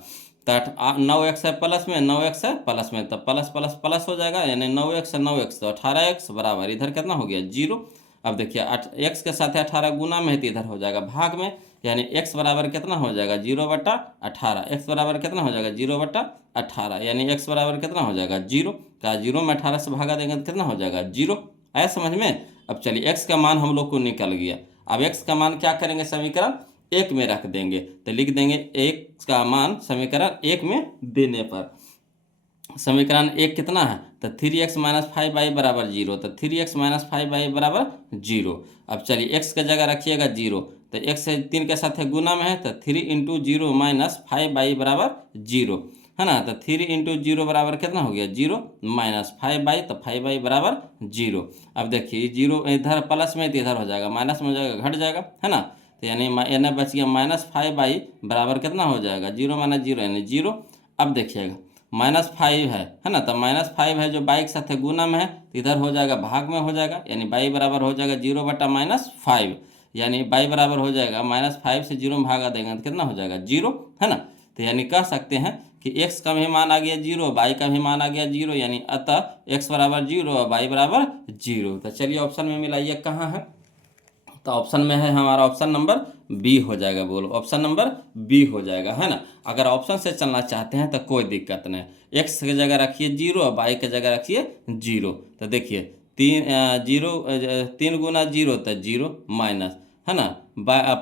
तो 9x है प्लस में, 9x है प्लस में, तो प्लस प्लस प्लस हो जाएगा, यानी 9x है 9x तो 18x बराबर इधर कितना हो गया 0। अब देखिए x के साथ 18 गुना में है तो इधर हो जाएगा भाग में, यानी x बराबर कितना हो जाएगा 0/18, x बराबर कितना हो जाएगा 0/18, यानी x बराबर कितना हो जाएगा 0 का 0 में 18 से भागा देंगे तो कितना हो जाएगा 0। आया समझ में। अब चलिए x का मान हम लोग को निकल गया, अब x का मान क्या करेंगे, समीकरण 1 में रख देंगे, तो लिख देंगे x का मान समीकरण 1 में देने पर समीकरण 1 कितना है, तो 3x माइनस 5y बराबर 0, तो 3x माइनस 5y बराबर 0। अब चलिए x का जगह रखिएगा 0, तो x से 3 के साथ गुना में है तो 3 इंटू 0 माइनस 5y बराबर 0, है ना। तो 3 इंटू 0 बराबर कितना हो गया 0 माइनस 5y, तो 5y बराबर 0। अब देखिए 0 इधर प्लस में तो इधर हो जाएगा माइनस में हो जाएगा, घट जाएगा, है ना। तो यानी बच गया माइनस 5y बराबर कितना हो जाएगा 0 माइनस 0 यानी 0। अब देखिएगा -5 है ना, तो -5 है जो बाई के साथ गुना में है तो इधर हो जाएगा भाग में हो जाएगा, यानी बाई बराबर हो जाएगा 0/-5, यानी बाई बराबर हो जाएगा -5 से 0 में भागा देंगे तो कितना हो जाएगा 0, है ना। तो यानी कह सकते हैं कि x का भी मान आ गया 0, बाई का भी मान आ गया 0, यानी अतः x बराबर 0 और बाई बराबर 0। तो चलिए ऑप्शन में मिलाइए कहाँ है, तो ऑप्शन में है हमारा ऑप्शन नंबर बी हो जाएगा, बोलो ऑप्शन नंबर बी हो जाएगा, है ना। अगर ऑप्शन से चलना चाहते हैं तो कोई दिक्कत नहीं, एक्स की जगह रखिए 0 और वाई की जगह रखिए 0। तो देखिए 3 गुना 0 तो 0 माइनस, है ना,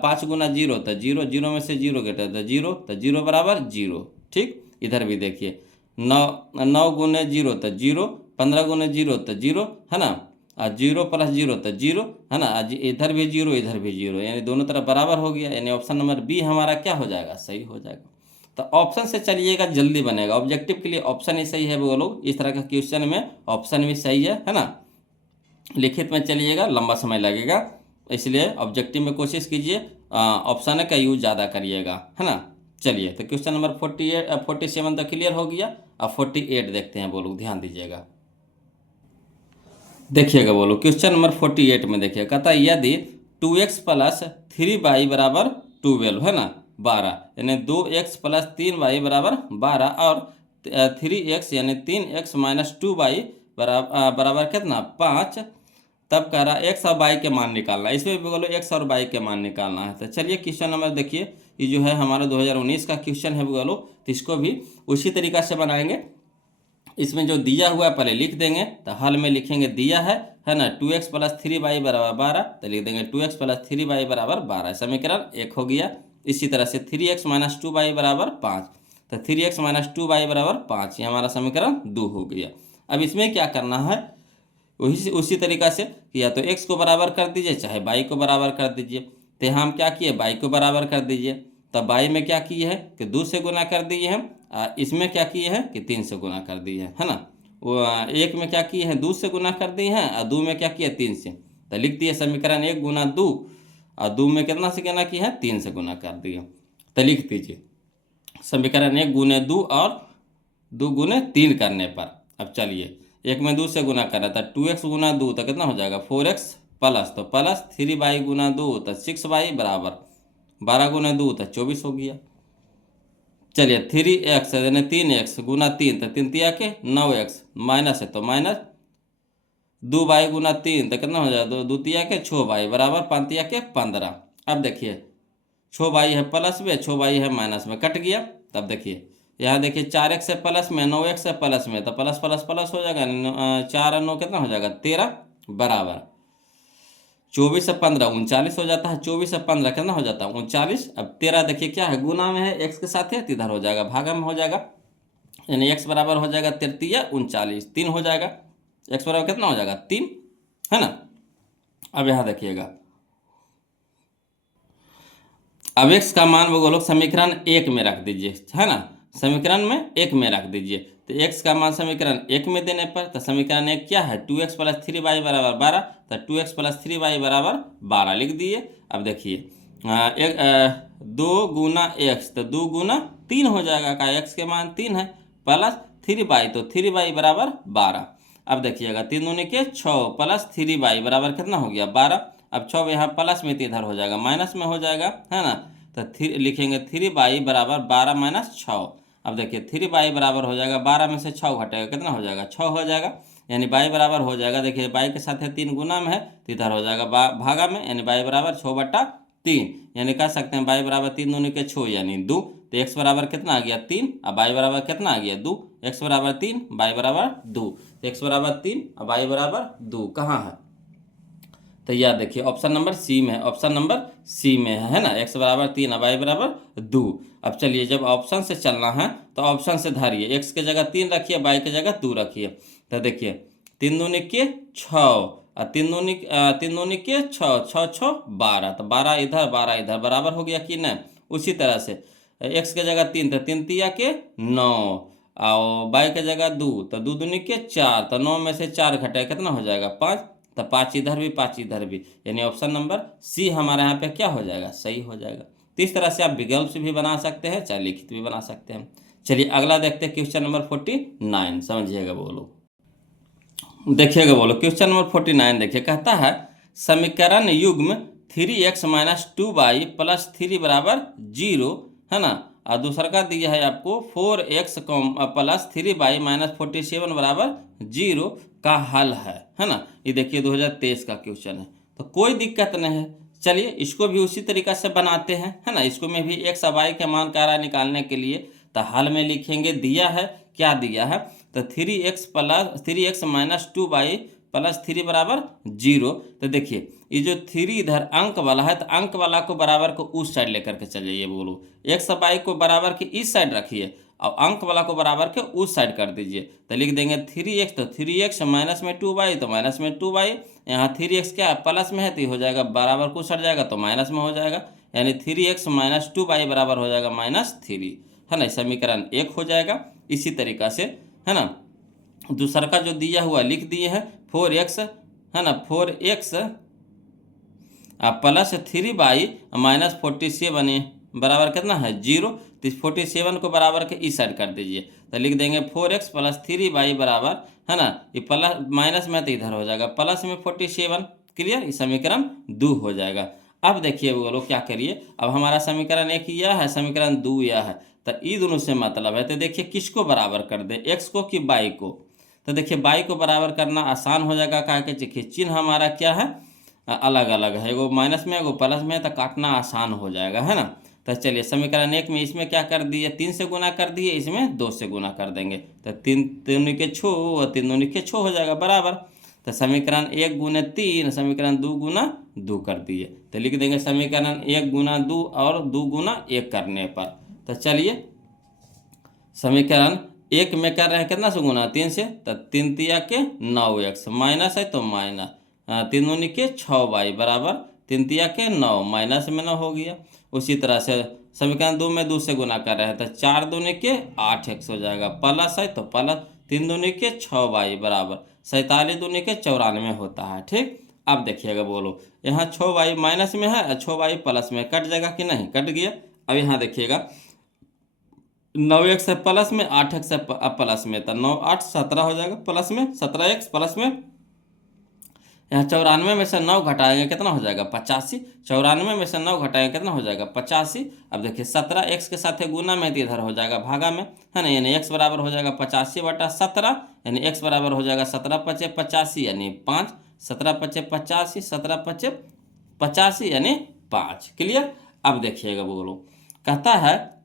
5 गुना 0 तो 0, 0 में से 0 घटे तो 0, तो 0 बराबर 0। ठीक, इधर भी देखिए 9 गुने 0 तो 0, 15 गुने 0 तो 0, है ना, 0 प्लस 0 तो 0, है ना, इधर भी 0 इधर भी 0, यानी दोनों तरफ बराबर हो गया, यानी ऑप्शन नंबर बी हमारा क्या हो जाएगा, सही हो जाएगा। तो ऑप्शन से चलिएगा जल्दी बनेगा, ऑब्जेक्टिव के लिए ऑप्शन ही सही है वो लोग, इस तरह का क्वेश्चन में ऑप्शन भी सही है ना। लिखित में चलिएगा लंबा समय लगेगा, इसलिए ऑब्जेक्टिव में कोशिश कीजिए ऑप्शन का यूज ज़्यादा करिएगा, है ना। चलिए तो क्वेश्चन नंबर 47 तो क्लियर हो गया, अब 48 देखते हैं, बोलो ध्यान दीजिएगा, देखिएगा बोलो क्वेश्चन नंबर 48 में देखिए, कहता है यदि 2x प्लस 3y बराबर 12, है ना 12, यानी 2x प्लस 3y बराबर 12 और 3x यानी 3x माइनस 2y बराबर कितना 5, तब कह रहा x और y के मान निकालना है, इसमें भी बोलो x और y के मान निकालना है। तो चलिए क्वेश्चन नंबर देखिए, ये जो है हमारा 2019 का क्वेश्चन है बोलो, तो इसको भी उसी तरीका से बनाएंगे। इसमें जो दिया हुआ है पहले लिख देंगे, तो हल में लिखेंगे दिया है ना 2x प्लस 3y बराबर 12, तो लिख देंगे 2x प्लस 3y बराबर 12, समीकरण 1 हो गया। इसी तरह से 3x माइनस 2y बराबर 5, तो 3x माइनस 2y बराबर 5, ये हमारा समीकरण 2 हो गया। अब इसमें क्या करना है, उसी तरीका से या तो x को बराबर कर दीजिए चाहे y को बराबर कर दीजिए। तो हम क्या किए y को बराबर कर दीजिए, तब y में क्या किए हैं कि 2 से गुना कर दिए हैं, इसमें क्या किए हैं कि 3 से गुना कर दिए है ना। वो एक में क्या किए हैं 2 से गुना कर दिए हैं और 2 में क्या किया 3 से। तो लिख दिए समीकरण 1 गुना 2 और 2 में कितना से गुना किया है 3 से गुना कर दिए। तो लिख दीजिए समीकरण 1 गुने 2 और 2 गुने 3 करने पर। अब चलिए 1 में 2 से गुना कर रहा था 2x गुना 2 तो कितना हो जाएगा 4x प्लस तो प्लस 3y गुना 2 तो 6y बराबर 12 गुना 2 तो 24 हो गया। चलिए 3x यानी 3x गुना 3 तो 3 तिया के 9x माइनस है तो माइनस 2y गुना 3 तो कितना हो जाएगा 2 तिया के 6y बराबर 5 तिया के 15। अब देखिए 6y है प्लस में 6y है माइनस में कट गया। तब देखिए यहाँ देखिए 4x है प्लस में 9x है प्लस में तो प्लस प्लस प्लस हो जाएगा 4 और 9 कितना हो जाएगा 13 बराबर 24 से 15 39 हो जाता है। 24 से 15 कितना हो जाता है 39। अब 13 देखिए क्या है गुना में है x के साथ है तो इधर हो जाएगा भागा में हो जाएगा यानी x बराबर हो जाएगा 33 39 3 हो जाएगा। x बराबर कितना हो जाएगा 3 है ना। अब यहाँ देखिएगा अब x का मान वो लोग समीकरण 1 में रख दीजिए है ना। समीकरण में 1 में रख दीजिए तो x का मान समीकरण 1 में देने पर तो समीकरण 1 क्या है 2x प्लस 3y बराबर 12 तो 2x प्लस 3y बराबर 12 लिख दिए। अब देखिए 2 गुना x तो 2 गुना 3 हो जाएगा का x के मान 3 है प्लस 3y तो 3y बराबर 12। अब देखिएगा 3 दूनी के 6 प्लस 3y बराबर कितना हो गया 12। अब 6 यहाँ प्लस में तो इधर हो जाएगा माइनस में हो जाएगा है ना। तो लिखेंगे 3y बराबर 12 माइनस 6। अब देखिए 3y बराबर हो जाएगा 12 में से 6 घटेगा कितना हो जाएगा 6 हो जाएगा यानी y बराबर हो जाएगा देखिए y के साथ है 3 गुना में है तो इधर हो जाएगा भागा में यानी y बराबर 6/3 यानी कह सकते हैं y बराबर 3 दूनी के 6 यानी 2 तो x बराबर कितना आ गया 3 अब y बराबर कितना आ गया 2 x बराबर 3 y बराबर 2 तो x बराबर 3 अब y बराबर 2 कहाँ है तो यह देखिए ऑप्शन नंबर सी में है। ऑप्शन नंबर सी में है ना x बराबर 3 अब y बराबर 2। अब चलिए जब ऑप्शन से चलना है तो ऑप्शन से धरिए x के जगह 3 रखिए y के जगह 2 रखिए। तो देखिए 3 दूनी के 6 और 3 दूनी के 6 6 6 12 तो 12 इधर बराबर हो गया कि नहीं। उसी तरह से x के जगह 3 तो 3 तिया के 9 और y के जगह 2 तो 2 दूनी के 4 तो 9 में से 4 घटाए कितना हो जाएगा 5 तो 5 इधर भी 5 इधर भी यानी ऑप्शन नंबर सी हमारे यहाँ पे क्या हो जाएगा सही हो जाएगा। तो इस तरह से आप विकल्प से भी बना सकते हैं चाहे लिखित भी बना सकते हैं। चलिए अगला देखते हैं क्वेश्चन नंबर 49 समझिएगा बोलो देखिएगा बोलो क्वेश्चन नंबर 49 देखिए कहता है समीकरण युग्म 3x माइनस 2y प्लस 3 बराबर 0 है ना और दूसरा का दिया है आपको 4x प्लस 3y माइनस 47 बराबर 0 का हल है ना। ये देखिए 2023 का क्वेश्चन है तो कोई दिक्कत नहीं है। चलिए इसको भी उसी तरीका से बनाते हैं है ना। इसको में भी x और y के मान का निकालने के लिए तो हल में लिखेंगे दिया है क्या दिया है तो 3x माइनस 2y प्लस 3 बराबर 0। तो देखिए ये जो 3 इधर अंक वाला है तो अंक वाला को बराबर को उस साइड लेकर के चल जाइए बोलो x और y को बराबर के इस साइड रखिए और अंक वाला को बराबर के उस साइड कर दीजिए। तो लिख देंगे 3x तो 3x माइनस में 2y तो माइनस में 2y यहाँ 3x क्या प्लस में है तो हो जाएगा बराबर को सट जाएगा तो माइनस में हो जाएगा यानी 3x माइनस 2y बराबर हो जाएगा -3 है ना। समीकरण 1 हो जाएगा। इसी तरीका से है ना दूसरा का जो दिया हुआ लिख दिए हैं 4x है ना 4x प्लस 3y माइनस 47 बराबर कितना है 0 तो 47 को बराबर के इस साइड कर दीजिए। तो लिख देंगे 4x प्लस 3y बराबर है ना ये प्लस माइनस में तो इधर हो जाएगा प्लस में 47 क्लियर ये समीकरण 2 हो जाएगा। अब देखिए वो लोग क्या करिए अब हमारा समीकरण 1 यह है समीकरण 2 यह है तो ये दोनों से मतलब है। तो देखिए किसको बराबर कर दे x को कि y को। तो देखिए y को बराबर करना आसान हो जाएगा कहा कि देखिए चिन्ह हमारा क्या है अलग अलग है एगो माइनस में एगो प्लस में तो काटना आसान हो जाएगा है ना। तो चलिए समीकरण 1 में इसमें क्या कर दिए 3 से गुना कर दिए इसमें 2 से गुना कर देंगे तो 3 दूनी के 6 और 3 दूनी के 6 हो जाएगा बराबर। तो समीकरण 1 गुने 3 समीकरण 2 गुना 2 कर दिए तो लिख देंगे समीकरण 1 गुना 2 और 2 गुना 1 करने पर। तो चलिए समीकरण 1 में कर रहे हैं कितना से गुना 3 से तो 3 तिया के 9x माइनस है तो माइनस 3 दूनी के 6y बराबर 3 तिया के 9 माइनस में 9 हो गया। उसी तरह से समीकरण 2 में 2 से गुना कर रहे हैं तो 4 दूनी के 8x हो जाएगा, प्लस है तो प्लस 3 दूनी के 6y बराबर 47 दूनी के 94 होता है। ठीक, अब देखिएगा बोलो, यहाँ 6y माइनस में है और 6y प्लस में, कट जाएगा कि नहीं, कट गया। अब यहाँ देखिएगा 9x है प्लस में, 8x है प्लस में, तो 9 8 17 हो जाएगा प्लस में, 17x प्लस में। यहाँ 94 में से 9 घटाएंगे कितना हो जाएगा 85, 94 में से 9 घटाएंगे कितना हो जाएगा 85। अब देखिए 17x के साथ गुना में तो इधर हो जाएगा भागा में, है ना, यानी x बराबर हो जाएगा 85/17, यानी x बराबर हो जाएगा 17 × 5 = 85 यानी 5, 17 × 5 = 85, 17 × 5 = 85 यानी 5। क्लियर। अब देखिएगा बोलो, कहता है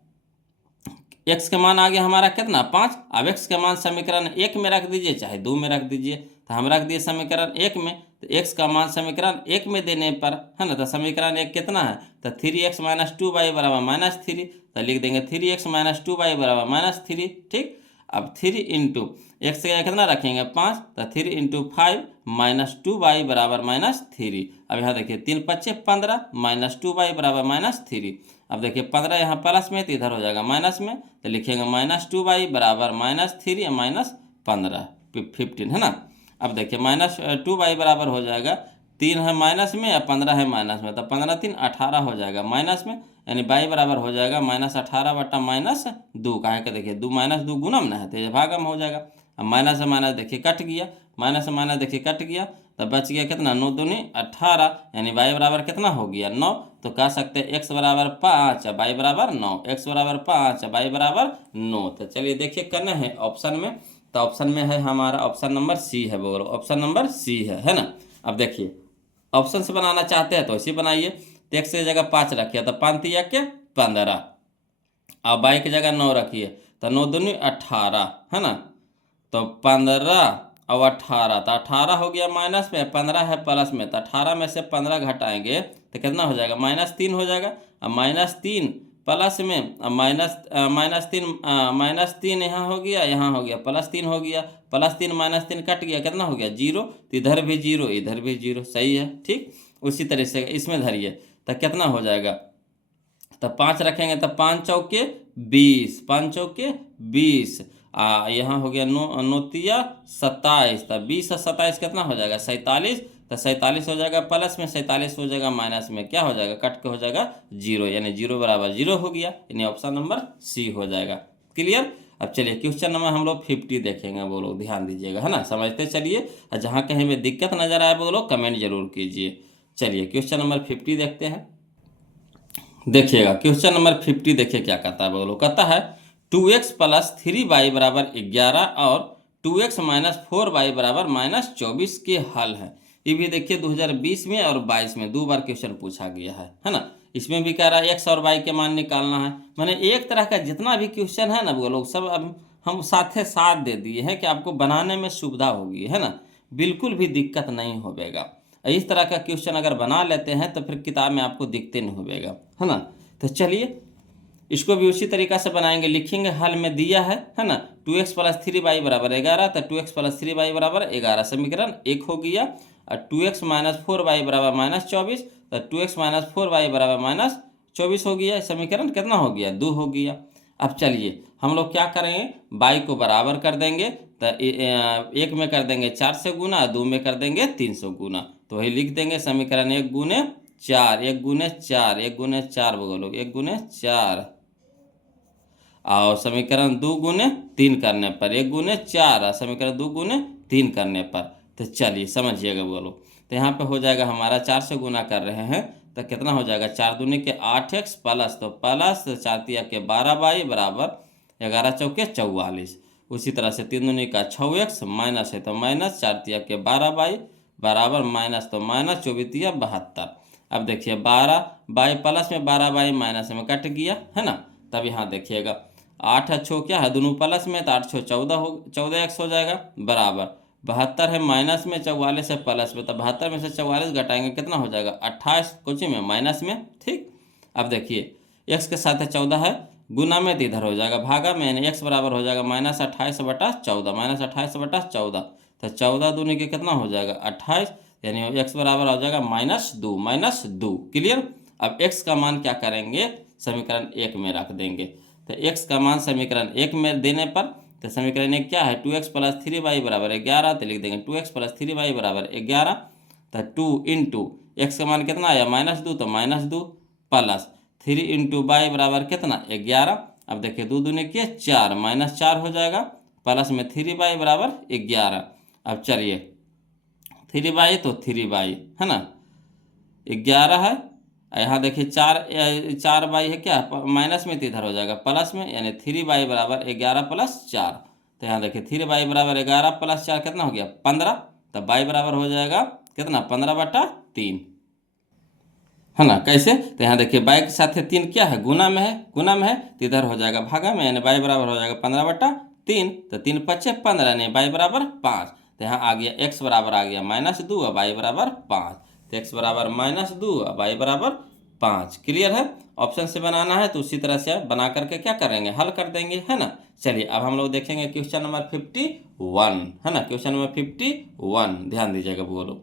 x का मान आ गया हमारा कितना 5। अब x का मान समीकरण 1 में रख दीजिए चाहे 2 में रख दीजिए, तो हम रख दिए समीकरण 1 में, तो x का मान समीकरण 1 में देने पर, है ना, तो समीकरण 1 कितना है, तो 3x - 2y बराबर -3, तो लिख देंगे 3x - 2y बराबर -3। ठीक, अब 3 इंटू एक्स का कितना रखेंगे 5, तो 3 इंटू 5 - 2y बराबर -3। अब यहाँ देखिए 3 × 5 = 15 - 2y बराबर -3। अब देखिए 15 यहाँ प्लस में तो इधर हो जाएगा माइनस में, तो लिखेंगे -2y बराबर -3 या -15 15, है ना। अब देखिए -2y बराबर हो जाएगा, 3 है माइनस में या 15 है माइनस में, तो 15 3 18 हो जाएगा माइनस में, यानी y बराबर हो जाएगा -18/-2। काहे का देखिए 2 -2 गुणम ना है तो ये भागम हो जाएगा। अब माइनस से माइनस देखिए कट गया, माइनस से माइनस देखिए कट गया, तो बच गया कितना 9 दूनी 18, यानी y बराबर कितना हो गया 9। तो कह सकते हैं x बराबर 5 और y बराबर 9, x बराबर 5 और y बराबर 9। तो चलिए देखिए करना है ऑप्शन में, तो ऑप्शन में है हमारा ऑप्शन नंबर सी है, बोलो ऑप्शन नंबर सी है ना। अब देखिए ऑप्शन से बनाना चाहते हैं तो ऐसे बनाइए, तो x की जगह 5 रखिए तो 5 × 3 = 15, अब y की जगह 9 रखिए तो 9 दूनी 18, है ना, तो 15 और 18, तो 18 हो गया माइनस में, 15 है प्लस में, तो 18 में से 15 घटाएंगे तो कितना हो जाएगा -3 हो जाएगा। अब -3 प्लस में -3 यहाँ हो गया, यहाँ हो गया +3 हो गया, +3 -3 कट गया, कितना हो गया 0, तो इधर भी 0 इधर भी 0, सही है। ठीक, उसी तरह से इसमें धरिए तो कितना हो जाएगा, तो 5 रखेंगे तो 5 चौके 20, 5 चौके 20, यहाँ हो गया 9 तिया 27, तो 20 और 27 कितना हो जाएगा 47, तो 47 हो जाएगा प्लस में, 47 हो जाएगा माइनस में, क्या हो जाएगा कट के हो जाएगा 0, यानी 0 बराबर 0 हो गया, यानी ऑप्शन नंबर सी हो जाएगा। क्लियर। अब चलिए क्वेश्चन नंबर हम लोग 50 देखेंगे, वो लोग ध्यान दीजिएगा, है ना, समझते चलिए, और जहाँ कहीं में दिक्कत नजर आए वो लोग कमेंट जरूर कीजिए। चलिए क्वेश्चन नंबर 50 देखते हैं। देखिएगा क्वेश्चन नंबर 50 देखिए क्या कहता है, बोलो कहता है 2x + 3y बराबर 11 और 2x - 4y बराबर -24 के हल है। ये भी देखिए 2020 में और 22 में 2 बार क्वेश्चन पूछा गया है ना। इसमें भी कह रहा है x और y के मान निकालना है, मैंने एक तरह का जितना भी क्वेश्चन है ना वो लोग सब अब हम साथे साथ दे दिए हैं कि आपको बनाने में सुविधा होगी, है ना, बिल्कुल भी दिक्कत नहीं होगा। इस तरह का क्वेश्चन अगर बना लेते हैं तो फिर किताब में आपको दिखते नहीं होगा, है ना। तो चलिए इसको भी उसी तरीका से बनाएंगे, लिखेंगे हल में दिया है ना, 2x + 3y बराबर 11, तो 2x + 3y बराबर 11 समीकरण 1 हो गया, और 2x - 4y बराबर -24, तो 2x - 4y बराबर -24 हो गया, समीकरण कितना हो गया 2 हो गया। अब चलिए हम लोग क्या करेंगे, y को बराबर कर देंगे, तो 1 में कर देंगे 4 से गुना, 2 में कर देंगे 3 से गुना, तो वही लिख देंगे समीकरण 1 × 4, 1 × 4, 1 × 4 बोलो 1 × 4, और समीकरण 2 × 3 करने पर 1 × 4, समीकरण 2 × 3 करने पर, तो चलिए समझिएगा बोलो, तो यहाँ पे हो जाएगा हमारा 4 से गुना कर रहे हैं तो कितना हो जाएगा 4 दूनी के 8x प्लस, तो प्लस 4 तिया के 12y बराबर 11 चौके 44। उसी तरह से 3 दूनी का 6x माइनस है तो माइनस, 4 तिया के 12y बराबर माइनस, तो माइनस 24 तिया 72। अब देखिए 12y प्लस में 12y माइनस में कट गया, है ना। तब यहाँ देखिएगा 8 अच्छो क्या है दोनों प्लस में, तो 8 छो 14 हो 14x हो जाएगा बराबर 72 है माइनस में, 44 है प्लस में, तो 72 में से 44 घटाएंगे कितना हो जाएगा 28 कुछ में माइनस में। ठीक, अब देखिए x के साथ 14 है गुना में, तो इधर हो जाएगा भागा में, यानी x बराबर हो जाएगा -28/14, -28/14, तो 14 दूनी के कितना हो जाएगा 28, यानी x बराबर हो जाएगा -2। क्लियर। अब x का मान क्या करेंगे समीकरण 1 में रख देंगे। तो x का मान समीकरण 1 में देने पर तो समीकरण 1 क्या है, 2x प्लस 3y बराबर 11। तो लिख देंगे 2x प्लस 3y बराबर 11। तो 2 इंटू एक्स का मान कितना आया -2, तो -2 प्लस 3 इंटू वाई बराबर कितना 11। अब देखिए 2 दूनी के 4 -4 हो जाएगा, प्लस में 3y बराबर 11। अब चलिए 3y तो 3y है ना 11 है। यहाँ देखिए 4y है क्या माइनस में, तो इधर हो जाएगा प्लस में, यानी 3y बराबर 11 प्लस 4। तो यहाँ देखिए 3y बराबर 11 प्लस 4 कितना हो गया 15। तो y बराबर हो जाएगा कितना 15/3 है ना। कैसे, तो यहाँ देखिए y के साथ 3 क्या है गुना में है, गुना में है तो इधर हो जाएगा भागा में, यानी y बराबर हो जाएगा 15/3। तो 3 5 15 यानी y बराबर 5। तो यहाँ आ गया x बराबर आ गया -2 और y बराबर 5। तो x बराबर -2 और y बराबर 5। क्लियर है। ऑप्शन से बनाना है तो उसी तरह से बना करके क्या करेंगे हल कर देंगे है ना। चलिए अब हम लोग देखेंगे क्वेश्चन नंबर 51 है ना। क्वेश्चन नंबर 51 ध्यान दीजिएगा बोलो,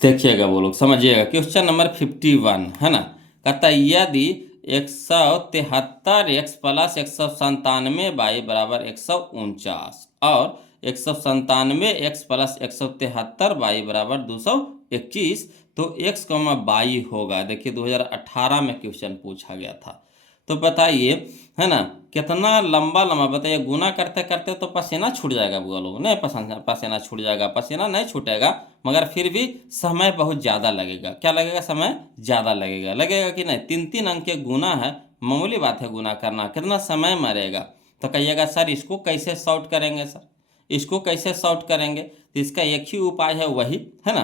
देखिएगा वो लोग समझिएगा। क्वेश्चन नंबर 51 है ना। कहता है यदि 173 x प्लस 197 y बराबर 149 और 197 x प्लस 173 y बराबर 221 तो x, y होगा। देखिए 2018 में क्वेश्चन पूछा गया था। तो बताइए है ना कितना लंबा लंबा, बताइए गुना करते करते तो पसीना छूट जाएगा बुआ लोग, नहीं पसीना छूट जाएगा, पसीना नहीं छूटेगा मगर फिर भी समय बहुत ज़्यादा लगेगा। क्या लगेगा, समय ज़्यादा लगेगा, लगेगा कि नहीं। 3 अंक के गुना है, मामूली बात है गुना करना, कितना समय मरेगा। तो कहिएगा सर इसको कैसे सॉर्ट करेंगे, सर इसको कैसे सॉर्ट करेंगे। तो इसका एक ही उपाय है, वही है ना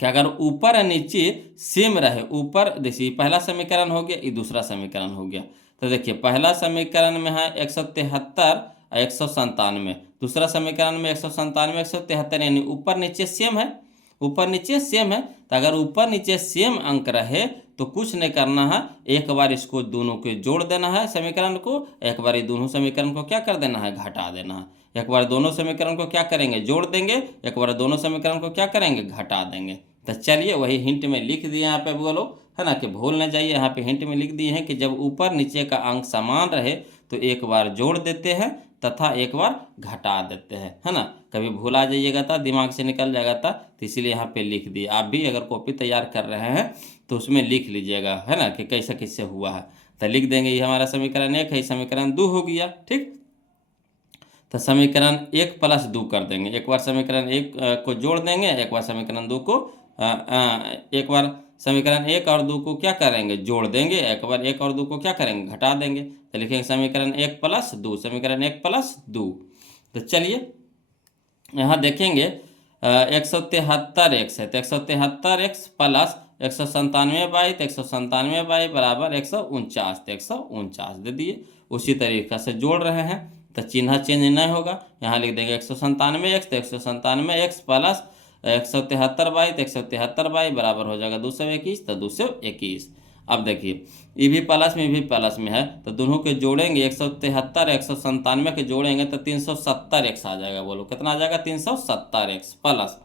कि अगर ऊपर और नीचे सेम रहे, ऊपर देखिए पहला समीकरण हो गया, ये दूसरा समीकरण हो गया। तो देखिए पहला समीकरण में है 173 और 197, दूसरा समीकरण में 197 173, यानी ऊपर नीचे सेम है, ऊपर नीचे सेम है। तो अगर ऊपर नीचे सेम अंक रहे तो कुछ नहीं करना है, एक बार इसको दोनों को जोड़ देना है समीकरण को, एक बार ये दोनों समीकरण को क्या कर देना है घटा देना है। एक बार दोनों समीकरण को क्या करेंगे जोड़ देंगे, एक बार दोनों समीकरण को क्या करेंगे घटा देंगे। तो चलिए वही हिंट में लिख दिए यहाँ पे बोलो है ना कि भूल न जाइए। यहाँ पे हिंट में लिख दिए हैं कि जब ऊपर नीचे का अंक समान रहे तो एक बार जोड़ देते हैं तथा एक बार घटा देते हैं है ना। कभी भूला जाइएगा था, दिमाग से निकल जाएगा था, तो इसीलिए यहाँ पे लिख दिए। आप भी अगर कॉपी तैयार कर रहे हैं तो उसमें लिख लीजिएगा है ना कि कैसे कैसे हुआ है। तो लिख देंगे ये हमारा समीकरण 1 है, समीकरण 2 हो गया। ठीक, तो समीकरण 1 प्लस 2 कर देंगे, एक बार समीकरण 1 को जोड़ देंगे, एक बार समीकरण 2 को एक बार समीकरण 1 और 2 को क्या करेंगे जोड़ देंगे, एक बार 1 और 2 को क्या करेंगे घटा देंगे। तो लिखेंगे समीकरण 1 प्लस 2, समीकरण 1 प्लस 2। तो चलिए यहाँ देखेंगे 173x है, तो 173x प्लस 197y, तो 197y बराबर 149, तो 149 दे दिए। उसी तरीक़े से जोड़ रहे हैं तो चिन्ह चेंज नहीं होगा, यहाँ लिख देंगे 197x, तो 197x प्लस 173y, तो 173y बराबर हो जाएगा 221, तो 221। अब देखिए ये भी प्लस में भी प्लस में है, तो दोनों के जोड़ेंगे 173 197 के जोड़ेंगे तो 370x आ जाएगा। बोलो कितना आ जाएगा 370x प्लस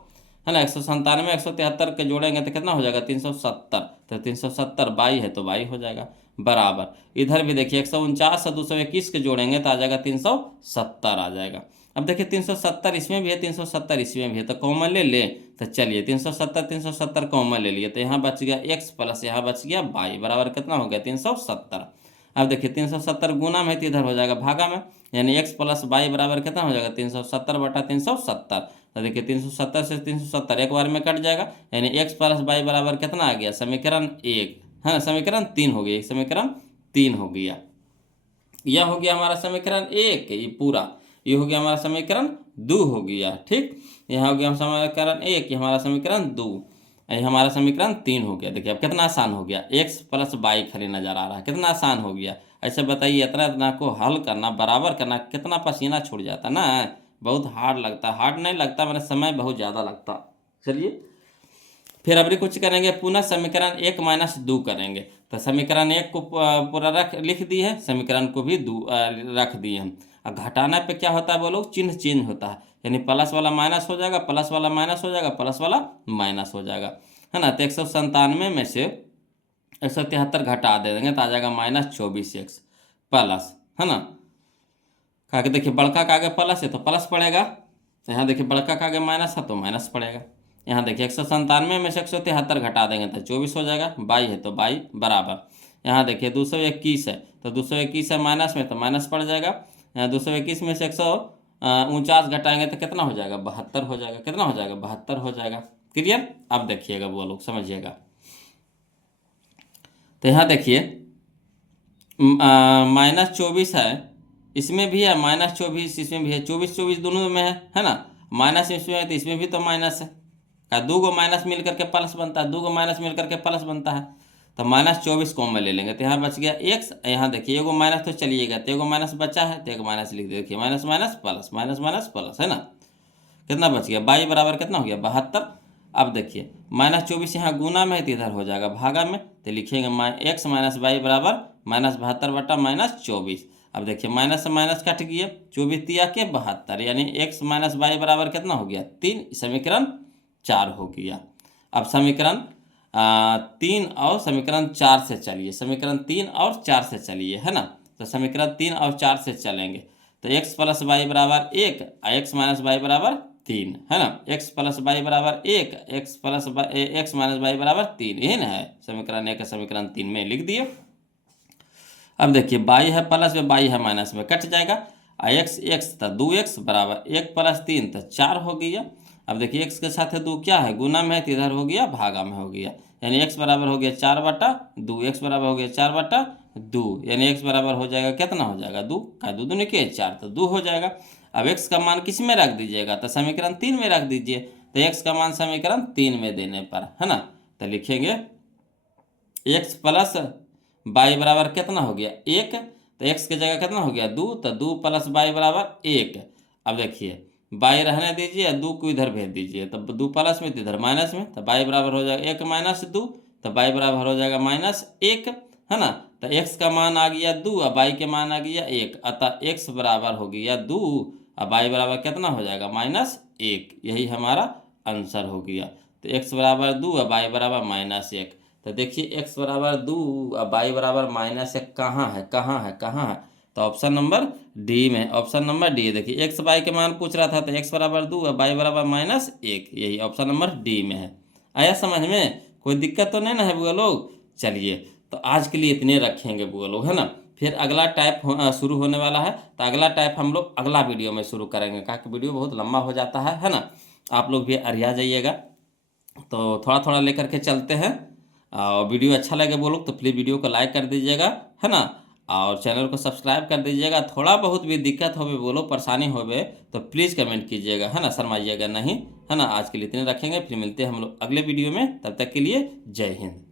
है ना 197 173 के जोड़ेंगे तो कितना हो जाएगा 370, तो 370 बाई है तो बाई हो जाएगा बराबर। इधर भी देखिए 149 और 221 के जोड़ेंगे तो आ जाएगा 370 आ जाएगा। अब देखिए 370 इसमें भी है 370 इसमें भी है, तो कॉमन ले ले। तो चलिए 370 कॉमन ले लिए, तो यहाँ बच गया x प्लस यहाँ बच गया y बराबर कितना हो गया 370। अब देखिए 370 गुना में तो इधर हो जाएगा भागा में, यानी x प्लस y बराबर कितना हो जाएगा 370/370। तो देखिए 370 से 370 एक बार में कट जाएगा, यानी x प्लस y बराबर कितना आ गया समीकरण 1 है ना, समीकरण 3 हो गया, समीकरण 3 हो गया। यह हो गया हमारा समीकरण 1 ये पूरा, ये हो गया हमारा समीकरण 2 हो गया। ठीक, यहाँ हो गया समीकरण 1, ये हमारा समीकरण 2, ये हमारा समीकरण 3 हो गया। देखिए अब कितना आसान हो गया, x प्लस y खाली नज़र आ रहा है, कितना आसान हो गया। ऐसे बताइए इतना इतना को हल करना बराबर करना कितना पसीना छूट जाता ना, बहुत हार्ड लगता, हार्ड नहीं लगता मैंने समय बहुत ज़्यादा लगता। चलिए फिर अभी कुछ करेंगे, पुनः समीकरण 1 माइनस 2 करेंगे। तो समीकरण 1 को पूरा लिख दिए है, समीकरण को भी 2 रख दिए हम। और घटाना पे क्या होता है बोलो चिन्ह चेंज होता है, यानी प्लस वाला माइनस हो जाएगा, प्लस वाला माइनस हो जाएगा, प्लस वाला माइनस हो जाएगा है ना। तो 197 में से 173 घटा दे देंगे तो आ जाएगा -24x प्लस, है ना। कहा कि देखिए बड़का का आगे प्लस है तो प्लस पड़ेगा, तो यहाँ देखिए बड़का का आगे माइनस है तो माइनस पड़ेगा। यहाँ देखिए 197 में से 173 घटा देंगे तो 24 हो जाएगा, 22 है तो 22 बराबर। यहाँ देखिए 221 है तो 221 है माइनस में तो माइनस पड़ जाएगा। यहाँ 221 में से 149 घटाएंगे तो कितना हो जाएगा, 72 हो जाएगा। कितना हो जाएगा, 72 हो जाएगा। क्लियर। अब देखिएगा वो लोग समझिएगा, तो यहाँ देखिए -24 है, इसमें भी है -24, इसमें भी है, 24 दोनों में है ना। माइनस इसमें है तो इसमें भी तो माइनस है, का दो गो माइनस मिल करके प्लस बनता है, दो गो माइनस मिल करके प्लस बनता है। तो -24 कॉमन ले लेंगे तो यहाँ बच गया x। यहाँ देखिए एगो माइनस तो चलिएगा, तो एगो माइनस बचा है तो एक माइनस लिख दे, देखिए minus minus plus, minus minus plus, है ना। कितना बच गया, 22 बराबर कितना हो गया, 72। अब देखिए -24 यहाँ गुना में है तो इधर हो जाएगा भागा में, तो लिखेंगे x - 22 बराबर -72 बटा -24। अब देखिए माइनस से माइनस कट गया, 24 तिया के 72, यानी x - 22 बराबर कितना हो गया, 3। समीकरण 4 हो गया। अब समीकरण 3 और समीकरण 4 से चलिए, समीकरण 3 और 4 से चलिए, है ना। तो समीकरण 3 और 4 से चलेंगे तो x + y बराबर 1 और x - y बराबर 3, है ना। x + y बराबर 1, x - y बराबर 3, यही ना है समीकरण 1 समीकरण 3 में लिख दिए। अब देखिए y है प्लस में, y है माइनस में, कट जाएगा। x तो 2x बराबर 1 + 3 तो 4 हो गया। अब देखिए x के साथ 2 क्या है, गुना में है तो इधर हो गया भागा में हो गया, यानी x बराबर हो गया 4/2, x बराबर हो गया 4/2, यानी x बराबर हो जाएगा कितना हो जाएगा, 2 का 2 दूनी के 4 तो 2 हो जाएगा। अब x का मान किस में रख दीजिएगा, तो समीकरण 3 में रख दीजिए, तो x का मान समीकरण 3 में देने पर, है ना, तो लिखेंगे x + y बराबर कितना हो गया 1, तो x की जगह कितना हो गया 2, तो 2 + y बराबर 1। अब देखिए y रहने दीजिए, 2 को इधर भेज दीजिए, तब 2 प्लस में तो इधर माइनस में, तो y बराबर हो जाएगा 1 - 2, तो y बराबर हो जाएगा -1, है ना। तो x का मान आ गया 2 और y के मान आ गया 1, अतः x बराबर हो गया 2 और y बराबर कितना हो जाएगा -1। यही हमारा आंसर हो गया। तो x बराबर 2 और y बराबर -1। तो देखिए x बराबर 2 और y बराबर -1 कहाँ है, कहाँ है, कहाँ है, तो ऑप्शन नंबर डी में, ऑप्शन नंबर डी। देखिए x y के मान पूछ रहा था तो x बराबर 2 और y बराबर -1, यही ऑप्शन नंबर डी में है। आया समझ में, कोई दिक्कत तो नहीं ना है बुआ लोग। चलिए तो आज के लिए इतने रखेंगे बुआ लोग, है ना। फिर अगला टाइप शुरू होने वाला है, तो अगला टाइप हम लोग अगला वीडियो में शुरू करेंगे, क्योंकि वीडियो बहुत लंबा हो जाता है ना। आप लोग भी अरिया जाइएगा, तो थोड़ा थोड़ा लेकर के चलते हैं। और वीडियो अच्छा लगे वो लोग तो प्लीज़ वीडियो को लाइक कर दीजिएगा, है ना, और चैनल को सब्सक्राइब कर दीजिएगा। थोड़ा बहुत भी दिक्कत होवे बोलो, परेशानी होवे तो प्लीज़ कमेंट कीजिएगा, है ना, शर्माइएगा नहीं, है ना। आज के लिए इतने रखेंगे, फिर मिलते हैं हम लोग अगले वीडियो में, तब तक के लिए जय हिंद।